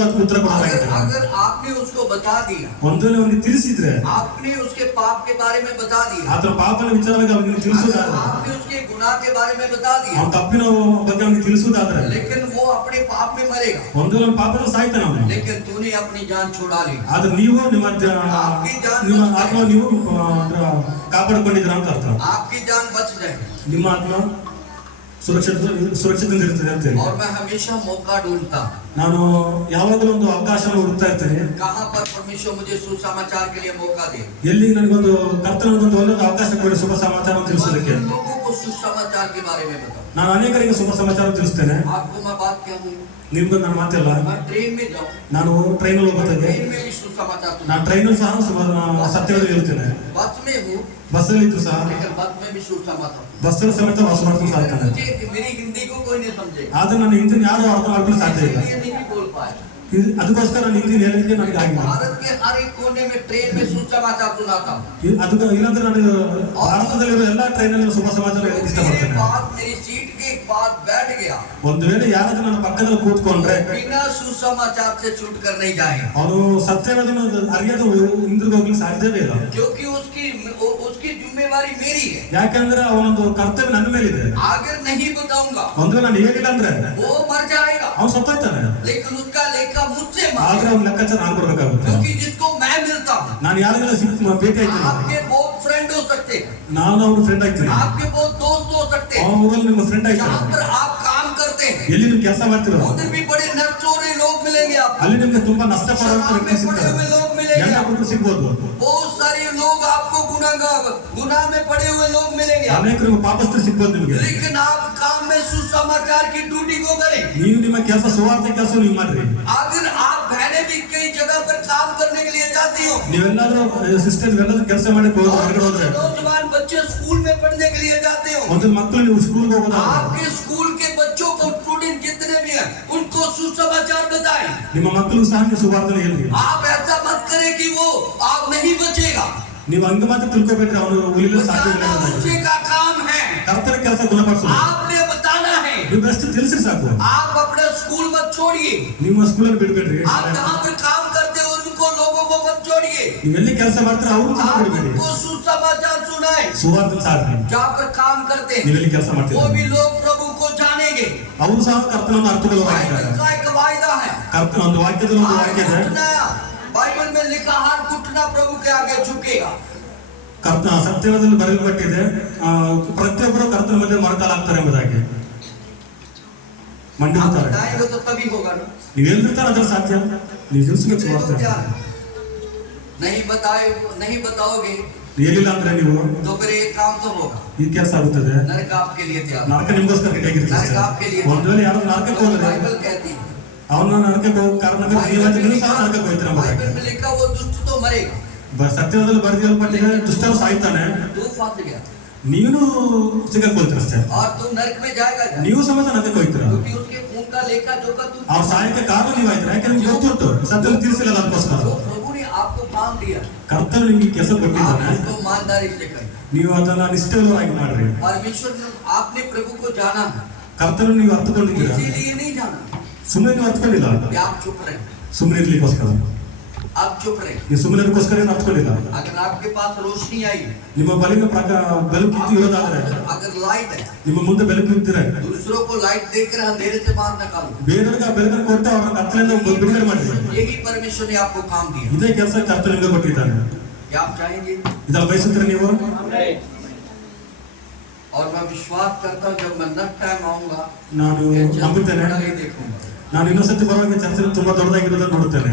ಅದಕ್ಕೆ ಉತ್ತರ ಕೊಡಲಾಗಿದೆ. अगर आपने उसको बता दिया, ಒಂದು ವೇಳೆ ಅವನಿಗೆ ತಿಳಿಸಿದ್ರೆ, आपने उसके पाप के बारे में बता दिया, ಆತರ ಪಾಪನ ವಿಚಾರವಾಗಿ ಅವನಿಗೆ ತಿಳಿಸುವುದಾದ್ರೆ, आपने उसके गुनाह के बारे में बता दिया, ಅವನ ತಪ್ಪಿನ ಬಗ್ಗೆ ಅವನಿಗೆ ತಿಳಿಸುವುದಾದ್ರೆ, लेकिन वो अपने पाप में मरेगा, ಒಂದು ವೇಳೆ ಅವನ ಪಾಪದಲ್ಲಿ ಸಾಯ್ತಾನೆ ಅವನು. लेकिन तूने अपनी जान छुड़ा ली। ಆದ್ರೆ ನೀವು ನಿಮ್ಮ ಆತ್ಮ ನೀವು ಕಾಪಾಡಿಕೊಂಡಿದ್ದೀರಾ ಅಂತ ಅರ್ಥ. आपकी जान बच जाएगी ನಿಮ್ಮ ಆತ್ಮ ಸುರಕ್ಷಿತದಿಂದ ಇರ್ತದೆ ಅಂತೇಳಿ. और मैं हमेशा मौका ढूंढता हूं, ನಾನು ಯಾವಾಗಲೂ ಒಂದು ಅವಕಾಶನ ಹುಡುಕ್ತಾ ಇರ್ತೇನೆ. कहां पर परमेश्वर मुझे सुसमाचार के लिए मौका दे, ಎಲ್ಲಿ ನನಗೊಂದು ಕರ್ತನೊಂದು ಒಳ್ಳೆಯ ಅವಕಾಶ ಕೊಡಿ ಶುಭ ಸಮಾಚಾರ ತಿಳಿಸೋದಕ್ಕೆ. मैं लोगों को सुसमाचार के बारे में बताऊं। ನಾನು ಅನೇಕರಿಗೆ ಶುಭ ಸಮಾಚಾರ ತಿಳಿಸ್ತೇನೆ. आपको मैं बात क्या हूँ, ನಿಮ್ಗೆ ನನ್ನ ಮಾತಿಲ್ಲ. मैं ट्रेन में जाऊं, ನಾನು ಟ್ರೈನಲ್ಲಿ ಹೋಗ್ತೇನೆ. ट्रेन में भी सुसमाचार सुनाऊं। ನಾನು ಟ್ರೈನಲ್ಲಿ ಸಹ ಸತ್ಯವನ್ನು ಹೇಳ್ತೇನೆ. बस में हूँ, ಬಸ್ಸಲ್ಲಿ ಇದ್ದು ಸಹ लेकिन बस में भी सुसमाचार। ಬಸ್ಸಲ್ಲಿ ಸಮೇತ ವಾಸ ಮಾಡ್ಕೊಂಡು ಸಾಕ್ತಾನೆ. मुझे मेरी हिंदी को कोई नहीं समझेगा, ಆದ್ರೆ ನನ್ನ ಹಿಂದಿನ ಯಾರು ಅರ್ಥ ಮಾಡ್ಕೊಂಡು ಸಾಧ್ಯ ಇಲ್ಲ. इसलिए नहीं बोल पाए। ಅದಕ್ಕೋಸ್ಕರ ನಾನು ಹಿಂದಿನ ಹೇಳಲಿಕ್ಕೆ ನನಗೆ ಆಗಿಲ್ಲ. भारत के हर एक कोने में ट्रेन में सुसमाचार सुनाता हूँ। ಅದಕ್ಕೆ ಇಲ್ಲಾಂದ್ರೆ ನಾನು ಭಾರತದಲ್ಲಿರೋ ಎಲ್ಲಾ ಟ್ರೈನಲ್ಲಿ ಶುಭ ಸಮಾಚಾರ ಹೇಳಕ್ಕೆ ಇಷ್ಟಪಡ್ತೇನೆ. मेरी सीट के पास बैठ गया, ಒಂದು ವೇಳೆ ಯಾರಾದ್ರೂ ನನ್ನ ಪಕ್ಕದಲ್ಲಿ ಕೂತ್ಕೊಂಡ್ರೆ बिना सुसमाचार से छूट कर नहीं जाएगा, ಅವನು ಸತ್ಯವೇದನ ಅರಿಯದ ಹಿಂದಿರುಗಿ ಹೋಗ್ಲಿಕ್ಕೆ ಸಾಧ್ಯವೇ ಇಲ್ಲ. क्योंकि उसकी जिम्मेवारी मेरी है। ಯಾಕಂದ್ರೆ ಅವನೊಂದು ಕರ್ತವ್ಯ ನನ್ನ ಮೇಲಿದೆ. अगर नहीं बताऊंगा ಒಂದು ವೇಳೆ ನಾನು ಹೇಳಿಲ್ಲ ಅಂದ್ರೆ वो मर जाएगा, ಅವನು ಸತ್ತೋಗ್ತಾನೆ. लेकिन उसका लेखा मुझसे ಆದ್ರೆ ಅವ್ನ ಲೆಕ್ಕಾಚಾರ ನಾನು ಕೊಡ್ಬೇಕಾಗುತ್ತೆ. क्योंकि जिसको मैं मिलता हूँ, ನಾನು ಯಾರಿಗೆಲ್ಲ ಭೇಟಿ ಆಯ್ತೀನಿ, आपके बहुत फ्रेंड हो सकते हैं, ನಾನು ಅವ್ರ ಫ್ರೆಂಡ್ ಆಗ್ತೀನಿ. आपके बहुत दोस्त हो सकते हैं, ಅವನ ಊರಲ್ಲಿ ನಿಮ್ಮ ಫ್ರೆಂಡ್ जहाँ ಆಗ್ತಾನೆ. पर आप काम करते हैं ಎಲ್ಲಿ ನೀವು ಕೆಲಸ ಮಾಡ್ತಿರೋ उधर भी बड़े नरचोरे लोग मिलेंगे आपको, ಅಲ್ಲಿ ನಿಮ್ಗೆ ತುಂಬಾ ನಷ್ಟ ಪಡುವಂತ शराब ವ್ಯಕ್ತಿ में पड़े ಸಿಗ್ತಾರೆ. हुए लोग मिलेंगे ಎಲ್ಲ आपको, ಹುಡುಗರು ಸಿಗ್ಬೋದು. बहुत सारे लोग आपको गुनाह में पड़े हुए लोग मिलेंगे आपको। ಅನೇಕರು ಪಾಪಸ್ಥರು ಸಿಗ್ಬೋದು ನಿಮ್ಗೆ. लेकिन आप काम में सुसमाचार की ड्यूटी को करें। ನೀವು ನಿಮ್ಮ ಕೆಲಸ ಸುವಾರ್ತೆ ಕೆಲಸ ನೀವು ಮಾಡ್ರಿ. अगर आप बहनें भी कई जगह पर काम करने के लिए जाती हो, ನೀವೆಲ್ಲಾದ್ರೂ ಸಿಸ್ಟರ್ ಇವೆಲ್ಲರೂ ಕೆಲಸ ಮಾಡಕ್ಕೆ ಹೊರಗಡೆ ಹೋದ್ರೆ, नौजवान बच्चे स्कूल में पढ़ने के लिए जाते हो, ಒಂದು ಮಕ್ಕಳು ನೀವು ಸ್ಕೂಲ್ಗೆ ಹೋಗೋದಾದ್ರೆ आपके स्कूल के बच्चों को स्टूडेंट जितने भी हैं उनको सुसमाचार बताएं। ನಿಮ್ಮ ಮಕ್ಕಳಿಗೂ ಸಹ ನೀವು ಸುವಾರ್ತೆನ ಹೇಳ್ರಿ. आप ऐसा मत करें कि वो आप नहीं बचेगा, ನೀವು ಹಂಗ ಮಾತ್ರ ತಿಳ್ಕೊಬೇಕ್ರಿ ಅವನು ಉಳಿಲು ಸಾಧ್ಯ ಇಲ್ಲ बचाना ಅನ್ನೋದಾಗಿ. उसी का काम है, ಕರ್ತರ ಕೆಲಸ ಗುಣಪಡಿಸೋದು आपने बताना है। ನೀವು ಎಷ್ಟು ತಿಳಿಸಿ ಸಾಕು. आप अपना स्कूल मत छोड़िए, ನಿಮ್ಮ ಸ್ಕೂಲಲ್ಲಿ ಬಿಡ್ಬೇಡ್ರಿ. आप जहाँ पर काम करते हो उनको लोगों को मत छोड़िए, ನೀವು ಎಲ್ಲಿ ಕೆಲಸ ಮಾಡ್ತೀರ ಅವ್ರು ಸಹ आप ಬಿಡ್ಬೇಡಿ. उनको सुसमाचार सुनाए। ಸುವಾರ್ತೆ ಸಾಧ್ರಿ. जहाँ पर काम करते हैं ನೀವೆಲ್ಲಿ ಕೆಲಸ वो ಮಾಡ್ತೀರ भी लोग प्रभु को जानेंगे। ಅವರು ಸಹ ಕರ್ತನನ್ನು ಅರ್ಥಕೊಳ್ಳುವಾಗಿದ್ದಾರೆ. बाइबल का एक वायदा है, ಕರ್ತನ ಒಂದು ವಾಕ್ಯದಲ್ಲಿ ಒಂದು ವಾಕ್ಯ ಇದೆ. बाइबल में लिखा हाथ घुटना प्रभु के आगे झुकेगा। ಕರ್ತ ಸತ್ಯದಲ್ಲಿ ಬರೆಯಲ್ಪಟ್ಟಿದೆ, ಪ್ರತಿಯೊಬ್ಬರು ಕರ್ತನ ಮಧ್ಯೆ ಮೊಣಕಾಲಾಗ್ತಾರೆ ಎಂಬುದಾಗಿ. ಮಂಡಿ आप ಹೋಗ್ತಾರೆ. बताएंगे तो तभी होगा ना, ನೀವು ಹೇಳ್ತಿರ್ತಾರೆ ಅದ್ರ ಸಾಧ್ಯ. ನೀವು ತಿಳಿಸ್ಬೇಕು इसलिए तो ಸುವಾರ್ತೆ. क्या है? नहीं बताओगे ಹೇಳಿಲ್ಲ ಅಂದ್ರೆ ನೀವು तो फिर एक काम तो होगा, ಈ ಕೆಲಸ ಆಗುತ್ತದೆ. नरक आपके लिए तैयार, ನರಕ ನಿಮ್ಗೋಸ್ಕರ ರೆಡಿಯಾಗಿರುತ್ತೆ. नरक आपके लिए। ಒಂದು ವೇಳೆ ಯಾರು ನರಕಕ್ಕೆ ಹೋದ್ರೆ बाइबल कहती है, ಅವನ ನರಕಕ್ಕೆ ಹೋಗೋ ಕಾರಣ ನೀವು ಸಹ ನರಕಕ್ಕೆ ಹೋಗ್ತೀರ ಎಂಬುದಾಗಿ. बाइबल में लिखा वो दुष्ट तो मरेगा, ಸತ್ಯದಲ್ಲಿ ಬರೆದಿರಲ್ಪಟ್ಟಿದೆ ದುಷ್ಟರು ಸಾಯ್ತಾನೆ, तू फंस गया ನೀನು ಸಿಗಕ್ಕೋಗ್ತೀರ ಅಷ್ಟೇ. और तू नरक में जाएगा, ನೀವು ಸಮೇತ ನರಕಕ್ಕೆ ಹೋಗ್ತೀರ. क्योंकि उसके खून का लेखा जोखा तू, ಅವ್ರ ಸಾಯಕ್ಕೆ ಕಾರಣ ನೀವು ಆಯ್ತೀರ. ಯಾಕೆ ನಿಮ್ಗೆ ಗೊತ್ತುಂಟು ಸತ್ಯದಲ್ಲಿ ತಿಳಿಸಿಲ್ಲ ಅದಕ್ಕೋಸ್ಕರ. जो प्रभु ने आपको काम दिया ಕರ್ತನು ನಿಮ್ಗೆ ಕೆಲಸ आप ಕೊಟ್ಟಿದ್ದಾನೆ, उसको ईमानदारी से करें। ನೀವು ಅದನ್ನ ನಿಷ್ಠೆಯುಳ್ಳವರಾಗಿ ಮಾಡ್ರಿ. परमेश्वर ने आपने प्रभु को जाना है, ಕರ್ತನು ನೀವು ಅರ್ಥಕೊಂಡಿದ್ದೀರಾ, इसीलिए नहीं जाना ಸುಮ್ಮನೆ ನೀವು ಅರ್ಥಕೊಂಡಿಲ್ಲ. कि आप चुप रहे, ಸುಮ್ಮನೆ ಇರ್ಲಿಕ್ಕೋಸ್ಕರ आप चुप रहे। ನೀವು ಸುಮ್ಮನೆ ಅದಕ್ಕೋಸ್ಕರ ಏನು ಅರ್ಥಕೊಂಡಿಲ್ಲ. अगर आपके पास रोशनी आई, ನಿಮ್ಮ ಬಲಿನ ಬೆಳಕು ಇರೋದಾದ್ರೆ, अगर लाइट है, ನಿಮ್ಮ ಮುಂದೆ ಬೆಳಕು ಇದ್ದರೆ दूसरों को लाइट देकर अंधेरे से बाहर निकालो। ಬೇರೆಯವ್ರಿಗೆ ಬೆಳಕನ್ನು ಕೊಟ್ಟು ಅವ್ರ ಕತ್ತಲೆಯಿಂದ ಬಿಡುಗಡೆ ಮಾಡಿ. यही परमेश्वर ने आपको काम दिया, ಇದೇ ಕೆಲಸ ಕರ್ತನು ನಿಮಗೆ ಕೊಟ್ಟಿದ್ದಾನೆ. क्या आप चाहेंगे? ಇದನ್ನ ಬಯಸುತ್ತೀರ ನೀವು? और मैं विश्वास करता हूँ जब मैं नेक्स्ट टाइम आऊंगा ನಾನು ನಂಬುತ್ತೇನೆ, नहीं देखूंगा। ನಾನು ಇನ್ನೊಂದ್ಸತಿ ಬರುವಾಗ ಚರ್ಚೆ ತುಂಬಾ ದೊಡ್ಡದಾಗಿರೋದನ್ನ ನೋಡುತ್ತೇನೆ.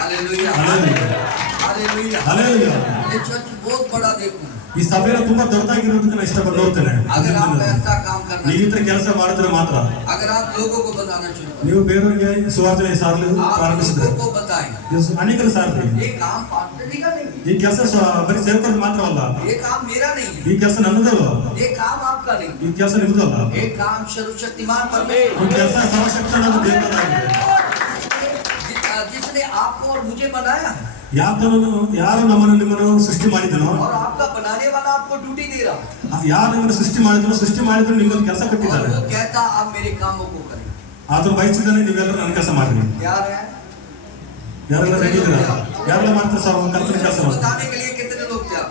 Hallelujah, hallelujah, hallelujah. ಹಾಲೆಲೂಯಾ. ये चर्च बहुत बड़ा देखूंगा ಈ ಸಭೆನ ತುಂಬಾ ದೊಡ್ಡದಾಗಿರೋದನ್ನ ನಾನು ಇಷ್ಟಪಟ್ಟು ನೋಡ್ತೇನೆ. अगर आप ऐसा काम करना, ನೀವು ಈ ತರ ಕೆಲಸ ಮಾಡಿದ್ರೆ ಮಾತ್ರ, अगर आप लोगों को बताना शुरू करें, ನೀವು ಬೇರೆಯವರಿಗೆ ಸುವಾರ್ತೆ ಸಾರಲು आप ಪ್ರಾರಂಭಿಸಿದ್ರೆ, लोगों को बताएं, ಅನೇಕರು ಸಾರ್ರಿ. ये काम पास्टर जी का नहीं है, ಈ ಕೆಲಸ ಬರೀ ಸೇವಕರದ್ದು ಮಾತ್ರವಲ್ಲ, ये काम मेरा नहीं है, ಈ ಕೆಲಸ ನನ್ನದಲ್ಲ, ये काम आपका नहीं है, ಈ ಕೆಲಸ ನಿಮ್ಮದಲ್ಲ. ये काम सर्वशक्तिमान परमेश्वर ಈ ಕೆಲಸ ಸರ್ವಶಕ್ತನಾದ ದೇವರಾಗಿದೆ. जिसने आपको और मुझे बनाया है, ಯಾರು ನಮ್ಮನ್ನು ನಿಮ್ಮನ್ನು ಸೃಷ್ಟಿ ಮಾಡಿದನೋ, और आपका बनाने वाला आपको ड्यूटी दे रहा है ಯಾರು ನಿಮ್ಮನ್ನು ಸೃಷ್ಟಿ ಮಾಡಿದ್ರು ನಿಮ್ಮೊಂದು ಕೆಲಸ और ಕೊಟ್ಟಿದ್ದಾರೆ. वो कहता आप मेरे कामों को करें. ಆತನು ಬಯಸಿದ್ದಾನೆ ನೀವೆಲ್ಲರೂ ನನ್ನ ಕೆಲಸ ಮಾಡ್ರಿ. तैयार है? ಯಾರೆಲ್ಲ ರೆಡಿ ಇದ್ದೀರಾ? ಯಾರೆಲ್ಲ ಮಾಡ್ತಾರೆ ಸರ್ ಕರ್ತನ ಕೆಲಸ? बताने के लिए कितने लोग तैयार?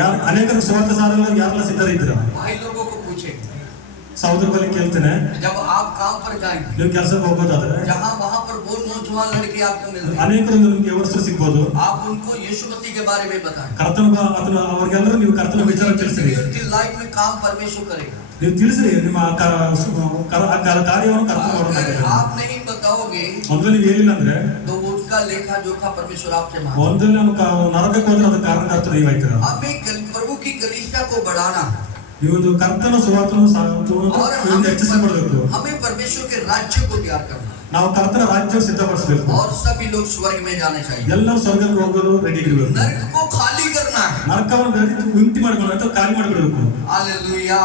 ಯಾರು ಅನೇಕರು ಸುವಾರ್ತೆ ಸಾರಲ್ಲ ಯಾರೆಲ್ಲ ಸಿದ್ಧರಿದ್ದೀರಾ? भाई लोगों को पूछे ಸಹೋದರ ಬಳಿ ಕೇಳ್ತೇನೆ, जब आप काम पर जाएंगे ನೀವು ಕೆಲಸಕ್ಕೆ ಹೋಗೋದಾದ್ರೆ जहाँ वहाँ पर वो नौजवान लड़के आपको मिलते हैं, ಅನೇಕರು ನಿಮ್ಗೆ ವರ್ಷ ಸಿಗ್ಬೋದು. आप उनको यीशु मसीह के बारे में बताएं. ಅದನ್ನ ಅವ್ರಿಗೆಲ್ಲರೂ ನೀವು ಕರ್ತನ ವಿಚಾರ ತಿಳಿಸ್ರಿ. उनकी लाइफ में काम परमेश्वर करेगा. ನೀವು ತಿಳಿಸ್ರಿ ನಿಮ್ಮ ಕಾರ್ಯವನ್ನು ಕರ್ತನ अगर ಮಾಡೋಣ. आप नहीं बताओगे ಒಂದು ನೀವು ಹೇಳಿಲ್ಲ ಅಂದ್ರೆ तो उसका लेखा जोखा परमेश्वर आपसे मांगे. ಒಂದಲ್ಲಿ ನಾವು ನರಕಕ್ಕೆ ಹೋದ್ರೆ ಅದು ಕಾರಣ ಕರ್ತನ ನೀವು ಆಯ್ತೀರ. हमें प्रभु की कलीसिया को बढ़ाना ನೀವು ಕರ್ತನ ಸುವಾರ್ತೆಯನ್ನು ಹೆಚ್ಚಿಸಿಕೊಳ್ಬೇಕು. हमें परमेश्वर के राज्य को तैयार करना ನಾವು ಕರ್ತನ ರಾಜ್ಯ ಸಿದ್ಧಪಡಿಸಬೇಕು. और सभी लोग स्वर्ग में जाने चाहिए. ಎಲ್ಲರೂ ಸ್ವರ್ಗಕ್ಕೆ ಹೋಗಲು ರೆಡಿ ಇರಬೇಕು. नरक को खाली करना है. ನರಕವನ್ನು ಉಂಟಿ ಮಾಡ್ಕೊಂಡು ಅಥವಾ ಖಾಲಿ ಮಾಡಿಬಿಡಬೇಕು. हालेलुया.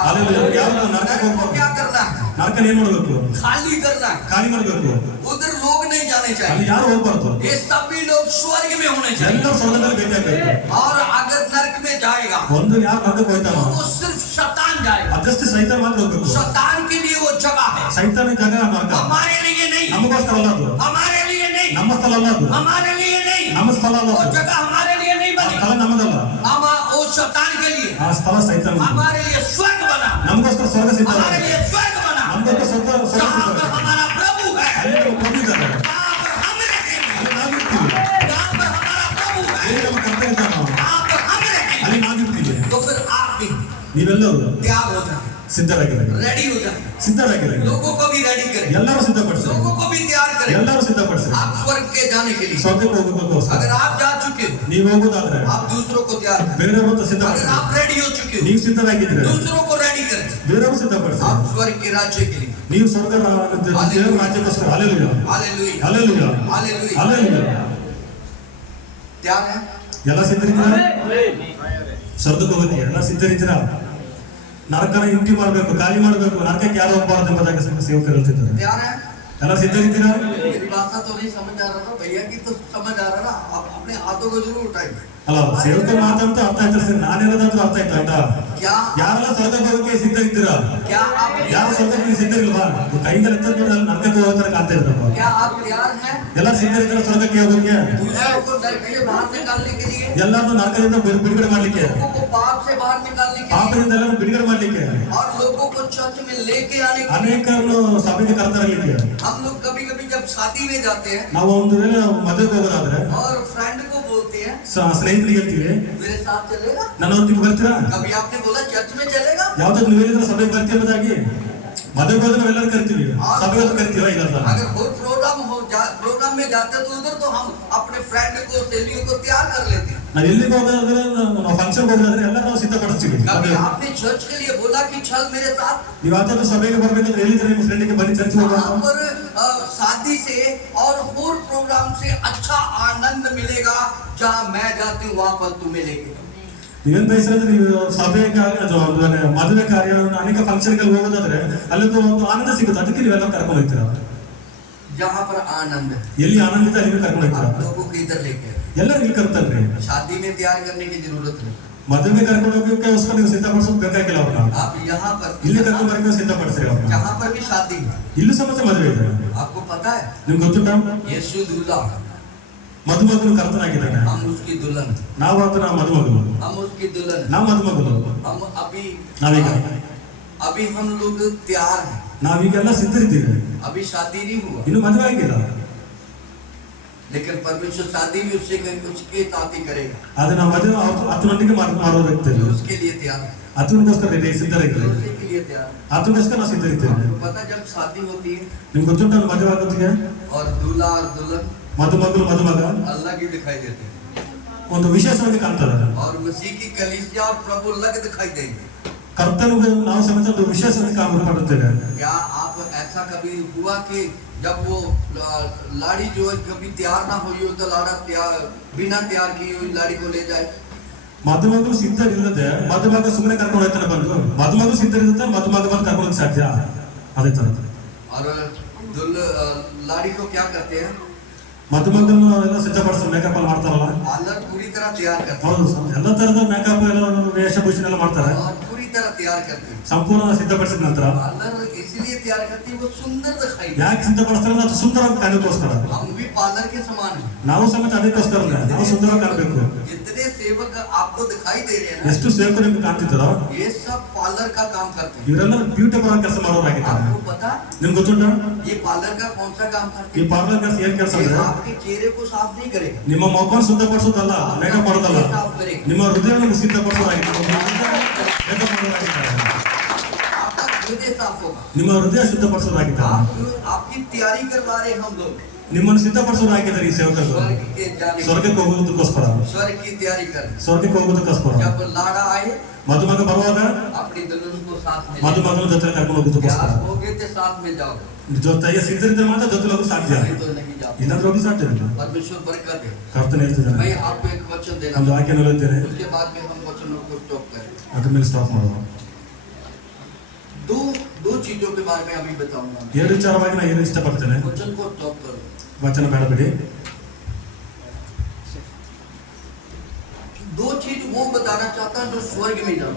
ಯಾರು नरक ನರಕಕ್ಕೆ को क्या ಹೋಗ್ಬೇಕು? करना है? ನರಕನ ಏನ್ ಮಾಡ್ಬೇಕು? खाली करना है. ಖಾಲಿ ಮಾಡಬೇಕು. उधर लोग नहीं जाने ಅಲ್ಲಿ चाहिए. ಯಾರು ಹೋಗ್ಬಾರ್ದು. ये सभी लोग स्वर्ग में होने चाहिए. ಎಲ್ಲರೂ ಸ್ವರ್ಗದಲ್ಲಿ ಭೇಟಿ ಆಗ್ಬೇಕು. और अगर नरक में जाएगा ಒಂದು ಯಾರು ನರಕಕ್ಕೆ ಹೋಗ್ತಾನೋ तो वो सिर्फ शैतान जाएगा. ಅದಷ್ಟೇ ಸೈತಾನ ಮಾತ್ರ ಹೋಗ್ಬೇಕು. शैतान के लिए वो जगह है, ಸೈತಾನ ಜಾಗ ನರಕ. हमारे लिए नहीं. ನಮಗೋಸ್ಕರ ಅಲ್ಲ ಅದು. हमारे लिए नहीं. ನಮ್ಮ ಸ್ಥಳ ಅಲ್ಲ ಅದು. हमारे लिए नहीं. ನಮ್ಮ ಸ್ಥಳ ಅಲ್ಲ वो ಅದು. जगह हमारे लिए नहीं ಆ बनी. ಸ್ಥಳ ನಮ್ಮದಲ್ಲ. वो शैतान के लिए. ಆ ಸ್ಥಳ ಸೈತಾನ. हमारे लिए स्वर्ग बना. ನಮಗೋಸ್ಕರ ಸ್ವರ್ಗ ಸಿದ್ಧ. हमारे लिए स्वर्ग बना. ನಮಗೋಸ್ಕರ ಸ್ವರ್ಗ जहाँ पर ಸಿದ್ಧ. हमारा प्रभु है, ಅಲ್ಲಿ ನಾವು ಬಂದಿದ್ದಾರೆ. जहाँ पर हम रहेंगे, ಅಲ್ಲಿ ನಾವಿರ್ತೀವಿ. जहाँ पर हमारा प्रभु है, ಅಲ್ಲಿ ನಮ್ಮ ಕರ್ತನ ಇದ್ದಾನೆ. जहाँ पर हम रहेंगे, ಅಲ್ಲಿ ನಾವಿರ್ತೀವಿ. तो फिर आप भी ನೀವೆಲ್ಲರೂ तैयार हो जाए, ಸಿದ್ಧರಾಗಿರಿ. रेडी हो जाए. ಸಿದ್ಧರಾಗಿರಿ. लोगों को भी रेडी करें, ಎಲ್ಲರೂ ಸಿದ್ಧಪಡಿಸಿ. लोगों को भी तैयार करें. ಎಲ್ಲರೂ ಸಿದ್ಧಪಡಿಸಿ. आप स्वर्ग के जाने के लिए, ಸ್ವರ್ಗಕ್ಕೆ ಹೋಗಬೇಕೋಸ್ಕರ अगर आप जा चुके हो, ನೀವು ಹೋಗೋದಾದ್ರೆ आप दूसरों को तैयार करें. ಬೇರೆಯವರು अगर ಸಿದ್ಧಪಡಿಸಿ. आप रेडी हो चुके हो, ನೀವು ಸಿದ್ಧರಾಗಿದ್ರೆ दूसरों को रेडी करें. ಬೇರೆಯವರು ಸಿದ್ಧಪಡಿಸಿ. आप स्वर्ग के राज्य के लिए. ನೀವು ಸ್ವರ್ಗ ದೇವರ ರಾಜ್ಯಕ್ಕೋಸ್ಕರ hallelujah hallelujah. Hallelujah hallelujah. Hallelujah. तैयार है? ಎಲ್ಲ ಸಿದ್ಧರಿದ್ದೀರಾ? ಸ್ವರ್ಗಕ್ಕೆ ಹೋಗಿ ಎಲ್ಲ ಸಿದ್ಧರಿದ್ದೀರಾ? ನರಕನ ಇಂಟಿ ಮಾಡಬೇಕು, ಖಾಲಿ ಮಾಡಬೇಕು, ನರಕಕ್ಕೆ ಯಾರು ಹೋಗಬಾರದು ಎಂಬುದಾಗಿ ಸೇವಕರು ಹೇಳ್ತಿದ್ದಾರೆ. तैयार है? ಎಲ್ಲ ಸಿದ್ಧರಿದ್ದೀರಾ? मेरी भाषा तो नहीं समझ आ रहा था, भैया की तो समझ आ रहा ना. आप अपने हाथों को जरूर उठाइए. ಅಲ್ಲ ಸೇವಕರ ಮಾತಂತ ಅರ್ಥ ಆಯ್ತು ಸರ್, ನಾನು ಹೇಳೋದಾದ್ರೂ ಅರ್ಥ ಆಯ್ತು ಆಯ್ತಾ? क्या ಯಾರೆಲ್ಲ ಸ್ವರ್ಗಕ್ಕೆ ಹೋಗಕ್ಕೆ ಸಿದ್ಧ ಇದ್ದೀರಾ? क्या आप ಯಾರು ಸ್ವರ್ಗಕ್ಕೆ ಸಿದ್ಧ ಇಲ್ವಾ? ಕೈಗಳು ಎತ್ತಿದ್ರೆ ನರಕಕ್ಕೆ ಹೋಗೋತರ ಕಾಣ್ತಾ ಇದ್ರಪ್ಪ. क्या आप तैयार हैं? ಎಲ್ಲ ಸಿದ್ಧರಿದ್ದೀರಾ ಸ್ವರ್ಗಕ್ಕೆ ಹೋಗೋಕೆ? दूसरों को नरक से बाहर निकालने के लिए, ಎಲ್ಲಾನು ನರಕದಿಂದ ಬಿಡುಗಡೆ ಮಾಡ್ಲಿಕ್ಕೆ, लोगों को पाप से बाहर निकालने के लिए, ಪಾಪದಿಂದ ಎಲ್ಲರೂ ಬಿಡುಗಡೆ ಮಾಡ್ಲಿಕ್ಕೆ, और लोगों को चर्च में लेके आने के लिए. ಅನೇಕರನ್ನು ಸಭೆಗೆ ಕರೆತರಲಿಕ್ಕೆ. हम लोग कभी कभी जब शादी में जाते हैं ನಾವು ಒಂದು ವೇಳೆ ಮದುವೆಗೆ ಹೋಗೋದಾದ್ರೆ और फ्रेंड को बोलते हैं ಸ್ನೇಹಿತರಿಗೆ ಹೇಳ್ತೀವಿ, मेरे साथ चलेगा. ನನ್ನೊಂದಿಗೆ ಬರ್ತೀರಾ? कभी आपने बोला चर्च में चलेगा? ಯಾವ್ದಾದ್ರು ನೀವು ಹೇಳಿದ್ರೆ ಸಭೆಗೆ ಬರ್ತೀವಿ ಎಂಬುದಾಗಿ. ಮದುವೆಗೆ ಹೋದ್ರೆ ನಾವೆಲ್ಲರೂ ಕರಿತೀವಿ, ಸಭೆಗೆ ಕರಿತೀವ ಈಗ ಅಂತ. अगर वो प्रोग्राम में जाते हैं तो उधर तो हम अपने फ्रेंड को सहेलियों को तैयार कर लेते हैं. ನಾವು ಎಲ್ಲಿಗೆ ಹೋಗೋದಾದ್ರೆ ನಾವು ಫಂಕ್ಷನ್ ಹೋಗೋದಾದ್ರೆ ಎಲ್ಲ ನಾವು ಸಿದ್ಧಪಡಿಸ್ತೀವಿ. कभी आपने चर्च के लिए बोला कि चल मेरे साथ? ನೀವು ಯಾವ್ದಾದ್ರು ಸಭೆಗೆ ಬರ್ಬೇಕಂದ್ರೆ ಹೇಳಿದ್ರೆ ನಿಮ್ಮ ಫ್ರೆಂಡಿಗೆ ಬನ್ನಿ ಚರ್ಚ್ ಹೋಗೋಣ. वहाँ पर शादी से और होर प्रोग्राम से अच्छा आनंद मिलेगा. जहाँ मैं जाती हूँ वहाँ पर तू मिलेगी. ನೀವೇನ್ ಬಯಸಿದ್ರೆ ನೀವು ಸಭೆಗೆ ಅಥವಾ ಮದುವೆ ಕಾರ್ಯ ಅನೇಕ ಫಂಕ್ಷನ್ಗೆ ಹೋಗೋದಾದ್ರೆ ಅಲ್ಲಿಂದ ಒಂದು ಆನಂದ ಸಿಗುತ್ತೆ, ಅದಕ್ಕೆ ನೀವೆಲ್ಲ ಕರ್ಕೊಂಡು ಹೋಗ್ತೀರಾ. जहाँ पर आनंद है, ಎಲ್ಲಿ ಆನಂದ ಇದೆ ಅಲ್ಲಿಗೆ ಕರ್ಕೊಂಡು ಹೋಗ್ತೀರಾ. आप लोगों को इधर लेके आए. ಎಲ್ಲರೂ ಇಲ್ಲಿ ಕರ್ತಾರ್ರಿ. शादी में तैयार करने की जरूरत नहीं. ಮದುವೆಗೆ ಕರ್ಕೊಂಡು ಹೋಗೋಕ್ಕೋಸ್ಕರ ನೀವು ಸಿದ್ಧಪಡಿಸೋದು ಬೇಕಾಗಿಲ್ಲ ಅವ್ರನ್ನ. आप यहाँ पर ಇಲ್ಲಿ ಕರ್ಕೊಂಡು ಬರೋಕೆ ಸಿದ್ಧಪಡಿಸ್ರಿ ಅವ್ರನ್ನ. जहाँ पर भी शादी है, ಇಲ್ಲೂ ಸಮೇತ ಮದುವೆ ಇದೆ. आपको पता है ನಿಮ್ಗೆ ಗೊತ್ತುಂಟಾ? यीशु दूल्हा, ಮದುಮಗನು ಕರ್ತನಾಗಿದ್ದಾನೆ. हम उसकी दुल्हन, ನಾವು ಆತನ ಮದುಮಗನು, हम उसकी दुल्हन. ನಾವು ಮದುಮಗನು. हम ನಾವೀಗ अभी हम लोग तैयार हैं. ನಾವೀಗೆಲ್ಲ ಸಿದ್ಧರಿದ್ದೀವಿ. अभी शादी नहीं हुआ, ಇನ್ನು ಮದುವೆ ಆಗಿಲ್ಲ. लेकिन परमेश्वर शादी भी उसके साथ ही करेगा. ಆದ್ರೆ ನಾವು ಮದುವೆ ಆತನೊಂದಿಗೆ ಮಾಡೋದಿರ್ತೇವೆ. उसके लिए तैयार है, ಆತನಿಗೋಸ್ಕರ ಸಿದ್ಧರಾಗಿದ್ದೀವಿ. उसी के लिए तैयार है. ಆತನಿಗೋಸ್ಕರ ನಾವು ಸಿದ್ಧರಿದ್ದೇವೆ. आपको पता है, जब शादी होती है ನಿಮ್ಗೆ ಗೊತ್ತುಂಟ ಮದುವೆ ಆಗೋದಿಗೆ और दूल्हा और दुल्हन ಮದುಮಗನು ಮದುಮಗ अलग ही दिखाई देते हैं, ಒಂದು ವಿಶೇಷವಾಗಿ ಕಾಣ್ತಾರೆ. और मसीह की कलीसिया और प्रभु अलग दिखाई देंगे. ಕರ್ತನಿಗೆ ನಾವು ಸಮೇತ ಒಂದು ವಿಶೇಷವಾಗಿ ಕಾಣುತ್ತೇವೆ. क्या आप ऐसा कभी हुआ कि जब वो लाड़ी जो है कभी तैयार ना हुई हो तो लाड़ा बिना तैयार की हुई लाड़ी को ले जाए? ಮದುಮಗು ಸಿದ್ಧರಿಲ್ಲದೆ ಮದುಮಗ ಸುಮ್ಮನೆ ಕರ್ಕೊಂಡು ಹೋಗ್ತಾನೆ ಬಂದು, ಮದುಮಗು ಸಿದ್ಧರಿರುತ್ತೆ ಮದುಮಗ ಬಂದು ಕರ್ಕೊಂಡು ಸಾಧ್ಯ? ಅದೇ ತರ. और लाड़ी को क्या करते हैं? ಮದುಮಗನ್ನು ಎಲ್ಲ ಸಿದ್ಧಪಡಿಸ್ತಾರೆ, ಮೇಕಪ್ ಅಲ್ಲಿ ಮಾಡ್ತಾರಲ್ಲ. पार्लर पूरी तरह तैयार करते ಹೌದು ಸರ್, ಎಲ್ಲ ತರದ ಮೇಕಪ್ ಎಲ್ಲ ವೇಷಭೂಷಣ ಎಲ್ಲ ಮಾಡ್ತಾರೆ. हैं और पूरी तरह तैयार करते हैं। ಸಂಪೂರ್ಣ ಸಿದ್ಧಪಡಿಸಿದ ನಂತರ पार्लर इसलिए तैयार करती है वो सुंदर दिखाई दे। ಯಾಕೆ ಸಿದ್ಧಪಡಿಸ್ತಾರೆ ಅಂದ್ರೆ ಅದು ಸುಂದರವಾಗಿ ಕಾಣೋಕ್ಕೋಸ್ಕರ. हम भी पार्लर के समान हैं। ನಾವು ಸಮೇತ ಅದಕ್ಕೋಸ್ಕರನೇ ನಾವು ಸುಂದರವಾಗಿ ಕಾಣಬೇಕು. जितने सेवक आपको दिखाई दे रहे हैं ना, ಎಷ್ಟು ಸೇವಕರು ನಿಮ್ಗೆ ಕಾಣ್ತಿದ್ದಾರೋ ये सब पार्लर का काम करते हैं। ಇವರೆಲ್ಲ ಬ್ಯೂಟಿ ಪಾರ್ಲರ್ ಕೆಲಸ ಮಾಡೋರಾಗಿದ್ದಾರೆ. आपको पता ನಿಮ್ಗೆ ಗೊತ್ತುಂಟಾ ये पार्लರ್ का कौन सा काम करते ಈ हैं? ಪಾರ್ಲರ್ ಕೆಲಸ ಏನ್ ಕೆಲಸ ये ಅಂದ್ರೆ आपके चेहरे को साफ नहीं करेगा, ನಿಮ್ಮ ಮುಖವನ್ನು ಶುದ್ಧಪಡಿಸೋದಲ್ಲ, ಮೇಕಪ್ ಮಾಡೋದಲ್ಲ, साफ करेगा। ನಿಮ್ಮ ಹೃದಯವನ್ನು ಸಿದ್ಧಪಡಿಸೋದಾಗಿದೆ. ಮೇಕಪ್ ಮಾಡೋದಾಗಿದ್ದಾರೆ, आपका हृदय साफ होगा। ನಿಮ್ಮ ಹೃದಯ ಶುದ್ಧಪಡಿಸೋದಾಗಿದ್ದಾರೆ, आपकी तैयारी करवा रहे हैं हम लोग ನಿಮ್ಮನ್ನು ಸಿದ್ಧಪಡಿಸೋದಾಗಿದ್ದಾರೆ ಈ ಸೇವಕರು. स्वर्ग के जाने की। ಸ್ವರ್ಗಕ್ಕೆ ಹೋಗೋದಕ್ಕೋಸ್ಕರ, स्वर्ग की तैयारी कर। ಸ್ವರ್ಗಕ್ಕೆ ಹೋಗೋದಕ್ಕೋಸ್ಕರ. जब लाड़ा आए ಮದುಮಗ ಬರುವಾಗ अपनी दुल्हन को साथ में ले। ಮದುಮಗನ ಜೊತೆ ಕರ್ಕೊಂಡು ಹೋಗೋದಕ್ಕೋಸ್ಕರ. प्यास हो गए थे साथ में जाओ, ಜೊತೆಗೆ ಸಿದ್ಧರಿದ್ರೆ ಮಾತ್ರ ಜೊತೆ ಹೋಗಲು ಸಾಧ್ಯ, नहीं तो नहीं जाओ। ಇಲ್ಲಾಂದ್ರೆ ಹೋಗಿ ಸಾಧ್ಯ ಇಲ್ಲ. परमेश्वर बरकत है। ಕರ್ತನ ಹೇಳ್ತಿದ್ದಾನೆ, मैं आपको एक वचन देना ಒಂದು ವಾಕ್ಯನ ಹೇಳ್ತೇನೆ, उसके बाद में हम वचनों को स्टॉप करें। ಅದ್ರ ಮೇಲೆ ಸ್ಟಾಪ್ ಮಾಡುವ. दो चीजों के बारे में अभी बताऊंगा। ಎರಡು ವಿಚಾರವಾಗಿ ನಾನು ಏನು ಇಷ್ಟಪಡ್ತೇನೆ, वचन को स्टॉप करो। ವಚನ ಬೇಡಬೇಡಿ. दो चीज वो बताना चाहता है जो स्वर्ग में जाओ।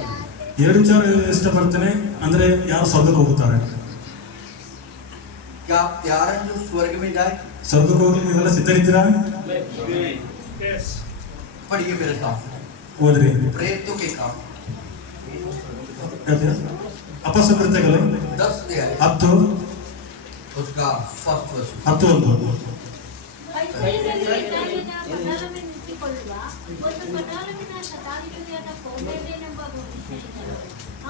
ಎರಡು ವಿಚಾರ ಇಷ್ಟಪಡ್ತೇನೆ, ಅಂದ್ರೆ ಯಾರು ಸ್ವರ್ಗಕ್ಕೆ ಹೋಗುತ್ತಾರೆ. क्या आप तैयार हैं जो स्वर्ग में जाए? ಸ್ವರ್ಗಕ್ಕೆ ಹೋಗ್ಲಿ ನೀವೆಲ್ಲ ಸಿದ್ಧರಿದ್ದೀರಾ? पढ़िए मेरे साथ, ಹೋದ್ರಿ. प्रेरितों के काम ಅಪೊಸ್ತಲರ ಕೃತ್ಯಗಳು 10 अध्याय 10 उसका फर्स्ट वर्ष। 10:1. ವೈದ್ಯರಲ್ಲಿ ಇಟಾಲಿಯನ್ನ ಪಟಾಲಮೆ ನಿಂತುಕೊಳ್ಳುವ ಒಂದು ಪಟಾಲಮಿನ ಶತಾಧಿಪತಿಯಾದ ಕೋರ್ನೆಲಿಯನೆಂಬ ಮನುಷ್ಯನಿದ್ದನು.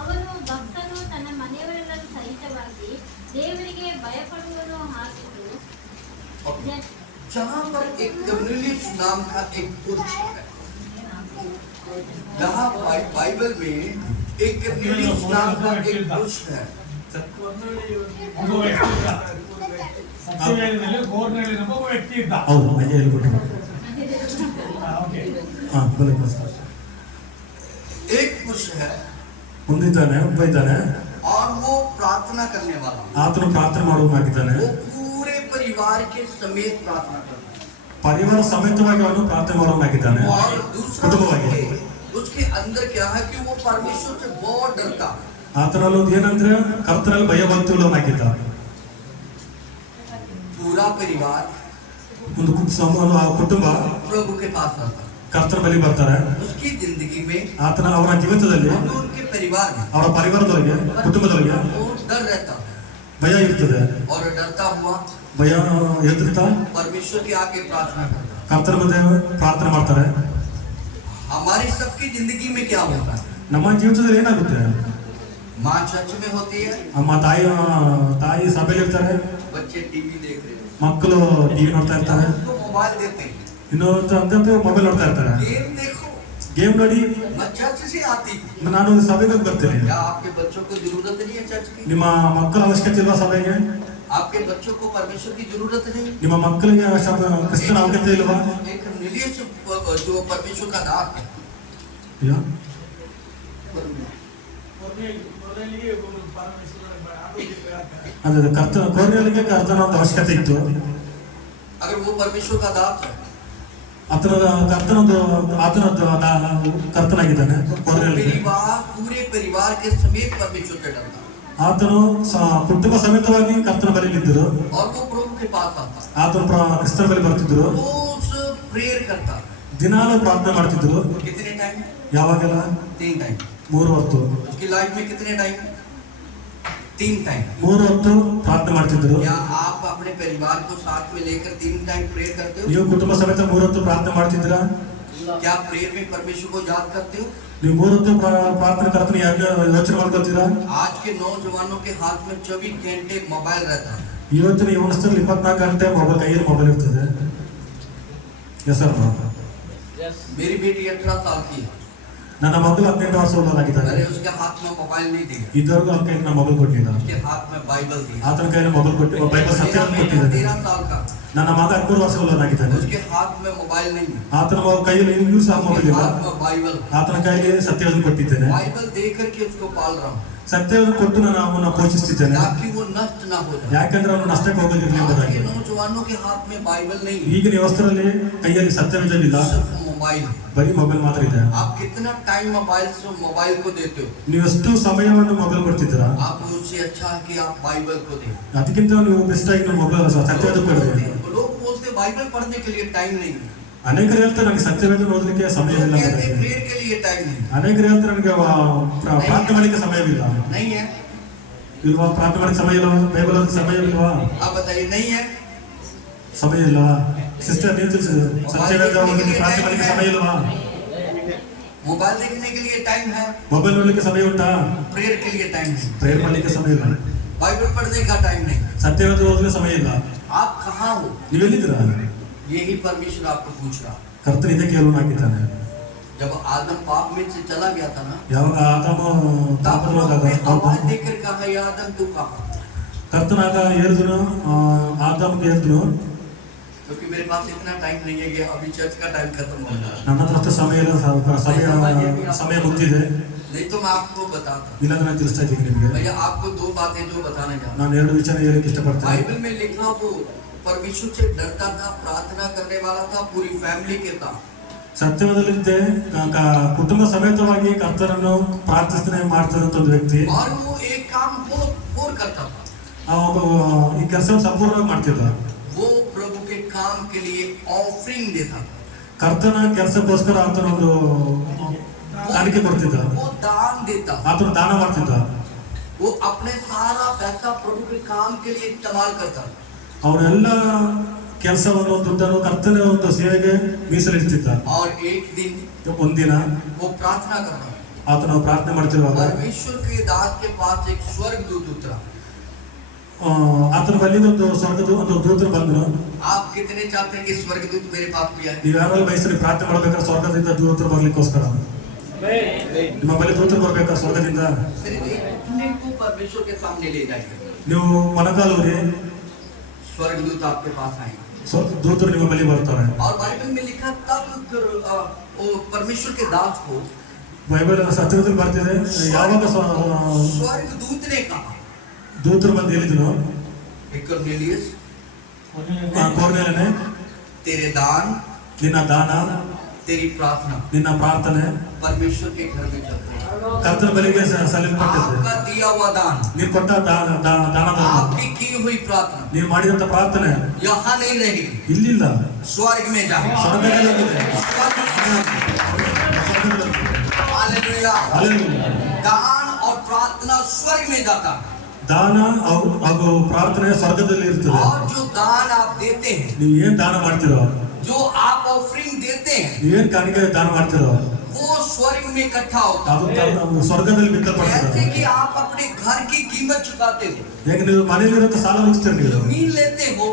ಅವನು ಭಕ್ತನು, ತನ್ನ ಮನೆಯವರೆಲ್ಲರೂ ಸಹಿತವಾಗಿ ದೇವರಿಗೆ ಭಯಪಡುವನು ಆಗಿದ್ದು जहाँ पर एक कर्नेलियस नाम का एक पुरुष है, यहाँ बाइबल में एक कर्नेलियस नाम का एक पुरुष है। ಒಬ್ಬ ವ್ಯಕ್ತಿ ಇದ್ದ. ಸತ್ಯವೇದದಲ್ಲಿ ಕೋರ್ನೆಲಿಯನೆಂಬ ಒಬ್ಬ ವ್ಯಕ್ತಿ ಇದ್ದ. ಹೌದು, ಹಾಗೆ ಹೇಳ್ಬಿಟ್ಟು. ಓಕೆ. ಹಾ, ಬನ್ನಿ. एक पुरुष है ಒಂದಿದ್ದಾನೆ, ಒಬ್ಬ ಇದ್ದಾನೆ, और वो प्रार्थना करने वाला, ಆತನು ಪ್ರಾರ್ಥನೆ ಮಾಡುವನಾಗಿದ್ದಾನೆ. वो पूरे परिवार के समेत प्रार्थना करता है। ಪರಿವಾರ ಸಮೇತವಾಗಿ ಅವನು ಪ್ರಾರ್ಥನೆ ಮಾಡುವನಾಗಿದ್ದಾನೆ. और दूसरा ಕುಟುಂಬವಾಗಿ उसके अंदर क्या है कि वो परमेश्वर से बहुत डरता है। ಆತನಲ್ಲಿ ಒಂದು ಏನಂದ್ರೆ ಕರ್ತನಲ್ಲಿ ಭಯಭಕ್ತಿಯುಳ್ಳವನಾಗಿದ್ದ. पूरा परिवार ಒಂದು ಕುಟುಂಬ प्रभु के पास आता है। ಕರ್ತನ ಬಳಿ ಬರ್ತಾರೆ. उसकी जिंदगी में ಆತನ ಅವನ ಜೀವಿತದಲ್ಲಿ और उनके परिवार में ಅವರ ಪರಿವಾರದೊಳಗೆ ಕುಟುಂಬದೊಳಗೆ वो डर रहता है ಭಯ ಇರ್ತದೆ. और डरता हुआ ಭಯ ಎದುರ್ತಾ परमेश्वर के आगे प्रार्थना करता है। ಕರ್ತನ ಮುಂದೆ ಪ್ರಾರ್ಥನೆ ಮಾಡ್ತಾರೆ. हमारी सबकी जिंदगी में क्या होता है? ನಮ್ಮ ಜೀವಿತದಲ್ಲಿ ಏನಾಗುತ್ತೆ? माँ चर्च में होती है, ನಮ್ಮ ತಾಯಿ ಸಭೆಯಲ್ಲಿ ಇರ್ತಾರೆ, बच्चे टीवी देख रहे हैं, ಮಕ್ಕಳು ಟಿವಿ ನೋಡ್ತಾ ಇರ್ತಾರೆ, उसको मोबाइल देते हैं, ಇನ್ನೊಂದು ಮೊಬೈಲ್ ನೋಡ್ತಾ ಇರ್ತಾರೆ. गेम देखो। ಗೇಮ್ ನೋಡಿ मैं चर्च से आती हूँ। ನಾನು ಸಭೆಗೆ ಹೋಗಿ ಬರ್ತೀನಿ. क्या आपके बच्चों को जरूरत नहीं है चर्च की? ನಿಮ್ಮ ಮಕ್ಕಳ ಅವಶ್ಯಕತೆ ಇಲ್ವಾ ಸಭೆಗೆ? आपके बच्चों को परमेश्वर की जरूरत नहीं? ನಿಮ್ಮ ಮಕ್ಕಳಿಗೆ ಕ್ರಿಸ್ತನ ಅವಶ್ಯಕತೆ ಇಲ್ವಾ? एक निर्लेस जो परमेश्वर का दास है, ಯಾ? ಅದೇ ಕೋರ್ನೆಲಿಗೆ ಕರ್ತನ ಒಂದು ಅವಶ್ಯಕತೆ ಇತ್ತು. अगर वो परमेश्वर का दास है, ಕರ್ತನಾಗಿದ್ದಾನೆ ಕೋರ್ನೆಲಿಗೆ. पूरे परिवार के समेत परमेश्वर से डरता है ಆತನು ಕುಟುಂಬ ಸಮೇತವಾಗಿ ಕರ್ತನ ಬಳಿಯಲ್ಲಿದ್ದರು. और वो प्रभु के पास आता है। ಆತನು ಕ್ರಿಸ್ತನ ಬಳಿ ಬರ್ತಿದ್ರು. रोज प्रेयर करता है। ದಿನಾಲೂ ಪ್ರಾರ್ಥನೆ ಮಾಡ್ತಿದ್ರು. कितने टाइम? ಯಾವಾಗೆಲ್ಲ? 3 टाइम। 3 ಹೊತ್ತು. उसकी लाइफ में कितने टाइम? 3 टाइम। 3 ಹೊತ್ತು ಪ್ರಾರ್ಥನೆ ಮಾಡ್ತಿದ್ರು. क्या आप अपने परिवार को साथ में लेकर 3 टाइम प्रेयर करते हो? ನೀವು ಕುಟುಂಬ ಸಮೇತ 3 ಹೊತ್ತು ಪ್ರಾರ್ಥನೆ ಮಾಡ್ತಿದ್ದೀರಾ? क्या प्रेयर में परमेश्वर को याद करते हो? ನೀವು 3 ಹೊತ್ತು ಪ್ರಾರ್ಥನೆ ಕರ್ತನ ಯೋಚನೆ ಮಾಡ್ಕೊಳ್ತೀರಾ? आज के नौजवानों के हाथ में 24 घंटे मोबाइल रहता है। ಇವತ್ತಿನ ಯವನಸ್ಥರಲ್ಲಿ 24 ಗಂಟೆ ಮೊಬೈಲ್, ಕೈಯಲ್ಲಿ ಮೊಬೈಲ್ ಇರ್ತದೆ. Yes sir. मेरी बेटी 18 साल की है, ನನ್ನ ಮಗಳು 18 ವರ್ಷ ಉಳ್ಳವರಾಗಿದ್ದಾರೆ. मैंने उसके हाथ में मोबाइल नहीं दिया, ಇದ್ದವ್ರಿಗೂ ಅವನ ಕೈಯಲ್ಲಿ ನಾನು ಮೊಬೈಲ್ ಕೊಟ್ಟಿಲ್ಲ. उसके हाथ में बाइबल दी। ಆತನ ಕೈಯಲ್ಲಿ ಮೊಬೈಲ್ ಕೊಟ್ಟು ಬೈಬಲ್ ಸತ್ಯ ಕೊಟ್ಟಿದ್ದೇನೆ. 13 साल का, ನನ್ನ ಮಗ 13 ವರ್ಷ ಉಳ್ಳವನಾಗಿದ್ದಾನೆ. उसके हाथ में मोबाइल नहीं है, ಆತನ ಕೈಯಲ್ಲಿ ಇನ್ನೂ ಸಹ ಮೊಬೈಲ್ उसके ಇಲ್ಲ. हाथ में बाइबल। ಆತನ ಕೈಯಲ್ಲಿ ಸತ್ಯವನ್ನು ಕೊಟ್ಟಿದ್ದೇನೆ. बाइबल दे करके उसको पाल रहा हूँ। ಸತ್ಯವನ್ನು ಕೊಟ್ಟು ನಾನು ಅವನ್ನ ಪೋಷಿಸ್ತಿದ್ದೇನೆ ताकि वो नष्ट ना हो जाए। ಯಾಕಂದ್ರೆ ಅವನು ನಷ್ಟಕ್ಕೆ ಹೋಗೋದಿರಲಿ आज ಎಂಬುದಾಗಿ के नौजवानों के हाथ में बाइबल नहीं है, ಈಗಿನ ವ್ಯವಸ್ಥೆಯಲ್ಲಿ ಕೈಯಲ್ಲಿ ಸತ್ಯವಿಲ್ಲ, सिर्फ मोबाइल। ಬರೀ ಮೊಬೈಲ್ ಮಾತ್ರ ಇದೆ. आप कितना टाइम मोबाइल को देते हो? ನೀವು ಎಷ್ಟು ಸಮಯವನ್ನು ಮೊಬೈಲ್ ಕೊಡ್ತಿದ್ದೀರಾ? आप उससे अच्छा है कि आप बाइबल को दें। ಅದಕ್ಕಿಂತ ನೀವು ಬೆಸ್ಟ್ ಆಗಿ ನೀವು ಮೊಬೈಲ್ ಸತ್ಯವೇದ ಕೊಡ್ರಿ. लोग बोलते बाइबल पढ़ने के लिए टाइम नहीं है, ಅನೇಕರು ಹೇಳ್ತಾರೆ ನನಗೆ ಸತ್ಯವೇದ ಓದಲಿಕ್ಕೆ ಸಮಯವಿಲ್ಲ, लोग कहते प्रेयर के लिए टाइम नहीं है। ಅನೇಕರು ಹೇಳ್ತಾರೆ ನನಗೆ ಪ್ರಾರ್ಥನೆ ಮಾಡಲಿಕ್ಕೆ ಸಮಯವಿಲ್ಲ. नहीं है? ಇಲ್ವಾ? ಪ್ರಾರ್ಥನೆ ಮಾಡಲಿಕ್ಕೆ ಸಮಯ ಇಲ್ವಾ? ಬೈಬಲ್ ಓದಲಿಕ್ಕೆ ಸಮಯವಿಲ್ವಾ? आप बताइए नहीं है? ಸಮಯ ಇಲ್ವಾ? ಸಿಸ್ಟರ್ ನೀವು ತಿಳಿಸಿ, ಸತ್ಯವೇದ ಓದಲಿಕ್ಕೆ ಪ್ರಾರ್ಥನೆ ಮಾಡಲಿಕ್ಕೆ ಸಮಯ ಇಲ್ವಾ? मोबाइल देखने के लिए टाइम है, ಮೊಬೈಲ್ ನೋಡ್ಲಿಕ್ಕೆ ಸಮಯ ಉಂಟಾ? प्रेयर के लिए टाइम है, ಪ್ರೇಯರ್ ಮಾಡಲಿಕ್ಕೆ ಸಮಯ ಇಲ್ಲ, बाइबल पढ़ने का टाइम नहीं। ಸತ್ಯವೇದ ಓದಲಿಕ್ಕೆ ಸಮಯ ಇಲ್ಲ. आप कहाँ हो? ನೀವೆಲ್ಲಿದ್ದೀರಾ? यही परमेश्वर आपको पूछ रहा। ಕರ್ತನ ಇದಕ್ಕೆ ಕೇಳೋಣ ಹಾಕಿದ್ದಾನೆ. जब आदम पाप में से चला गया था ना, ಯಾವಾಗ ಆದಾಮ तब प्रभु ने आवाज ಪಾಪದ देकर कहा, "हे आदम तू कहाँ?" ಕರ್ತನಾಗ ಹೇಳಿದನು, ಆದಾಮ್ಗೆ ಹೇಳಿದನು, क्योंकि मेरे पास इतना टाइम नहीं है कि अभी चर्च का टाइम खत्म हो गया, ನನ್ನ ಹತ್ರ ಅಷ್ಟು ಸಮಯ ಇಲ್ಲ, ಸಮಯ ಮುಗ್ದಿದೆ, नहीं तो मैं आपको बताता। ಇಲ್ಲಾಂದ್ರೆ ನಾನು ತಿಳಿಸ್ತಾ ಇದ್ದೀನಿ ನಿಮಗೆ. भैया आपको दो बातें जो बताने जा रहा ನಾನು ಎರಡು ವಿಚಾರ ಹೇಳಕ್ಕೆ ಇಷ್ಟಪಡ್ತೇನೆ. बाइबल में लिखा वो परमेश्वर से डरता था, प्रार्थना करने वाला था, पूरी फैमिली के था। ಸತ್ಯವೇದಲ್ಲಿದ್ದೆ ಕುಟುಂಬ ಸಮೇತವಾಗಿ ಕರ್ತನನ್ನು ಪ್ರಾರ್ಥನೆ ಮಾಡ್ತಿದ್ದಂತ ಒಂದು ವ್ಯಕ್ತಿ. और वो एक काम और करता था, ಈ ಕೆಲಸವನ್ನು ಸಂಪೂರ್ಣವಾಗಿ ಮಾಡ್ತಿದ್ದ. वो प्रभु के काम के लिए ऑफरिंग देता था, ಕರ್ತನ ಕೆಲಸಕ್ಕೋಸ್ಕರ ಆತನ ಒಂದು ಕಾಣಿಕೆ ಕೊಡ್ತಿದ್ದ, वो दान देता, ಆತನ ದಾನ ಮಾಡ್ತಿದ್ದ. वो अपने सारा पैसा प्रभु के काम के लिए इस्तेमाल करता था। ಅವನೆಲ್ಲ ಕೆಲಸವನ್ನು ದುಡ್ಡನ್ನು ಕರ್ತನ ಒಂದು ಸೇವೆಗೆ ಮೀಸಲಿಡ್ತಿದ್ದ. और एक दिन ಒಂದಿನ वो प्रार्थना करता, ಆತನ ಪ್ರಾರ್ಥನೆ ಮಾಡ್ತಿರುವಾಗ परमेश्वर के दास के पास एक स्वर्गदूत उतरा। ಆತನ ಬಲ್ಲಿದ ಒಂದು ಸ್ವರ್ಗದ ಒಂದು ದೂತರು ಬಂದ್ರು. आप कितने चाहते हैं कि स्वर्गदूत मेरे पास भी आए? ನೀವು ಯಾರೆಲ್ಲ ಬಯಸ್ರಿ ಪ್ರಾರ್ಥನೆ ಮಾಡ್ಬೇಕಾದ್ರೆ ಸ್ವರ್ಗದಿಂದ ದೂತರು ಬರ್ಲಿಕ್ಕೋಸ್ಕರ? ನಿಮ್ಮ ಬಳಿ ದೂತರು ಬರ್ಬೇಕಾ ಸ್ವರ್ಗದಿಂದ? सिर्फ इतने को परमेश्वर के सामने ले जाएंगे, ನೀವು ಮೊಣಕಾಲೂರಿ स्वर्गदूत आपके पास आएंगे। ದೂತರು ನಿಮ್ಮ ಬಳಿ ಬರ್ತಾರೆ. और बाइबल में लिखा तब वो परमेश्वर के दास को ಬೈಬಲ್ ಸತ್ಯದಲ್ಲಿ ಬರ್ತಿದೆ, ಯಾವಾಗ स्वर्गदूत ने कहा, ದೂತರು ಬಂದು ಹೇಳಿದ್ರು, कर्नेलियस ಕೋರ್ನೇಲನೆ, तेरे दान, ನಿನ್ನ ದಾನ, तेरी प्रार्थना ನಿನ್ನ ಪ್ರಾರ್ಥನೆ परमेश्वर के घर में चलते हैं। ಕರ್ತನ ಬಳಿಗೆ ಸಲ್ಲಿಸಲ್ಪಟ್ಟಿದೆ. आपका दिया हुआ दान, ನೀವು ಕೊಟ್ಟ ದಾನದ आपकी की हुई प्रार्थना ನೀವು ಮಾಡಿದಂತ ಪ್ರಾರ್ಥನೆ यहाँ नहीं रहेगी, ಇಲ್ಲಿಲ್ಲ, स्वर्ग में जाएगी। ಸ್ವರ್ಗದಲ್ಲಿ ಇದೆ. हालेलुया। Hallelujah. दान और प्रार्थना स्वर्ग में जाता है, ದಾನ ಹಾಗೂ ಪ್ರಾರ್ಥನೆ ಸ್ವರ್ಗದಲ್ಲಿ ಇರ್ತದೆ. और जो दान आप देते हैं, ನೀವು ಏನ್ ದಾನ ಮಾಡ್ತಿರೋ, जो आप ऑफरिंग देते हैं, ನೀವೇನ್ ಕಾಣಿಕೆ ದಾನ ಮಾಡ್ತಿರೋ, वो स्वर्ग में इकट्ठा होता है। ಅದು ಸ್ವರ್ಗದಲ್ಲಿ ಬಿತ್ತಲ್ಪಡ್ತದೆ. जैसे कि आप अपने घर की कीमत चुकाते हो, ಹೇಗೆ ನೀವು ಮನೆಯಲ್ಲಿರೋ ಸಾಲ ಮುಗಿಸ್ತೀರಿ, ನೀವು जमीन लेते हो,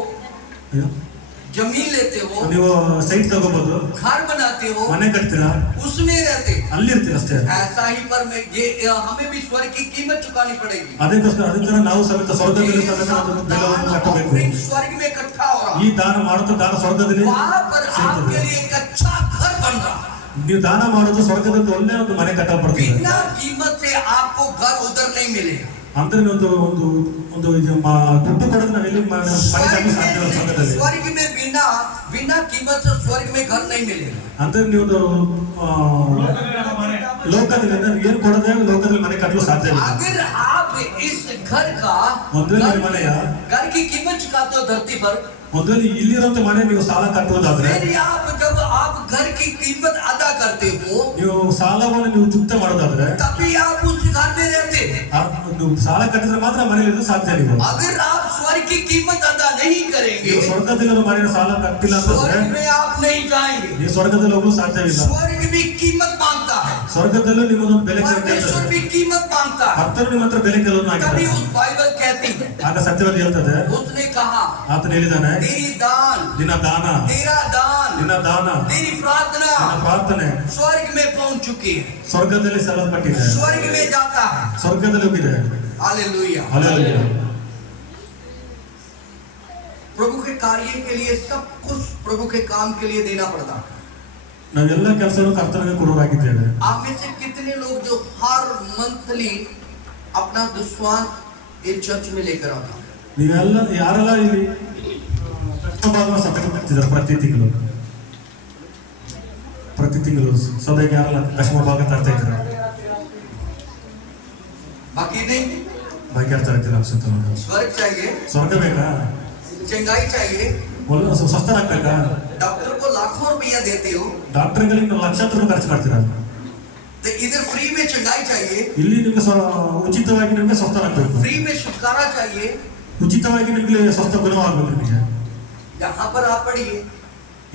जमीन लेते हो, ನೀವು ಸೈಟ್ ತಗೋಬಹುದು, घर बनाते हो, ಮನೆ ಕಟ್ತೀರಾ, उसमें रहते हो। ಅಲ್ಲಿರ್ತೀರ ಅಷ್ಟೇ. ऐसा ही पर में ये हमें भी स्वर्ग की कीमत चुकानी पड़ेगी। ಅದಕ್ಕೋಸ್ಕರ ಅದೇ ತರ ನಾವು ಸಮೇತ ಸ್ವರ್ಗದಲ್ಲಿ ಸಮೇತ ಒಂದು ಬೆಲೆಯನ್ನು ಕಟ್ಟಬೇಕು. ऑफरिंग स्वर्ग में इकट्ठा हो रहा ಈ है, ದಾನ ಮಾಡುತ್ತಾ ದಾನ ಸ್ವರ್ಗದಲ್ಲಿ वहां पर ಸೇರ್ತದೆ. आपके लिए एक अच्छा घर बन रहा है। ನೀವು ದಾನ ಮಾಡೋದು ಸ್ವರ್ಗದಲ್ಲಿ ಒಳ್ಳೆ ಒಂದು ಮನೆ ಕಟ್ಟಲ್ಪಡ್ತದೆ. बिना कीमत से आपको घर उधर नहीं मिलेगा। ಅಂದ್ರೆ ಒಂದು ಒಂದು ಒಂದು ದುಡ್ಡು ಕೊಡೋದು ನಾವೆಲ್ಲಿ ಮನೆ ಕಟ್ಟಲು ಸಾಧ್ಯ ಇಲ್ಲ ಸ್ವರ್ಗದಲ್ಲಿ. स्वर्ग में बिना बिना कीमत से स्वर्ग में घर नहीं मिलेगा। ಅಂದ್ರೆ ನೀವು ಲೋಕದಲ್ಲಿ ಏನು ಕೊಡದೆ ಲೋಕದಲ್ಲಿ ಮನೆ ಕಟ್ಟಲು ಸಾಧ್ಯ ಇಲ್ಲ. अगर आप इस घर का ಮೊದಲನೇ ಮನೆಯ घर की कीमत चुकाते हो धरती पर, ಮೊದಲು ಇಲ್ಲಿರುವಂತ ಮನೆ ನೀವು ಸಾಲ ಕಟ್ಟುವುದಾದ್ರೆ, फिर आप जब आप घर की कीमत अदा करते हो, ನೀವು ಸಾಲವನ್ನು ನೀವು ಚುಕ್ತ ಮಾಡೋದಾದ್ರೆ, तभी आप उस घर में रहते हैं। ನೀವು ಸಾಲ ಕಟ್ಟಿದ್ರೆ ಮಾತ್ರ ಮನೇಲಿ ಇರೋದು ಸಾಧ್ಯ. ನೀವು अगर आप स्वर्ग की कीमत अदा नहीं करेंगे, ನೀವು ಸ್ವರ್ಗದಲ್ಲಿ ಮನೆಯ ಸಾಲ ಕಟ್ಟಿಲ್ಲ ಅಂತಂದ್ರೆ स्वर्ग में आप नहीं जाएंगे। ನೀವು ಸ್ವರ್ಗದಲ್ಲಿ ಹೋಗಲು ಸಾಧ್ಯವಿಲ್ಲ. स्वर्ग भी कीमत मांगता है, ಸ್ವರ್ಗದಲ್ಲೂ ನಿಮ್ಮದೊಂದು ಬೆಲೆ परमेश्वर भी कीमत मांगता है। ಕರ್ತರು ನಿಮ್ಮ ಹತ್ರ ಬೆಲೆ ಕೆಲವನ್ನು तभी ಆಗಿದ್ದಾರೆ. उस बाइबल कहती है, ಆಗ ಸತ್ಯವಾದ ಹೇಳ್ತದೆ, उसने कहा, ಆತನ ಹೇಳಿದಾನೆ, तेरी दान, ನಿನ್ನ ದಾನ, तेरा दान, ನಿನ್ನ ದಾನ, तेरी प्रार्थना ನಿನ್ನ ಪ್ರಾರ್ಥನೆ स्वर्ग में पहुंच चुकी है, ಸ್ವರ್ಗದಲ್ಲಿ ಸಲ್ಲಲ್ಪಟ್ಟಿದೆ, स्वर्ग में जाता है। ಸ್ವರ್ಗದಲ್ಲಿ ಹೋಗಿದೆ. हालेलुया। ಹಲ್ಲೆಲೂಯಾ. प्रभु के कार्य के लिए सब कुछ प्रभु के काम के लिए देना पड़ता है। ನಾವೆಲ್ಲ ಕೆಲಸವನ್ನು ಕರ್ತನಿಗೆ ಕೊಡೋರಾಗಿದ್ದೇವೆ. आप में से कितने लोग जो हर मंथली अपना दुश्वान एक चर्च में लेकर आता। ನೀವೆಲ್ಲ ಯಾರೆಲ್ಲ ಇಲ್ಲಿ ದಶಮ ಭಾಗ ಸತ್ಯ ಮಾಡ್ತಿದ್ದಾರೆ ಪ್ರತಿ ತಿಂಗಳು ಸದ್ಯಕ್ಕೆ ಯಾರೆಲ್ಲ ದಶಮ ಭಾಗ ತರ್ತಾ ಇದ್ದಾರೆ बाकी नहीं। ಬಾಕಿ ಯಾರು ತರ್ತೀರ ಅನ್ಸುತ್ತೆ ನಮ್ಗೆ. स्वर्ग चाहिए, ಸ್ವರ್ಗ ಬೇಕಾ, चंगाई चाहिए। ಒಳ್ಳೆ ಸ್ವಸ್ಥರಾಗ್ಬೇಕಾ, डॉक्टर को लाखों रुपया देते हो, ಡಾಕ್ಟರ್ಗಳಿಗೆ ನೀವು ಲಕ್ಷಾಂತರ ರೂಪಾಯಿ ಖರ್ಚು ಮಾಡ್ತೀರಾ. तो इधर फ्री में चंगाई चाहिए, ಇಲ್ಲಿ ನಿಮ್ಗೆ ಉಚಿತವಾಗಿ ನಿಮ್ಗೆ ಸ್ವಸ್ಥರಾಗಬೇಕು, फ्री में छुटकारा चाहिए। ಉಚಿತವಾಗಿ ನಿಮ್ಗೆ ಸ್ವಸ್ಥ ಗುಣವಾಗಬೇಕು. ನಿಮಗೆ यहाँ पर आप पढ़िए,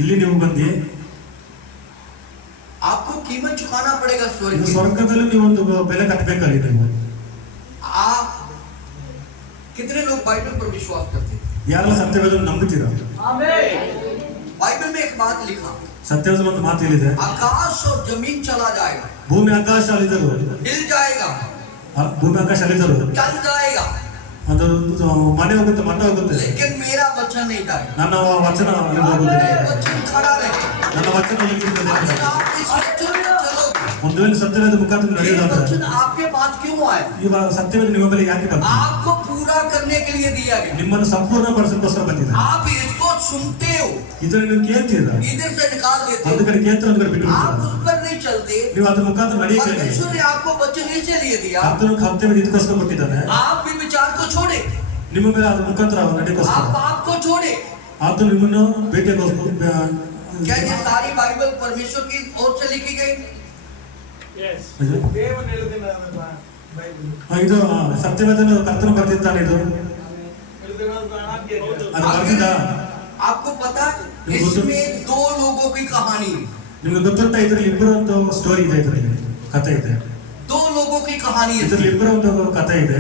ಇಲ್ಲಿ ನೀವು ಬಂದು आपको कीमत चुकाना पड़ेगा स्वर्ग ಇನ್ನು की। ಸ್ವರ್ಗದಲ್ಲಿ ನೀವೊಂದು ಬೆಲೆ ಕಟ್ಟಬೇಕಲ್ಲಿ ನೀವು. आप कितने लोग बाइबल पर विश्वास करते हैं? ಯಾರೆಲ್ಲ ಸತ್ಯವೇದ ನಂಬುತ್ತೀರಾ? बाइबल में एक बात लिखा, ಸತ್ಯವೇದ ಒಂದು ಮಾತು ಹೇಳಿದೆ, आकाश और जमीन चला जाएगा, ಭೂಮಿ ಆಕಾಶ ಅಲಿದರು, हिल जाएगा, ಭೂಮಿ ಆಕಾಶ ಅಲಿದರು, चल जाएगा, ಅದು ಮನೆ ಹೋಗುತ್ತೆ, ಮಠ ಹೋಗುತ್ತೆ, लेकिन मेरा वचन नहीं जाएगा। ನನ್ನ ವಚನ ಅಲ್ಲಿಂದ ಹೋಗುತ್ತೆ, मेरा वचन खड़ा रहेगा। ನನ್ನ ವಚನ ಇಲ್ಲಿರ್ತದೆ. अगर आप इस वचन में चलोगे, ಒಂದು ವೇಳೆ ಸತ್ಯವೇದ ಮುಖಾಂತರ ये ನಡೆಯೋದಾದ್ರೆ वचन आपके पास क्यों आया? ಇವಾಗ ಸತ್ಯವೇದ ನಿಮ್ಮ ಮೇಲೆ ಯಾಕೆ ಬಂತು? आपको पूरा करने के लिए दिया गया। ನಿಮ್ಮನ್ನು ಸಂಪೂರ್ಣ ಪಡಿಸೋಕ್ಕೋಸ್ಕರ ಬಂದಿದೆ. आप इसको सुनते हो, ಇದನ್ನ ನೀವು ಕೇಳ್ತೀರಾ, इधर से निकाल देते ಒಂದು हो, ಕಡೆ ಕೇಳ್ತಾರೆ, ಒಂದು ಕಡೆ ಬಿಟ್ಟು आप ಬಿಡ್ತೀರಾ. उस पर नहीं चलते। ನೀವು ಅದ್ರ ಮುಖಾಂತರ ನಡೆಯಕ್ಕೆ परमेश्वर ने आपको वचन इसलिए दिया, ಕರ್ತನು ಸತ್ಯವೇದ ಇದಕ್ಕೋಸ್ಕರ ಕೊಟ್ಟಿದ್ದಾನೆ, आप भी विचार को छोड़े, ನಿಮ್ಮ ಮೇಲೆ ಅದ್ರ ಮುಖಾಂತರ ನಡೆಯೋಕ್ಕೋಸ್ಕರ. आप पाप को छोड़े। ಆತ ನಿಮ್ಮನ್ನು ಭೇಟಿಯಾಗೋಸ್ಕರ. क्या ये सारी बाइबल परमेश्वर की ओर से लिखी गई? ದೇವನು ಹೇಳಿದ ಬೈಬಲ್ ಇದು ಸತ್ಯವೇದ ಕರ್ತನ ಬರ್ದಿದ್ದಾನೆ, ಇದು ಹೇಳಿದ ಅದು ಬರ್ದಿದ್ದ. आपको पता इसमें दो लोगों की कहानी है। ನಿಮ್ಗೆ ಗೊತ್ತುಂಟ, ಇದ್ರಲ್ಲಿ ಇಬ್ಬರು ಒಂದು ಸ್ಟೋರಿ ಇದೆ, ಇದರಲ್ಲಿ ಕಥೆ ಇದೆ, दो लोगों की कहानी है। ಇದ್ರಲ್ಲಿ ಇಬ್ಬರು ಒಂದು ಕಥೆ ಇದೆ.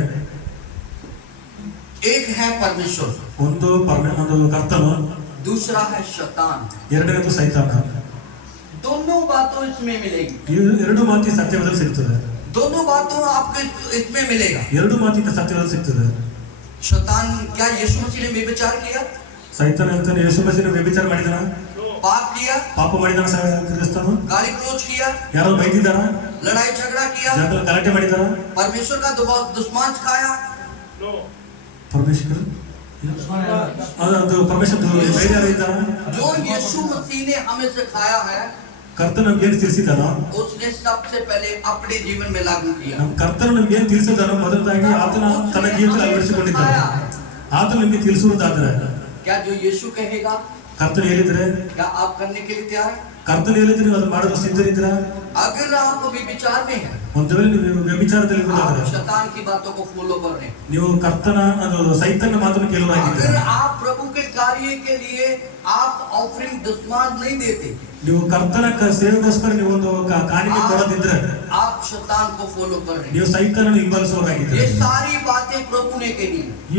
एक है परमेश्वर, ಒಂದು ಕರ್ತನು, दूसरा है शैतान। ಎರಡನೇದು ಸೈತಾನ. दोनों बातों इसमें मिलेगी, ಈ ಎರಡು ಮಾತಿ ಸತ್ಯವೇದಲ್ಲಿ ಸಿಗ್ತದೆ, दोनों बातों आपको इसमें मिलेगा। ಎರಡು ಮಾತಿಗೆ ಸತ್ಯವೇದಲ್ಲಿ ಸಿಗ್ತದೆ. शैतान, क्या यीशु मसीह ने व्यभिचार किया? ಸೈತಾನ ಹೇಳ್ತಾನೆ, ಯೇಸು ಮಸೀಹ ವ್ಯಭಿಚಾರ ಮಾಡಿದಾನ, पाप किया? ಪಾಪ ಮಾಡಿದಾನ ಕ್ರಿಸ್ತನು? गाली गलौज किया? ಯಾರೋ ಬೈದಿದ್ದಾರ? लड़ाई झगड़ा किया? ಜನರು ಗಲಾಟೆ ಮಾಡಿದಾರ? परमेश्वर का दुश्मन खाया? ಪರಮೇಶ್ವರ ಅದು ಪರಮೇಶ್ವರ ಬೇರೆ ಇದ್ದಾರ? जो यीशु मसीह ने हमें सिखाया है, ಕರ್ತನ ನಮ್ಗೆ ಏನು ತಿಳಿಸಿದಾನ, उसने सबसे पहले अपने जीवन में लागू किया। ನಮ್ಮ ಕರ್ತನು ನಮ್ಗೆ ಏನು ತಿಳಿಸಿದಾನ, ಮೊದಲದಾಗಿ ಆತನ ತನ್ನ ಜೀವಿತ ಅಳವಡಿಸಿಕೊಂಡಿದ್ದಾನೆ. ಆತನು ನಿಮ್ಗೆ ತಿಳಿಸುವುದಾದ್ರೆ, क्या जो यीशु कहेगा ಕರ್ತನು ಹೇಳಿದ್ರೆ, क्या आप करने के लिए तैयार हैं? ಕರ್ತನು ಹೇಳಿದ್ರೆ ನೀವು ಅದನ್ನ ಮಾಡೋದು ಸಿದ್ಧರಿದ್ದೀರಾ? अगर आप विचार में हैं, ಒಂದು ವೇಳೆ ನೀವು ವ್ಯಭಿಚಾರದಲ್ಲಿ आप ಇರುವುದಾದ್ರೆ, शैतान की बातों को फॉलो कर रहे हैं। ನೀವು ಕರ್ತನ ಸೈತನ್ನ ಮಾತನ್ನು ಕೇಳುವಾಗಿದ್ದೀರಾ. अगर आप प्रभु के कार्य के लिए आप ऑफरिंग दशमांश नहीं देते, ನೀವು ಕರ್ತನ ಸೇವೆಗೋಸ್ಕರ ನೀವು ಒಂದು ಕಾಣಿಕೆ ಕೊಡದಿದ್ರೆ, आप शैतान को फॉलो कर रहे ನೀವು ಸೈತನ हैं। ಹಿಂಬಾಲಿಸುವವರಾಗಿದ್ದೀರಾ. ये सारी बातें प्रभु ने कही। ಈ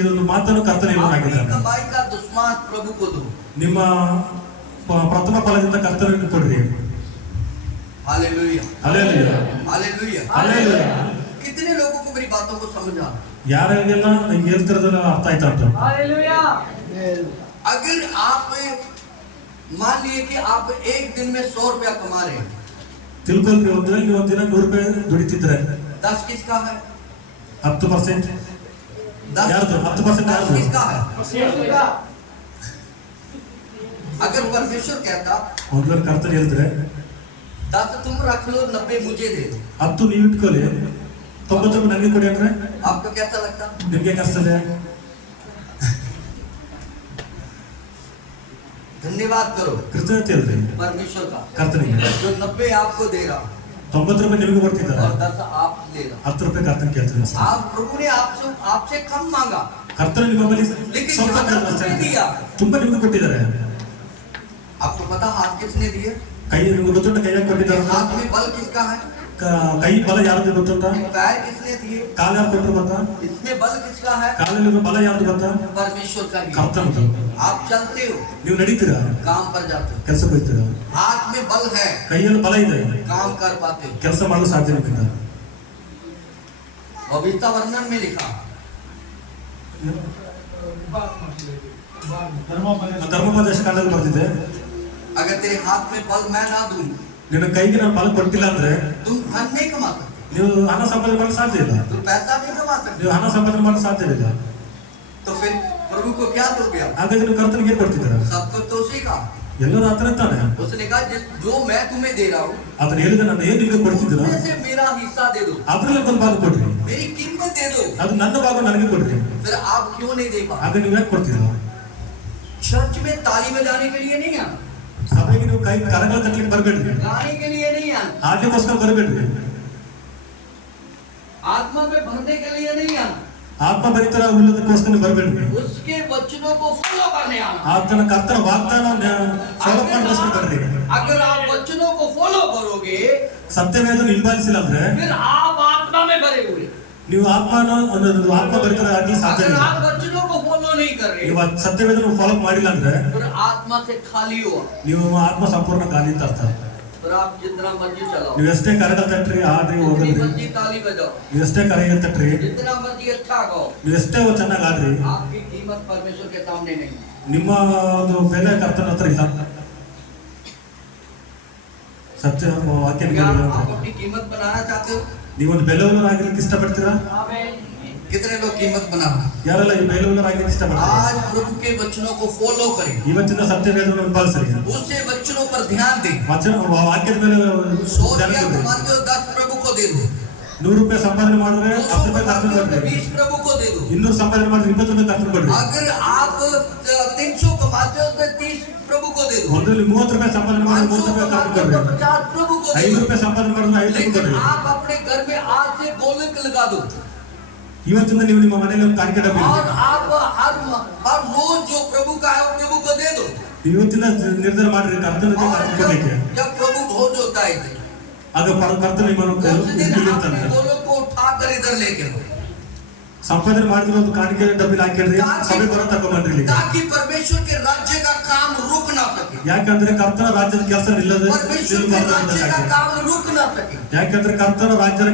ಇದೊಂದು ಮಾತನ್ನು ಕರ್ತನ अपनी ಹೇಳುವವರಾಗಿದ್ದಾನೆ. कमाई का दशमांश प्रभु को दो। ನಿಮ್ಮ ಪ್ರಥಮ ಫಲದಿಂದ ಕರ್ತನಿಗೆ ಕೊಡ್ರಿ. Hallelujah, hallelujah, hallelujah. ಹಲ್ಲೆಲೂಯಾ. कितने लोगों को मेरी बातों को समझ आ रहा है? ಯಾರಿಗೆಲ್ಲ ನಿಮ್ಗೆ ಹೇಳ್ತಿರೋದೆಲ್ಲ ಅರ್ಥ ಆಯ್ತಾ ಅಂತ? अगर आप मान लिए कि आप एक दिन में 100 रुपया कमा रहे हैं, ತಿಳ್ಕೊಳ್ರಿ, ಒಂದು ವೇಳೆ ನೀವು ಒಂದಿನ 100 ರೂಪಾಯಿ ದುಡಿತಿದ್ರೆ 10 किसका है? 10% 10 ಯಾರ್ದು? 10% ಯಾರ್ದು? किसका है? अगर परमेश्वर कहता ಒಂದು ವೇಳೆ ಕರ್ತನ ಹೇಳಿದ್ರೆ 10 तुम रख लो, 90 मुझे दे दो, 10 ನೀವು ಇಟ್ಕೊಳ್ಳಿ, 90 ರೂಪಾಯಿ ನನಗೆ ಕೊಡಿ ಅಂದ್ರೆ आपको कैसा लगता? ನಿಮ್ಗೆ ಕರ್ತದೆ? धन्यवाद करो ಕೃತಜ್ಞತೆ ಇಲ್ರಿ परमेश्वर का, ಕರ್ತನಿಗೆ. जो 90 आपको दे रहा 90 ರೂಪಾಯಿ ನಿಮಗೆ ಕೊಡ್ತಿದ್ದಾರೆ, और 10 आप ले रहा। 10 ರೂಪಾಯಿ ಕರ್ತನ ಕೇಳ್ತಾರೆ. आप प्रभु ने आपसे कम मांगा, ಕರ್ತನ ನಿಮ್ಮ ಬಳಿ लेकिन ಸ್ವಲ್ಪ ज्यादा ಅಷ್ಟೇ उसने दिया। ತುಂಬಾ ನಿಮಗೆ ಕೊಟ್ಟಿದ್ದಾರೆ. आपको पता हाथ किसने दिए? ಕೈ ನಿಮ್ಗೆ ಗೊತ್ತುಂಟ, ಕೈಯಾಗಿ ಕೊಟ್ಟಿದ್ದಾರೆ. हाथ में बल किसका है? ಕೈ ಬಲ ಯಾರ್ದು ಗೊತ್ತುಂಟ? पैर किसने दिए? ಕಾಲು ಯಾರು ಕೊಟ್ಟರು ಗೊತ್ತಾ? इसमें बल किसका है? ಕಾಲಲ್ಲಿ ಬಲ ಯಾರ್ದು ಗೊತ್ತಾ? परमेश्वर का ही। ಕರ್ತನದು. आप चलते हो, ನೀವು ನಡೀತೀರಾ, काम पर जाते हो, ಕೆಲಸಕ್ಕೆ ಹೋಗ್ತೀರಾ, हाथ में बल है, ಕೈಯಲ್ಲಿ ಬಲ ಇದೆ, काम कर पाते हो। ಕೆಲಸ ಮಾಡಲು ಸಾಧ್ಯ ನಿಮ್ಮಿಂದ. पवित्र वर्णन में लिखा, ಧರ್ಮೋಪದೇಶ ಕಾಂಡದಲ್ಲಿ ಬರ್ತಿದೆ, अगर तेरे हाथ में बल मैं ना दूं, ನಿನ್ನ ಕೈಗೆ ನಾನು ಬಲ ಕೊಟ್ಟಿಲ್ಲ ಅಂದ್ರೆ तुम धन नहीं कमा सकते। ನೀವು ಹಣ ಸಂಪಾದನೆ ಮಾಡಲು ಸಾಧ್ಯ ಇಲ್ಲ. तो पैसा नहीं कमा सकते, ನೀವು ಹಣ ಸಂಪಾದನೆ ಮಾಡಲು ಸಾಧ್ಯವಿಲ್ಲ. तो फिर प्रभु को क्या दोगे आप? ಹಾಗಾಗಿ ನೀವು ಕರ್ತನಿಗೆ ಏನು ಕೊಡ್ತಿದ್ದೀರಾ? सब कुछ तो उसी का। ಎಲ್ಲರೂ ಆತನ ತಾನೆ. उसने कहा जो मैं तुम्हें दे रहा हूँ, ಅದನ್ನ ಹೇಳಿದ ನಾನು ಏನು ನಿಮಗೆ ಕೊಡ್ತಿದ್ದೀರಾ उसमें से मेरा हिस्सा दे दो, ಅದ್ರಲ್ಲಿ ಒಂದು ಭಾಗ ಕೊಡ್ರಿ, मेरी कीमत दे दो। ಅದು ನನ್ನ ಭಾಗ ನನಗೆ ಕೊಡ್ರಿ. फिर आप क्यों नहीं दे पा? ಆಗ ನೀವು ಯಾಕೆ ಕೊಡ್ತೀರಾ? चर्च में ताली बजाने के लिए नहीं आना, ಸಭೆಗೆ ನೀವು ಕೈ ಕರಗಳ ತಟ್ಟಲಿಕ್ಕೆ ಬರಬೇಡ್ರಿ, गाने के लिए नहीं आना, ಹಾಡ್ಲಿಕ್ಕೋಸ್ಕರ ಬರಬೇಡ್ರಿ, आत्मा में भरने के लिए नहीं आना, ಆತ್ಮ ಭರಿತರ ಉಳ್ಳದಕ್ಕೋಸ್ಕರ ಬರಬೇಡ್ರಿ, उसके वचनों को फॉलो करने आना। ಆತನ ಕರ್ತನ ವಾಗ್ದಾನ ಫಾಲೋ ಮಾಡೋಸ್ಕರ ಬರ್ರಿ. अगर आप वचनों को फॉलो करोगे, ಸತ್ಯವೇದ ಹಿಂಬಾಲಿಸಿಲ್ಲ ಅಂದ್ರೆ फिर आप आत्मा में भरे हुए। ನೀವು ಆತ್ಮ ಭರಿತರ ಆಗಲಿ ಸಾಧ್ಯ अगर ಇಲ್ಲ. आप वचनों को फॉलो नहीं कर रहे, ನೀವು ಸತ್ಯವೇದ ಫಾಲೋ ಮಾಡಿಲ್ಲ ಅಂದ್ರೆ फिर आत्मा से खाली हुआ, ನೀವು ಆತ್ಮ ಸಂಪೂರ್ಣ ಖಾಲಿ ಅಂತ ಅರ್ಥ. फिर आप जितना मर्जी चलाओ, ನೀವು ಎಷ್ಟೇ ಕರಗಳ ತಟ್ರಿ, ಆಡ್ರಿ, जितनी ಹೋಗ್ರಿ, मर्जी ताली बजाओ, ನೀವು ಎಷ್ಟೇ ಕರಗಳ ತಟ್ರಿ, जितना मर्जी अच्छा गाओ, ನೀವು ಎಷ್ಟೇ ಚೆನ್ನಾಗಿ ಆಡ್ರಿ, आपकी कीमत परमेश्वर के सामने नहीं। ನಿಮ್ಮ ಒಂದು ಬೆಲೆ ಕರ್ತನ ಹತ್ರ ಇಲ್ಲ. ಸತ್ಯ ವಾಕ್ಯ क्या आप अपनी कीमत बनाना चाहते हो? ನೀವೊಂದು ಬೆಲೆಯುಳ್ಳವರಾಗಿರ್ಲಿಕ್ಕೆ ಇಷ್ಟಪಡ್ತೀರಾ? कितने लोग कीमत बनाना? ಯಾರೆಲ್ಲ ಈ ಬೆಲೆಯುಳ್ಳವರಾಗಿರ್ಲಿಕ್ಕೆ ಇಷ್ಟಪಡ್ತೀರಾ? आज प्रभु के वचनों को फॉलो करें, ಇವತ್ತಿನ ಸತ್ಯವೇದವನ್ನು ಹಿಂಬಾಲಿಸ್ರಿ, उससे वचनों पर ध्यान दें। ವಾಕ್ಯದ ಮೇಲೆ 100 ಧ್ಯಾನ रुपया ಕೊಡ್ರಿ. कमाते हो, 10 प्रभु को दे दो। 100 ರೂಪಾಯಿ ಸಂಪಾದನೆ ಮಾಡಿದ್ರೆ 200 10 ರೂಪಾಯಿ कमाते ಕರ್ತನ हो, ಕೊಡ್ರಿ. 20 प्रभु को दे दो। 200 ಸಂಪಾದನೆ ಮಾಡಿದ್ರೆ 20 ರೂಪಾಯಿ ಕರ್ತನ ಕೊಡ್ರಿ. अगर आप 300 कमाते हो तो 30 प्रभु को दे दो। ಒಂದ್ರಲ್ಲಿ 30 ರೂಪಾಯಿ ಸಂಪಾದನೆ ಮಾಡಿದ್ರೆ 500 30 ರೂಪಾಯಿ ಕರ್ತನ कमाते हो ಕೊಡ್ರಿ. तो 50 प्रभु को दे 5 दो। ರೂಪಾಯಿ ಸಂಪಾದನೆ ಮಾಡಿದ್ರೆ 5 ರೂಪಾಯಿ लेकिन ಕೊಡ್ರಿ. आप अपने घर में आज से गोलक लगा दो, ಇವತ್ತಿಂದ ನೀವು ನಿಮ್ಮ ಮನೆಯಲ್ಲಿ ಒಂದು ಕಾಣಿಕೆ ಡಬ್ಬಿ और ಇಡಿ. आप हर रोज जो प्रभु का है वो प्रभु को दे दो। ಇವತ್ತಿನ ನಿರ್ಧಾರ ಮಾಡ್ರಿ ಕರ್ತನಿಗೆ और ಕರ್ತನ ಕೊಡ್ಲಿಕ್ಕೆ. जब प्रभु भोज होता है, ಆಗ ಕರ್ತನ ನಿಮ್ಮನ್ನು उस दिन ಇರ್ತಾನೆ. आप गोलक को उठाकर इधर लेके आओ, ಸಂಪಾದನೆ ಮಾಡಿದ್ರೆ ಒಂದು ಕಾಣಿಕೆ ಡಬ್ಬಿಲಿ ಹಾಕಿಡ್ರಿ, ಸಭೆ ಬರೋ ತಗೊಂಡ್ಬನ್ರಿ ಇಲ್ಲಿ. ताकि परमेश्वर के राज्य का काम रुक ना सके, ಯಾಕಂದ್ರೆ ಕರ್ತನ ರಾಜ್ಯದ ಕೆಲಸ ನಿಲ್ಲದೆ परमेश्वर के राज्य का काम रुक ना सके। ಯಾಕಂದ್ರೆ ಕರ್ತನ ರಾಜ್ಯದ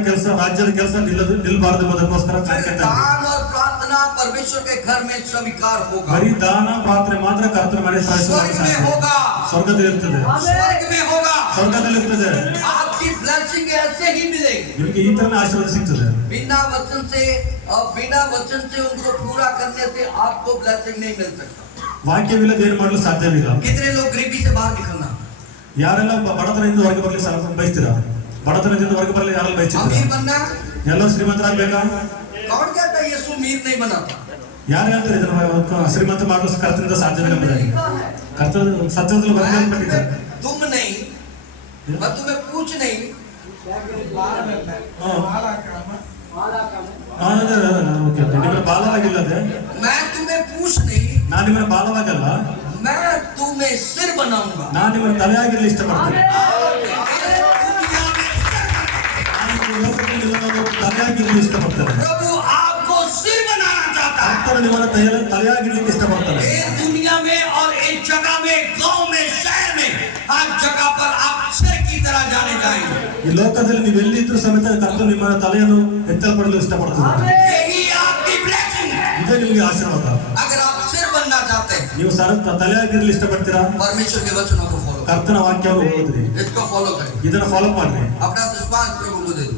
ಕೆಲಸ ನಿಲ್ಲಬಾರದು ಅದಕ್ಕೋಸ್ಕರ फिर दान और प्रार्थना परमेश्वर के घर में स्वीकार होगा, ಬರೀ ದಾನ ಪ್ರಾರ್ಥನೆ ಮಾತ್ರ ಕರ್ತನ ಮನೆ स्वर्ग में होगा, ಸ್ವರ್ಗದಲ್ಲಿ ಇರ್ತದೆ, स्वर्ग में होगा। ಸ್ವರ್ಗದಲ್ಲಿ ಇರ್ತದೆ. आपकी ब्लेसिंग ऐसे ही मिलेगी, ನಿಮಗೆ ಈ ತರ ಆಶೀರ್ವಾದ ಸಿಗ್ತದೆ. बिना वचन से और बिना वचन से उनको पूरा करने से आपको ब्लेसिंग नहीं मिल सकता। ವಾಕ್ಯವಿಲ್ಲದೆ ಏನು ಮಾಡಲು ಸಾಧ್ಯವಿಲ್ಲ. कितने लोग गरीबी से बाहर निकलना? ಯಾರೆಲ್ಲ ಬಡತನದಿಂದ ಹೊರಗೆ ಬರಲಿ ಬಯಸ್ತೀರಾ? ಬಡತನದಿಂದ ಹೊರಗೆ ಬರಲಿ ಯಾರೆಲ್ಲ ಬಯಸ್ತೀರಾ? अमीर बनना? ಎಲ್ಲರೂ ಶ್ರೀಮಂತರಾಗಬೇಕಾ? कौन कहता है यीशु अमीर नहीं बनाता? ಯಾರು ಹೇಳ್ತಾರೆ ಇದನ್ನ ಶ್ರೀಮಂತ ಮಾಡಲು ಕರ್ತನಿಂದ ಸಾಧ್ಯವಿಲ್ಲ ಎಂಬುದಾಗಿ? ಕರ್ತನ ಸತ್ಯದಲ್ಲಿ ಬರೆಯಲ್ಪಟ್ಟಿದೆ. तुम नहीं, मैं तुम्हें पूछ नहीं, ನಿಮ್ಮನ್ನ ಬಾಲವಾಗಿಲ್ಲದೆ मैं तुम्हें पूछ नहीं, ನಾನು ನಿಮ್ಮನ್ನ ಬಾಲವಾಗಲ್ಲ, मैं तुम्हें सिर बनाऊंगा। ನಾನು ನಿಮ್ಮನ್ನ ತಲೆಯಾಗಿರಲಿ ಇಷ್ಟಪಡ್ತೇನೆ. ತಲೆಯಾಗಿರಲಿ ಇಷ್ಟಪಡ್ತೇನೆ. प्रभु आपको सिर बनाना चाहता है। ಕರ್ತನು ನಿಮ್ಮನ್ನ ತಲೆಯಾಗಿರ್ಲಿಕ್ಕೆ ಇಷ್ಟಪಡ್ತಾನೆ. ये दुनिया में और एक जगह में, गांव में, शहर में, हर जगह पर आप सिर की तरह जाने जाएंगे। ಈ ಲೋಕದಲ್ಲಿ ನೀವು ಎಲ್ಲಿದ್ರೂ ಸಮೇತ ಕರ್ತನು ನಿಮ್ಮ ತಲೆಯನ್ನು ಎತ್ತಲ್ಪಡಲು ಇಷ್ಟಪಡ್ತಾನೆ. यही आपकी ब्लेसिंग है। ಇದೇ ನಿಮಗೆ ಆಶೀರ್ವಾದ. अगर आप सिर बनना चाहते हैं, ನೀವು ತಲೆಯಾಗಿರ್ಲಿ ಇಷ್ಟಪಡ್ತೀರಾ? परमेश्वर के वचनों को फॉलो करें, ಕರ್ತನ ವಾಕ್ಯವನ್ನು ಓದ್ರಿ, इसको फॉलो करें, ಇದನ್ನ ಫಾಲೋ ಮಾಡ್ರಿ. अपना विश्वास प्रभु को दे दो।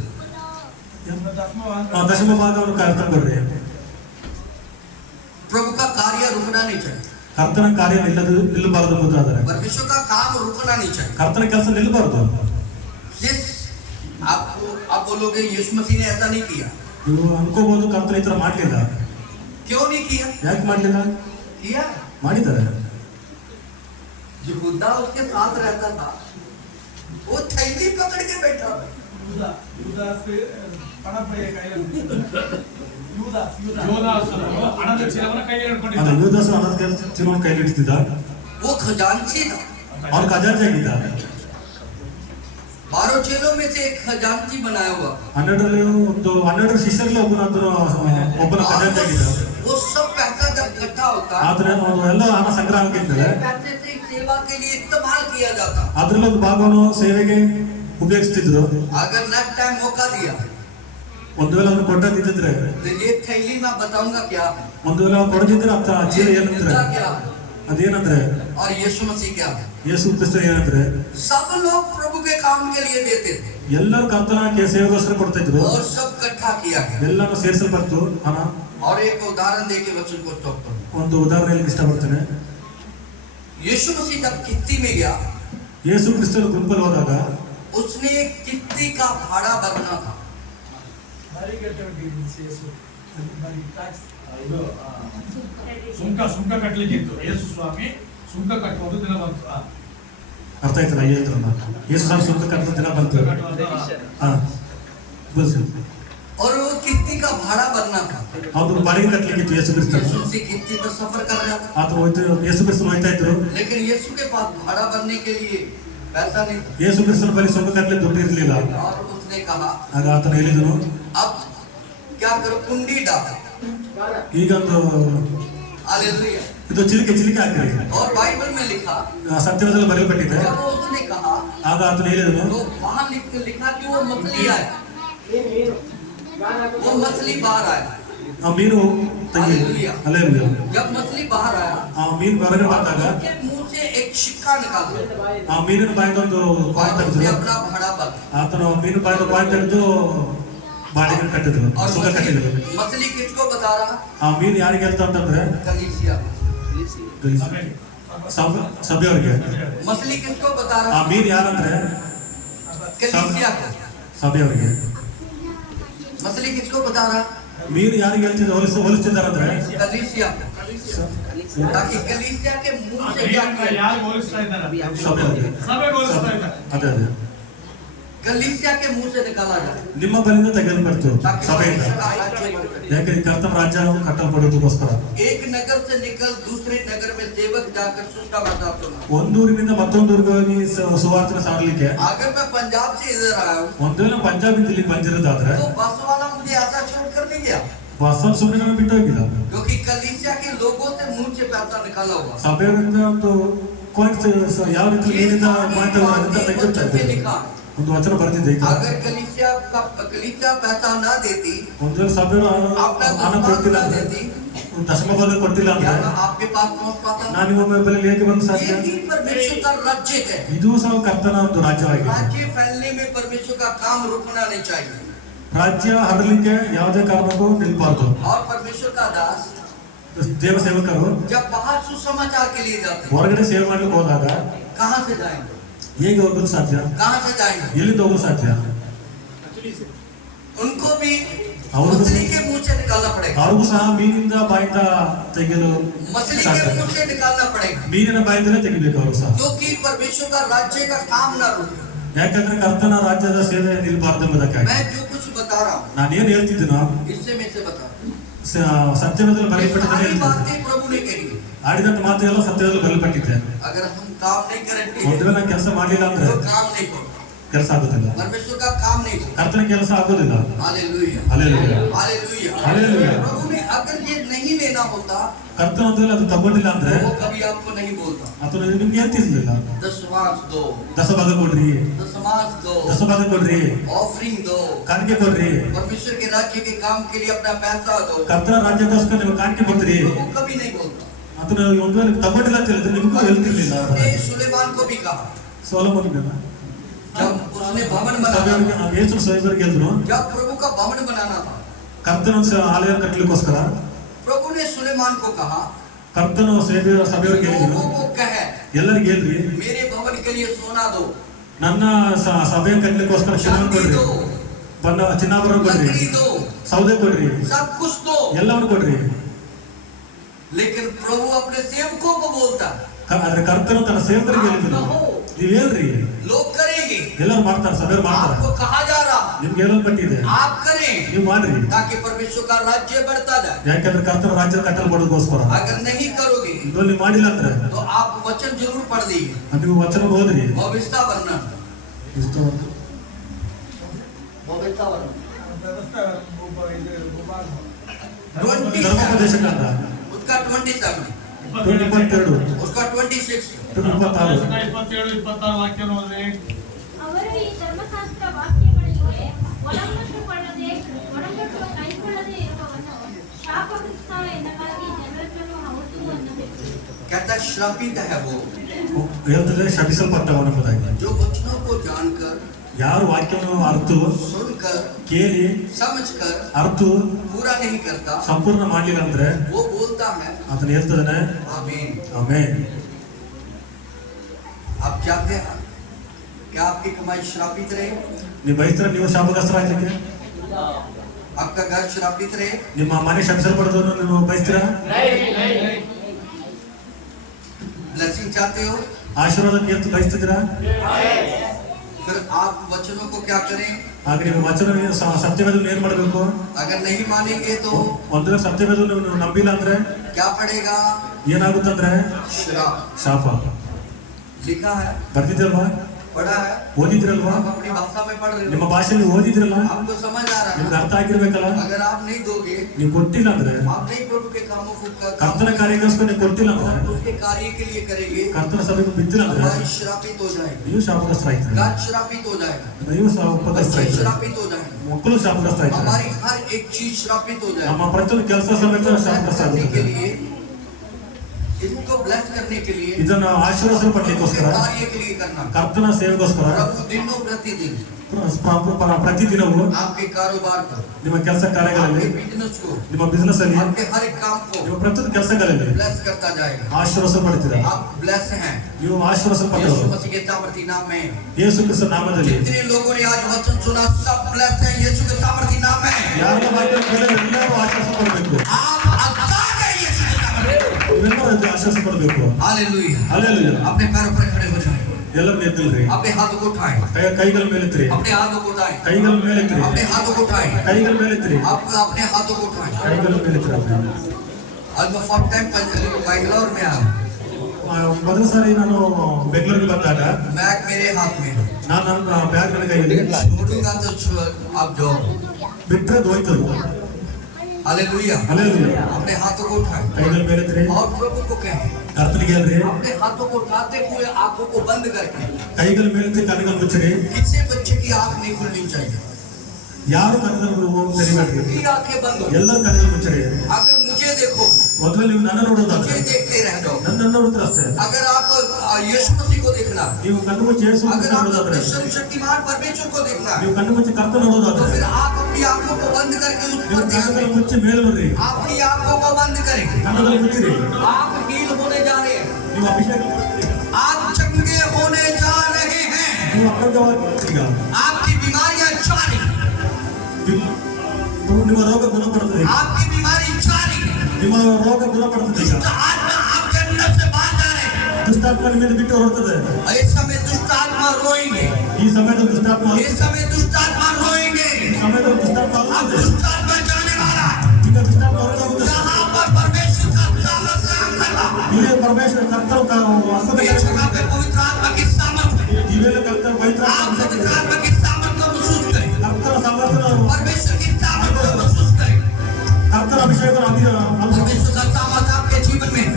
ದಶಮ ಭಾಗವನ್ನು ಕರ್ತನ ಕೊಡ್ರಿ. प्रभु का कार्य रुकना नहीं चाहिए, ಕರ್ತನ ಕಾರ್ಯ ನಿಲ್ಲಬಾರದು ಎಂಬುದಾದರೆ परमेश्वर का काम रुकना नहीं चाहिए। ಕರ್ತನ ಕೆಲಸ ನಿಲ್ಲಬಾರದು. जिस आपको आप बोलोगे यीशु मसीह ने ऐसा नहीं किया, ನೀವು ಅನ್ಕೋಬಹುದು ಕರ್ತನ ಈ ತರ ಮಾಡ್ಲಿಲ್ಲ. क्यों नहीं किया? ಯಾಕೆ ಮಾಡ್ಲಿಲ್ಲ? किया। ಮಾಡಿದ್ದಾರೆ. यहूदा उसके साथ रहता था, वो थैली पकड़ के बैठा था। ಅದು ಯೂದಾಸು ಹಣದ ಚೀಲವನ್ನು ಕೈಲಿ ಇಡ್ತಿದ್ದ. वो खजांची था, ಅವ್ನು ಖಜಾಂಚಿ ಆಗಿದ್ದ. 12 चेलों में से एक खजांची बनाया हुआ। 12 ಶಿಷ್ಯರಲ್ಲಿ ಒಬ್ಬನ ಖಜಾಂಚಿ ಆಗಿದ್ದ. वो सब पैसा जब इकट्ठा होता, ಆದ್ರೆ ಅವನು ಎಲ್ಲ ಹಣ ಸಂಗ್ರಹ ಆಗಿರ್ತದೆ. पैसे से सेवा के लिए इस्तेमाल किया जाता। ಅದ್ರಲ್ಲಿ ಒಂದು ಭಾಗವನ್ನು ಸೇವೆಗೆ ಉಪಯೋಗಿಸ್ತಿದ್ರು. अगर नेक्स्ट टाइम मौका दिया ಒಂದು ವೇಳೆ ಅವ್ನು ಕೊಟ್ಟದಿದ್ರೆ, तो ये थैली मैं बताऊंगा क्या है, ಒಂದು ವೇಳೆ ಅವ್ನು ಕೊಡದಿದ್ರೆ ಅಂತ ಚೀಲ ಏನಂದ್ರೆ इसका क्या है, ಅದೇನಂದ್ರೆ और यीशु मसीह क्या है। ಯೇಸು ಕ್ರಿಸ್ತ ಏನಂದ್ರೆ सब लोग प्रभु के काम के लिए देते थे, ಎಲ್ಲರೂ ಕರ್ತನ ಸೇವೆಗೋಸ್ಕರ ಕೊಡ್ತಾ ಇದ್ರು और सब इकट्ठा किया गया। ಎಲ್ಲರೂ ಸೇರಿಸಲ್ಪಡ್ತು ಹಣ और एक उदाहरण दे के वचन को स्टॉप करूं। ಒಂದು ಉದಾಹರಣೆ ಹೇಳಲಿಕ್ಕೆ ಇಷ್ಟಪಡ್ತೇನೆ यीशु मसीह जब कित्ती में गया, ಯೇಸು ಕ್ರಿಸ್ತನ ಗುಂಪಲ್ಲಿ ಹೋದಾಗ उसने कित्ती का भाड़ा भरना था। ಭಾರಿ ಕಟ್ಟಬೇಕು ಯೇಸು ಭಾರಿ ಟ್ಯಾಕ್ಸ್ ಇದು ಸುಂಕ ಕಟ್ಟಲಿಕ್ಕಿತ್ತು. ಯೇಸು ಸ್ವಾಮಿ ಸುಂಕ ಕಟ್ಟುವುದು ದಿನ ಬಂತು. ಅರ್ಥ ಆಯ್ತಲ್ಲ ಹೇಳ್ತಾರಲ್ಲ ಯೇಸು ಸ್ವಾಮಿ ಸುಂಕ ಕಟ್ಟದ ದಿನ ಬಂತು ಹಾ ಬಸ್ और वो कित्ती का भाड़ा भरना था। ಅವ್ರು ಬಾಡಿಗೆ ಕಟ್ಟಲಿಕ್ಕಿತ್ತು ಯೇಸು ಕ್ರಿಸ್ತನ यीशु मसीह कित्ती पर सफर कर रहा था, ಆತ ಹೋಯ್ತು ಯೇಸು ಕ್ರಿಸ್ತನ ಹೋಯ್ತಾ ಇದ್ರು लेकिन यीशु के पास भाड़ा भरने के लिए पैसा नहीं था। ಯೇಸು ಕ್ರಿಸ್ತನ ಬಳಿ ಸುಂಕ ಕಟ್ಟಲಿಕ್ಕೆ ದುಡ್ಡು ಇರಲಿಲ್ಲ और उसने कहा ಆಗ ಆತನ ಹೇಳಿದನು अब क्या करो, कुंडी डाल। ಈಗೊಂದು हालेलुया। ಇದು ಚಿಲಿಕೆ ಹಾಕಿರಿ और बाइबल में लिखा, ಸತ್ಯದಲ್ಲಿ ಬರೆಯಲ್ಪಟ್ಟಿದೆ जब वो उसने कहा ಆಗ ಆತನ ಹೇಳಿದನು तो वहां लिखा कि वो मछली आया, वो मछली बाहर आया। ಆ ಮೀನು ತೆಗಿ ಅಲ್ಲೇಲುಯಾ जब मछली बाहर आया, ಆ ಮೀನು ಹೊರಗಡೆ ಬಂದಾಗ उसके मुंह से एक सिक्का निकाला ಆ ಮೀನಿನ ಬಾಯಿಂದ ಒಂದು ಕಾಯಿನ್ और उसने ತೆಗೆದ್ರು अपना भाड़ा भरा। ಆತನ ಮೀನು ಬಾಯಿಂದ ಕಾಯಿನ್ ತೆಗೆದು ಬಾಡಿಗೆ ಕಟ್ಟಿದ್ರು और ಸುಂಕ ಕಟ್ಟಿದ್ರು मछली किसको बता रहा? ಆ ಮೀನು ಯಾರಿಗೆ ಹೇಳ್ತಾ ಅಂತಂದ್ರೆ कलीसिया। ಸಭೆಯವ್ರಿಗೆ मछली किसको बता ಆ रहा? ಮೀನು ಯಾರಂದ್ರೆ कलीसिया को। ಸಭೆಯವ್ರಿಗೆ मछली किसको बता रहा? ಮೀನು ಯಾರಿಗೆ ಹೇಳ್ತಿದ್ರು ಹೋಲಿಸ್ತಿದ್ದಾರಂದ್ರೆ कलीसिया को। ताकि कलीसिया के मुंह से क्या निकले? ಯಾರು ಹೋಲಿಸ್ತಾ ಇದ್ದಾರೆ? ಸಭೆಯವ್ರಿಗೆ ಸಭೆಗೆ ಹೋಲಿಸ್ತಾ ಇದ್ದಾರೆ. ಅದೇ कलीसिया के मुंह से निकाला जाए, ನಿಮ್ಮ ಬಲಿಂದ ತೆಗೆಯಲ್ಪಡ್ತು ताकि ಸಭೆಯಿಂದ परमेश्वर का राज्य बढ़े। ಯಾಕೆ ಈ ಕರ್ತನ ರಾಜ್ಯ ಕಟ್ಟಲ್ಪಡೋದಕ್ಕೋಸ್ಕರ एक नगर से निकल दूसरे नगर में सेवक जाकर सुसमाचार सुना। ಒಂದೂರಿನಿಂದ ಮತ್ತೊಂದೂರಿಗೆ ಹೋಗಿ ಸುವಾರ್ತೆ ಸಾರಲಿಕ್ಕೆ अगर मैं पंजाब से इधर आया हूँ ಒಂದು ವೇಳೆ ಪಂಜಾಬಿಂದ ಇಲ್ಲಿ ಬಂದಿರೋದಾದ್ರೆ तो बस वाला मुझे ऐसा छोड़कर नहीं गया, ಬಸ್ಸಲ್ಲಿ ಸುಮ್ಮನೆ ನಾನು ಬಿಟ್ಟು ಹೋಗಿಲ್ಲ क्योंकि कलीसिया के लोगों से मुंह से पैसा निकाला हुआ। ಸಭೆಯವರಿಂದ ಒಂದು ಕಾಯಿನ್ಸ್ ಯಾವ ರೀತಿ ನೀರಿನ ಮಾಹಿತಿ ತೆಗೆದಿರ್ತಾ वचन में ಇದ್ದಾರೆ लिखा, ಒಂದು ವಚನ ಬರ್ತಿದ್ದೆ ಈಗ अगर कलीसिया पैसा ना देती ಒಂದು ವೇಳೆ ಸಭೆಯವರು ಹಣ ಕೊಡ್ತಿಲ್ಲ ना ಅಂದ್ರೆ देती, ದಶಮ ಭಾಗ ಕೊಟ್ಟಿಲ್ಲ क्या ಅಂದ್ರೆ मैं आपके पास पहुंच पाता? ನಾನು ನಿಮ್ಮ ಮೊಬೈಲ್ ಹೇಗೆ ಬಂದು ಸಾಧ್ಯ ये ही परमेश्वर का राज्य है। ಇದು ಸಹ ಕರ್ತನ ಒಂದು ರಾಜ್ಯವಾಗಿದೆ राज्य फैलने में परमेश्वर का काम रुकना नहीं चाहिए। ರಾಜ್ಯ ಹರಲಿಕ್ಕೆ ಯಾವುದೇ ಕಾರಣಕ್ಕೂ ನಿಲ್ಬಾರ್ದು और परमेश्वर का दास ದೇವ ಸೇವಕರು जब बाहर सुसमाचार के लिए जाते हैं, ಹೊರಗಡೆ ಸೇವೆ ಮಾಡ್ಲಿಕ್ಕೆ ಹೋದಾಗ कहाँ से जाएंगे? ಹೇಗೆ ಹೋಗೋದು ಸಾಧ್ಯ कहाँ से जाएंगे? ಎಲ್ಲಿಂದ ಹೋಗೋದು ಸಾಧ್ಯ उनको भी और भी- मछली के मुंह से निकालना पड़ेगा, ಅವ್ರಿಗೂ ಸಹ ಮೀನಿಂದ ಬಾಯಿಂದ ತೆಗೆಯಲು मछली ಸಾಧ್ಯ के मुंह से निकालना पड़ेगा, ಮೀನಿನ ಬಾಯಿಂದಲೇ ತೆಗಿಬೇಕು ಅವರು ಸಹ क्योंकि परमेश्वर का राज्य का काम ना रुके। ಯಾಕಂದ್ರೆ ಕರ್ತನ ರಾಜ್ಯದ ಸೇವೆ ನಿಲ್ಬಾರ್ದು ಎಂಬುದಕ್ಕಾಗಿ मैं जो कुछ बता रहा हूँ ನಾನೇನು ಹೇಳ್ತಿದ್ದೀನೋ इससे मैं से बता रहा हूँ। ಸತ್ಯದಲ್ಲಿ ये ಬರೆಯಲ್ಪಟ್ಟಿದ್ದಾನೆ सारी ಹೇಳ್ತಿದ್ದೆ. बातें प्रभु ने कही। ಆಡಿದಂತ ಮಾತು ಎಲ್ಲ ಸತ್ಯದಲ್ಲಿ ಬರೆಯಲ್ಪಟ್ಟಿದೆ अगर हम काम नहीं करेंगे ಒಂದು ವೇಳೆ ನಾನು ಕೆಲಸ ಮಾಡಲಿಲ್ಲ ಅಂದ್ರೆ तो काम नहीं होगा, ಕೆಲಸ ಆಗುದಿಲ್ಲ परमेश्वर का काम नहीं होगा। ಕರ್ತನ ಕೆಲಸ ಆಗೋದಿಲ್ಲ हालेलुया, ಅಲ್ಲೇಲುಯ್ಯ हालेलुया। हालेलुया। प्रभु ने अगर ये नहीं लेना होता ಕರ್ತನ ಒಂದು ವೇಳೆ ಅದು ತಗೊಂಡಿಲ್ಲ ಅಂದ್ರೆ तो वो कभी आपको नहीं बोलता ಅಥವಾ ನಿಮ್ಗೆ ಹೇಳ್ತಿರ್ಲಿಲ್ಲ दशमांश दो, ದಸಭಾಗ ಕೊಡ್ರಿ दशमांश दो, ದಸಭಾಗ ಕೊಡ್ರಿ ऑफरिंग दो, ಕಾಣಿಕೆ ಕೊಡ್ರಿ परमेश्वर के राज्य के काम के लिए अपना पैसा दो। ಕರ್ತನ ರಾಜ್ಯಕ್ಕೋಸ್ಕರ ನೀವು ಕಾಣಿಕೆ ಕೊಡ್ರಿ वो कभी नहीं बोलता। ಅದನ್ನ ಒಂದು ವೇಳೆ ತಗೊಂಡಿಲ್ಲ ಅಂತ ಹೇಳಿದ್ರೆ ನಿಮಗೂ ಹೇಳ್ತಿರ್ಲಿಲ್ಲ परमेश्वर ने सुलेमान को भी कहा, ಸೊಲೊಮೋನನ जब उसने भवन बनाना ಸಭೆಯವರಿಗೆ था, ಯೇಸು ಸಭೆಯವರಿಗೆ ಹೇಳಿದ್ರು जब प्रभु का भवन बनाना था, ಕರ್ತನ ಆಲಯ ಕಟ್ಟಲಿಕ್ಕೋಸ್ಕರ प्रभु ने सुलेमान को कहा, ಕರ್ತನ ಸಭೆಯವರಿಗೆ ಹೇಳಿದ್ರು लोगों को कह ಎಲ್ಲರಿಗೆ ಹೇಳ್ರಿ मेरे भवन के लिए सोना दो, ನನ್ನ ಸಭೆ ಕಟ್ಟಲಿಕ್ಕೋಸ್ಕರ ಚಿನ್ನ चांदी ಕೊಡ್ರಿ दो, ಬಣ್ಣ ಚಿನ್ನಾಭರಣ ಕೊಡ್ರಿ लकड़ी दो, ಸೌದೆ ಕೊಡ್ರಿ सब कुछ दो। ಎಲ್ಲವನ್ನು ಕೊಡ್ರಿ लेकिन प्रभु अपने सेवकों को बोलता, ಆದ್ರೆ ಕರ್ತನು ತನ್ನ ಸೇವಕರಿಗೆ ಹೇಳಿದ್ರು ನೀವ್ ಹೇಳ್ರಿ लोग करेंगे, ಎಲ್ಲರೂ ಮಾಡ್ತಾರೆ ಸಭೆಯವ್ರು ಮಾಡ್ತಾರೆ आपको कहा जा रहा, ನಿಮ್ಗೆ ಹೇಳಲ್ಪಟ್ಟಿದೆ आप करें ನೀವು ಮಾಡ್ರಿ ताकि परमेश्वर का राज्य बढ़ता जाए। ಯಾಕಂದ್ರೆ ಕರ್ತನ ರಾಜ್ಯ ಕಟ್ಟಲ್ಪಡೋದಕ್ಕೋಸ್ಕರ अगर नहीं करोगे ಇದು ನೀವು ಮಾಡಿಲ್ಲ ಅಂದ್ರೆ तो आप वचन जरूर पढ़ दीजिए, ನೀವು ವಚನ ಓದ್ರಿ भविष्यता वर्णन, ಇಷ್ಟು भविष्यता वर्णन ವ್ಯವಸ್ಥೆ ಇದು ಗೋಪಾಲ್ 27, ಧರ್ಮೋಪದೇಶಕಾಂಡ उसका 27, 22 उसका 26, 26 27-26 ವಾಕ್ಯ ನೋಡ್ರಿ. ಅವರು ಈ ಧರ್ಮಶಾಸ್ತ್ರ ವಾಕ್ಯಗಳಿಗೆ ಒಳಪಟ್ಟುಕೊಳ್ಳದೆ ಒಳಪಟ್ಟು ಕೈಗೊಳ್ಳದೆ ಇರುವವನು ಶಾಪಗ್ರಸ್ತ ಎನ್ನಲಾಗಿ ಜನರನ್ನು ಹೌದು ಅನ್ನಬೇಕು. कहता है श्रापित है वो ಹೇಳ್ತದೆ ಶಪಿಸಲ್ಪಟ್ಟವನ ಎಂಬುದಾಗಿ जो वचनों को जानकर ಯಾರು ವಾಕ್ಯವನ್ನು ಅರ್ಥ सुनकर ಕೇಳಿ समझकर ಅರ್ಥ पूरा नहीं करता, ಸಂಪೂರ್ಣ ಮಾಡ್ಲಿಲ್ಲ ಅಂದ್ರೆ वो बोलता है ಅದನ್ನ ಹೇಳ್ತದಾನೆ आमीन। ಆಮೆನ್। आप चाहते हैं क्या आपकी कमाई श्रापित रहे, ನೀವು ಬಯಸ್ತರ ನೀವು ಶಾಪಗ್ರಸ್ತರಾಗಲಿಕ್ಕೆ, आपका घर श्रापित रहे? ನಿಮ್ಮ ಮನೆ ಶಪಿಸಲ್ಪಡೋದನ್ನು ನೀವು ಬಯಸ್ತೀರಾ? ब्लेसिंग चाहते हो? ಆಶೀರ್ವಾದಕ್ಕೆ ಅಂತ ಬಯಸ್ತಿದ್ದೀರಾ? फिर आप वचनों को क्या करें? ಆಗ ನೀವು ವಚನ ಸತ್ಯವೇದವನ್ನು ಏನ್ ಮಾಡಬೇಕು? अगर नहीं मानेंगे तो ಒಂದು ವೇಳೆ ಸತ್ಯವೇದವನ್ನು ನೀವು ನಂಬಿಲ್ಲ ಅಂದ್ರೆ क्या पड़ेगा? ಏನಾಗುತ್ತಂದ್ರೆ श्राप। ಶಾಪ लिखा है, ಬರ್ತಿದ್ರಲ್ವಾ? पढ़ा है, ಓದಿದ್ರಲ್ವಾ? आप अपनी भाषा में पढ़ रहे ನಿಮ್ಮ हो, ಭಾಷೆಯಲ್ಲಿ ಓದಿದ್ರಲ್ಲ, आपको समझ आ रहा ನಿಮ್ಗೆ है। ಅರ್ಥ ಆಗಿರ್ಬೇಕಲ್ಲ. अगर आप नहीं दोगे, ನೀವು ಕೊಟ್ಟಿಲ್ಲ ಅಂದ್ರೆ, आप नहीं प्रभु के कामों को ಕರ್ತನ ಕಾರ್ಯಕ್ಕೋಸ್ಕರ ನೀವು ಕೊಟ್ಟಿಲ್ಲ ಅಂದ್ರೆ, उसके कार्य के लिए करेंगे, ಕರ್ತನ ಸಭೆಗೆ ಬಿದ್ದಿಲ್ಲ ಅಂದ್ರೆ हमारी श्रापित हो जाएगी, ನೀವು ಶಾಪಗ್ರಸ್ತರಾಯ್ತೀರಿ, घर श्रापित हो जाएगा, ನೀವು बच्चे ಶಾಪಗ್ರಸ್ತರಾಯ್ತೀರಿ, श्रापित हो जाएंगे, ಮಕ್ಕಳು ಶಾಪಗ್ರಸ್ತರಾಯ್ತಾರೆ, हमारी हर एक चीज श्रापित हो जाएगी। ನಮ್ಮ ಪ್ರತಿಯೊಂದು ಕೆಲಸ ಸಮೇತ ಶಾಪಗ್ರಸ್ತ करने के ಆಗುತ್ತೆ. लिए, इनको ब्लेस करने के लिए, ಇದನ್ನು ಆಶೀರ್ವಾದ उसके ಪಡ್ಲಿಕ್ಕೋಸ್ಕರ, कार्य के लिए करना, ಕರ್ತನ ಸೇವೆಗೋಸ್ಕರ प्रभु दिनों प्रतिदिन ಪ್ರತಿದಿನವೂ आपके कारोबार को, ನಿಮ್ಮ ಕೆಲಸ ಕಾರ್ಯಗಳಲ್ಲಿ, आपके बिजनेस को, ನಿಮ್ಮ ಬಿಸ್ನೆಸ್ ಅಲ್ಲಿ, आपके हर एक काम को ನಿಮ್ಮ ಪ್ರತಿಯೊಂದು ಕೆಲಸಗಳಲ್ಲಿ ब्लेस करता जाएगा। ಆಶೀರ್ವಾದ ಪಡ್ತೀರಾ. आप ब्लेस हैं ನೀವು ಆಶೀರ್ವಾದ यीशु ಪಡೆದವರು मसीह के सामर्थी नाम में। ಯೇಸು ಕ್ರಿಸ್ತ ನಾಮದಲ್ಲಿ. जितने लोगों ने आज वचन सुना सब ब्लेस हैं यीशु के सामर्थी नाम में। ಯಾರ ವಾಕ್ಯ ಕೇಳಿದ್ರೆ ಎಲ್ಲರೂ ಆಶೀರ್ವಾದ ಪಡಬೇಕು, आप आजाद हैं यीशु के सामर्थी। ನೀವೆಲ್ಲರೂ ಆಶೀರ್ವಾದ ಪಡಬೇಕು. हालेलुया। ಹಲ್ಲೆಲೂಯಾ. अपने पैरों पर खड़े हो जाएं, ಎಲ್ಲರೂ ಎದ್ದಿಲ್ರಿ, अपने हाथों को उठाएं, ಕೈಗಳ ಮೇಲೆತ್ರಿ, अपने हाथों को उठाएं, ಕೈಗಳ ಮೇಲೆತ್ರಿ, अपने हाथों को उठाएं, ಕೈಗಳ ಮೇಲೆತ್ರಿ, आप अपने हाथों को उठाएं। ಕೈಗಳ ಮೇಲೆತ್ರಿ. आज मैं फर्स्ट टाइम बैंगलोर में आया, ಮೊದಲ ಸಾರಿ ನಾನು ಬೆಂಗಳೂರಿಗೆ ಬಂದಾಗ बैग मेरे हाथ में, ನಾನು ನನ್ನ ಬ್ಯಾಗ್ ನನ್ನ ಕೈಯಲ್ಲಿ छोड़ूंगा तो आप जाओ। ಬಿಟ್ಟರೆ ಹೋಯ್ತದು. हालेलुया। ಹಲ್ಲೆಲೂಯಾ. अपने हाथों को उठाएं ಕೈಗಳ ಮೇಲೆತ್ರಿ, और प्रभु को कहें, ಕರ್ತನಿಗೆ ಹೇಳ್ರಿ, अपने हाथों को उठाते हुए आंखों को बंद करके, ಕೈಗಳ ಮೇಲೆತ್ರಿ, ಕಣ್ಣುಗಳು ಮುಚ್ಚಿರಿ. किसी बच्चे की आंख नहीं खुलनी चाहिए, ಯಾರು ಕಣ್ಣುಗಳು ತೆರಿಬೇಡ್ರಿ, सबकी आंखें बंद हो। ಎಲ್ಲರ कಣ್ಣುಗಳು ಮುಚ್ಚಿರಿ. अगर मुझे देखो, ಮೊದಲು ನೀವು ನನ್ನ ನೋಡೋದಾದ್ರೆ मुझे देखते रह जाओ। ನನ್ನ ನೋಡ್ತೀರ ಅಷ್ಟೇ. अगर आप यीशु मसीह को देखना, ನೀವು ಕಣ್ಣು ಮುಚ್ಚಿ ಯೇಸು अगर आप ನೋಡೋದಾದ್ರೆ, अपने सर्वशक्तिमान परमेश्वर को देखना, ನೀವು ಕಣ್ಣು ಮುಚ್ಚಿ ಕರ್ತ तो ನೋಡೋದಾದ್ರೆ, फिर आप अपनी आंखों को बंद करके उस ನೀವು पर ध्यान ಕಣ್ಣುಗಳು दें। ಮುಚ್ಚಿ ಮೇಲೆ ನೋಡ್ರಿ, अपनी आंखों को बंद करें, ಕಣ್ಣುಗಳು ಮುಚ್ಚಿರಿ. आप हील होने जा रहे हैं, ನೀವು ಅಭಿಷೇಕ ಮಾಡ್ತೀರಿ. आप चंगे होने जा रहे हैं, ನೀವು ಅಪರಾಧವಾಗಿ ಈಗ आपकी बीमारियां जारी, ನಿಮ್ಮ ರೋಗ ಗುಣಪಡುತ್ತದೆ, आपकी बीमारी जारी, ನಿಮ್ಮ ರೋಗ ಗುಣಪಡುತ್ತದೆ. ಈಗ दुष्ट आत्मा आपके अंदर से बाहर जा रहे हैं। ದುಷ್ಟಾತ್ಮ ನಿಮ್ಮಿಂದ ಬಿಟ್ಟು ಹೊರಡ್ತದೆ. इस समय दुष्ट आत्मा रोएंगे, ಈ ಸಮಯದಲ್ಲಿ ದುಷ್ಟಾತ್ಮ इस समय दुष्ट आत्मा रोएंगे, ಈ ಸಮಯದಲ್ಲಿ ದುಷ್ಟಾತ್ಮ अब ಆಗುತ್ತದೆ. दुष्ट आत्मा जाने वाला है। ಈಗ ದುಷ್ಟಾತ್ಮ ಹೊರಡೋಗುತ್ತದೆ. जहाँ पर परमेश्वर का सामर्थ काम कर रहा है, ಇಲ್ಲೇ ಪರಮೇಶ್ವರ ಕರ್ತರು ಅದ್ಭುತ ये जगह पे पवित्र आत्मा की सामर्थ है। ಇವೆಲ್ಲ ಕರ್ತರು ಪವಿತ್ರ आप पवित्र आत्मा की सामर्थ को महसूस करें, ಕರ್ತರ ಸಮರ್ಥನ परमेश्वर की सामर्थ को महसूस करें। ಕರ್ತರ ಅಭಿಷೇಕ परमेश्वर का सामर्थ आपके जीवन में,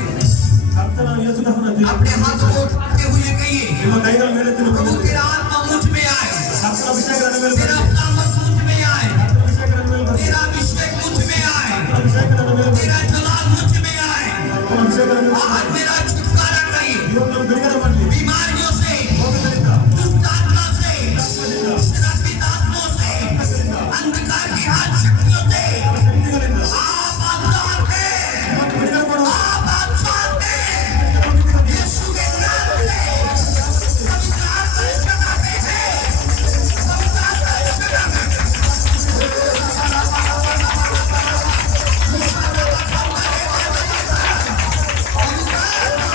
ಕರ್ತನ ಯೇಸು ಕ್ರಿಸ್ತನ अपने हाथों को उठाते हुए कहिए, ನಿಮ್ಮ ಕೈಗಳ ಮೇಲೆ प्रभु तेरा आत्मा मुझ में आए, ಕರ್ತರ ಅಭಿಷೇಕ ನನ್ನ ಮೇಲೆ तेरा ಬರಲಿ. सामर्थ मुझ में आए, ಅಭಿಷೇಕ ನನ್ನ ಮೇಲೆ ಬರಲಿ. तेरा अभिषेक मुझ में आए, ಅಭಿಷೇಕ ನನ್ನ ಮೇಲೆ ಬರಲಿ. तेरा जलाल मुझ में आए। ಕರ್ತನ ಅಭಿಷೇಕ ನನ್ನ ಮೇಲೆ आज मेरा छुटकारा करिए ಇವತ್ತು ನಾನು ಬಿಡುಗಡೆ ಮಾಡಲಿ. बीमारियों से, ರೋಗಗಳಿಂದ, दुष्ट आत्मा से, श्रापित आत्माओं से, अंधकार की हाथ शक्तियों से, ಶಕ್ತಿಗಳಿಂದ आप आजाद हैं, ಇವತ್ತು ಬಿಡುಗಡೆ ಮಾಡು. आप आजाद हैं। यीशु के नाम से पवित्र आत्मा चढ़ाते हैं, पवित्र आत्मा चढ़ाते हैं। पवित्र आत्मा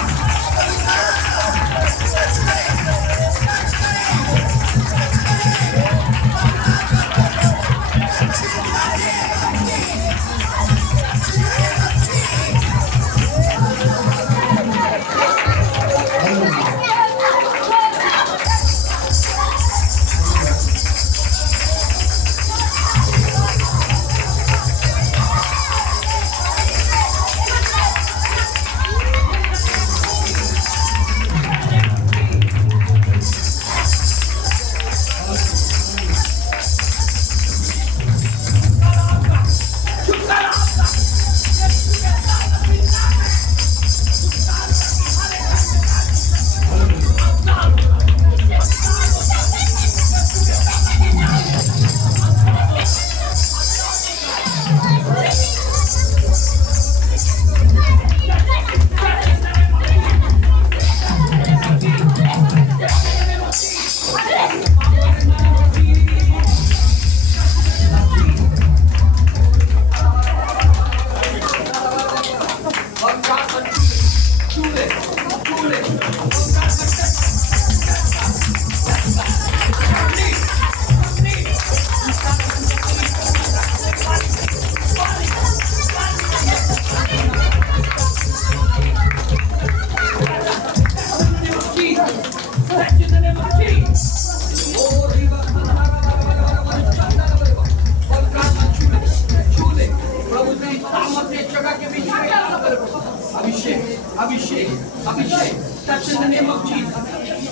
अभिषेक touch in the name of Jesus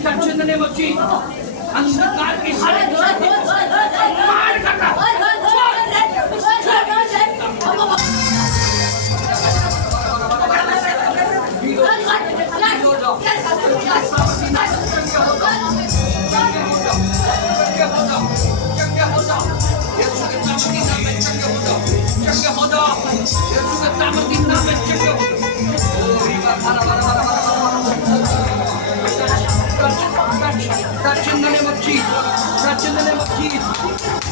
touch in the name of Jesus अंधकार की सारी मार काटा Touch in the name of Jesus. Touch in the name of Jesus.